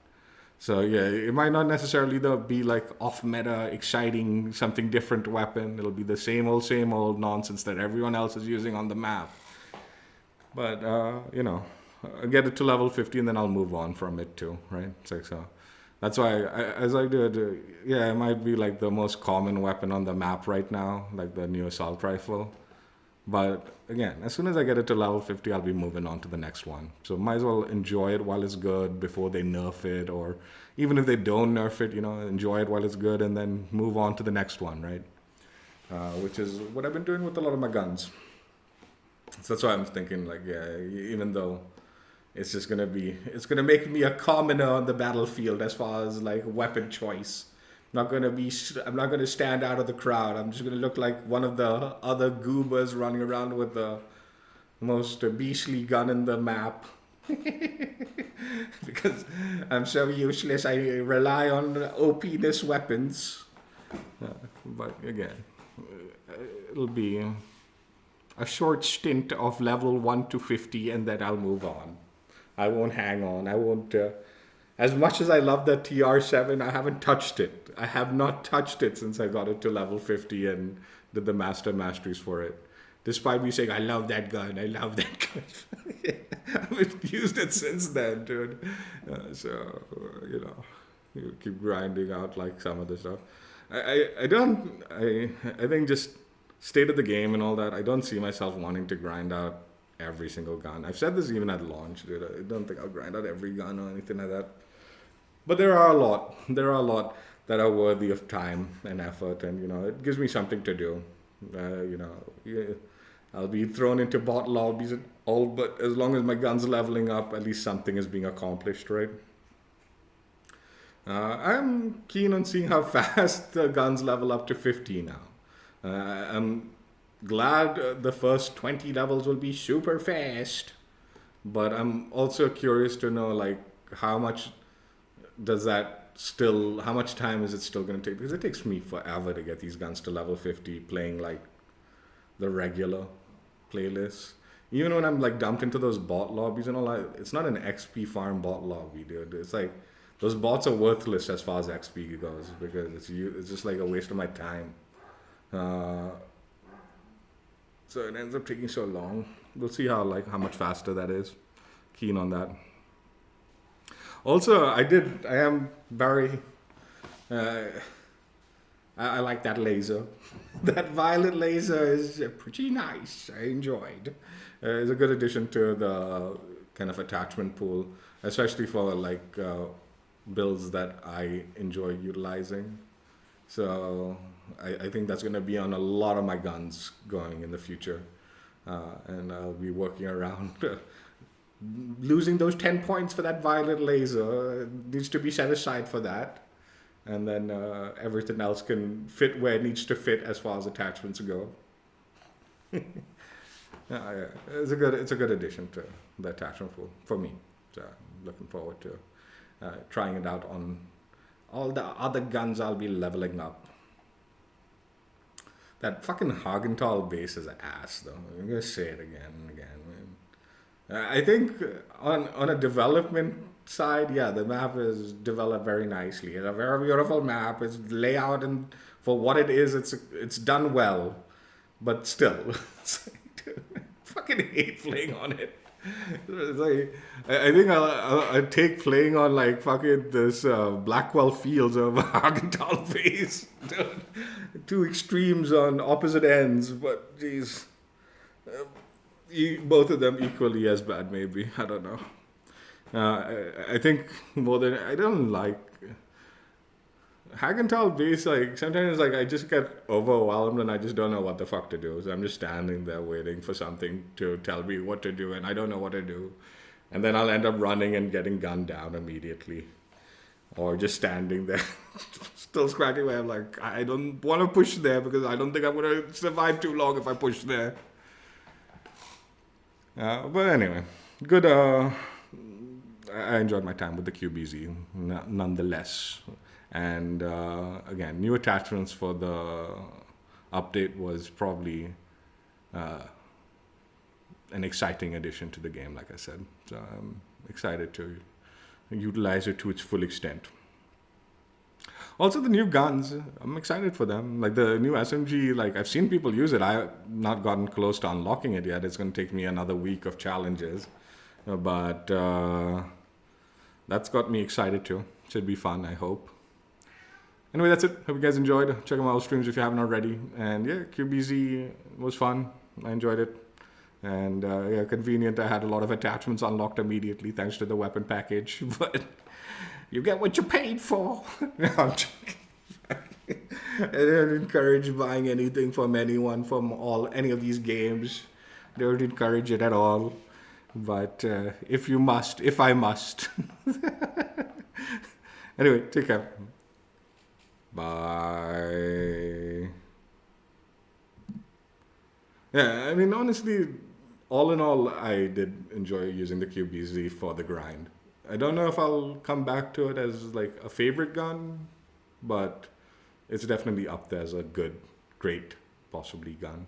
So yeah, it might not necessarily be like off meta, exciting, something different weapon. It'll be the same old nonsense that everyone else is using on the map. But I'll get it to level 50 and then I'll move on from it too, right? So that's why as I do it, it might be like the most common weapon on the map right now, like the new assault rifle. But again, as soon as I get it to level 50, I'll be moving on to the next one. So might as well enjoy it while it's good before they nerf it, or even if they don't nerf it, enjoy it while it's good and then move on to the next one, right? Which is what I've been doing with a lot of my guns. So that's why I'm thinking even though it's going to make me a commoner on the battlefield as far as like weapon choice. I'm not going to stand out of the crowd. I'm just going to look like one of the other goobers running around with the most beastly gun in the map. Because I'm so useless, I rely on OP-ness weapons. But again, it'll be a short stint of level 1 to 50 and then I'll move on. I won't hang on. I won't... As much as I love the TR7, I haven't touched it. I have not touched it since I got it to level 50 and did the masteries for it. Despite me saying, I love that gun, I haven't used it since then, dude. You keep grinding out like some of the stuff. I think just state of the game and all that, I don't see myself wanting to grind out every single gun. I've said this even at launch, dude. I don't think I'll grind out every gun or anything like that. But there are a lot that are worthy of time and effort, and it gives me something to do. I'll be thrown into bot lobbies and all, but as long as my gun's leveling up, at least something is being accomplished, right? I'm keen on seeing how fast the guns level up to 50 now. I'm glad the first 20 levels will be super fast, but I'm also curious to know like how much time is it still going to take? Because it takes me forever to get these guns to level 50 playing like the regular playlist. Even when I'm like dumped into those bot lobbies and all, it's not an XP farm bot lobby, dude. It's like those bots are worthless as far as XP goes because it's just like a waste of my time. So it ends up taking so long. We'll see how much faster that is. Keen on that. Also, I am very, I like that laser. That violet laser is pretty nice. I enjoyed. It's a good addition to the kind of attachment pool, especially for builds that I enjoy utilizing. So I think that's going to be on a lot of my guns going in the future. And I'll be working around losing those 10 points for that violet laser needs to be set aside for that. And then everything else can fit where it needs to fit as far as attachments go. It's a good addition to the attachment pool for me. So I'm looking forward to trying it out on all the other guns I'll be leveling up. That fucking Hagenthal base is ass, though. I'm gonna say it again and again, man. I think on a development side, yeah, the map is developed very nicely. It's a very beautiful map. It's layout, and for what it is, it's done well. But still, it's like, dude, I fucking hate playing on it. It's like, I think I'll take playing on like fucking this Blackwell Fields of Hagenthal base. Dude. Two extremes on opposite ends, but geez, both of them equally as bad. Maybe, I don't know. I think more than I don't like Hagenthal base. Like sometimes, like I just get overwhelmed and I just don't know what the fuck to do. So I'm just standing there waiting for something to tell me what to do, and I don't know what to do. And then I'll end up running and getting gunned down immediately, or just standing there, still scratching my head. Like I don't want to push there because I don't think I'm gonna survive too long if I push there. But anyway, good. I enjoyed my time with the QBZ nonetheless. And again, new attachments for the update was probably an exciting addition to the game, like I said. So I'm excited to utilize it to its full extent. Also, the new guns, I'm excited for them. Like the new SMG, like I've seen people use it. I have not gotten close to unlocking it yet. It's going to take me another week of challenges. But that's got me excited too. Should be fun, I hope. Anyway, that's it. Hope you guys enjoyed. Check out my old streams if you haven't already. And yeah, QBZ was fun. I enjoyed it. And yeah, convenient. I had a lot of attachments unlocked immediately thanks to the weapon package. But you get what you paid for. No, I'm joking. I don't encourage buying anything from anyone from any of these games. Don't encourage it at all. But if I must. Anyway, take care. Bye. Yeah, I mean, honestly, all in all, I did enjoy using the QBZ for the grind. I don't know if I'll come back to it as like a favorite gun, but it's definitely up there as a good, great, possibly gun.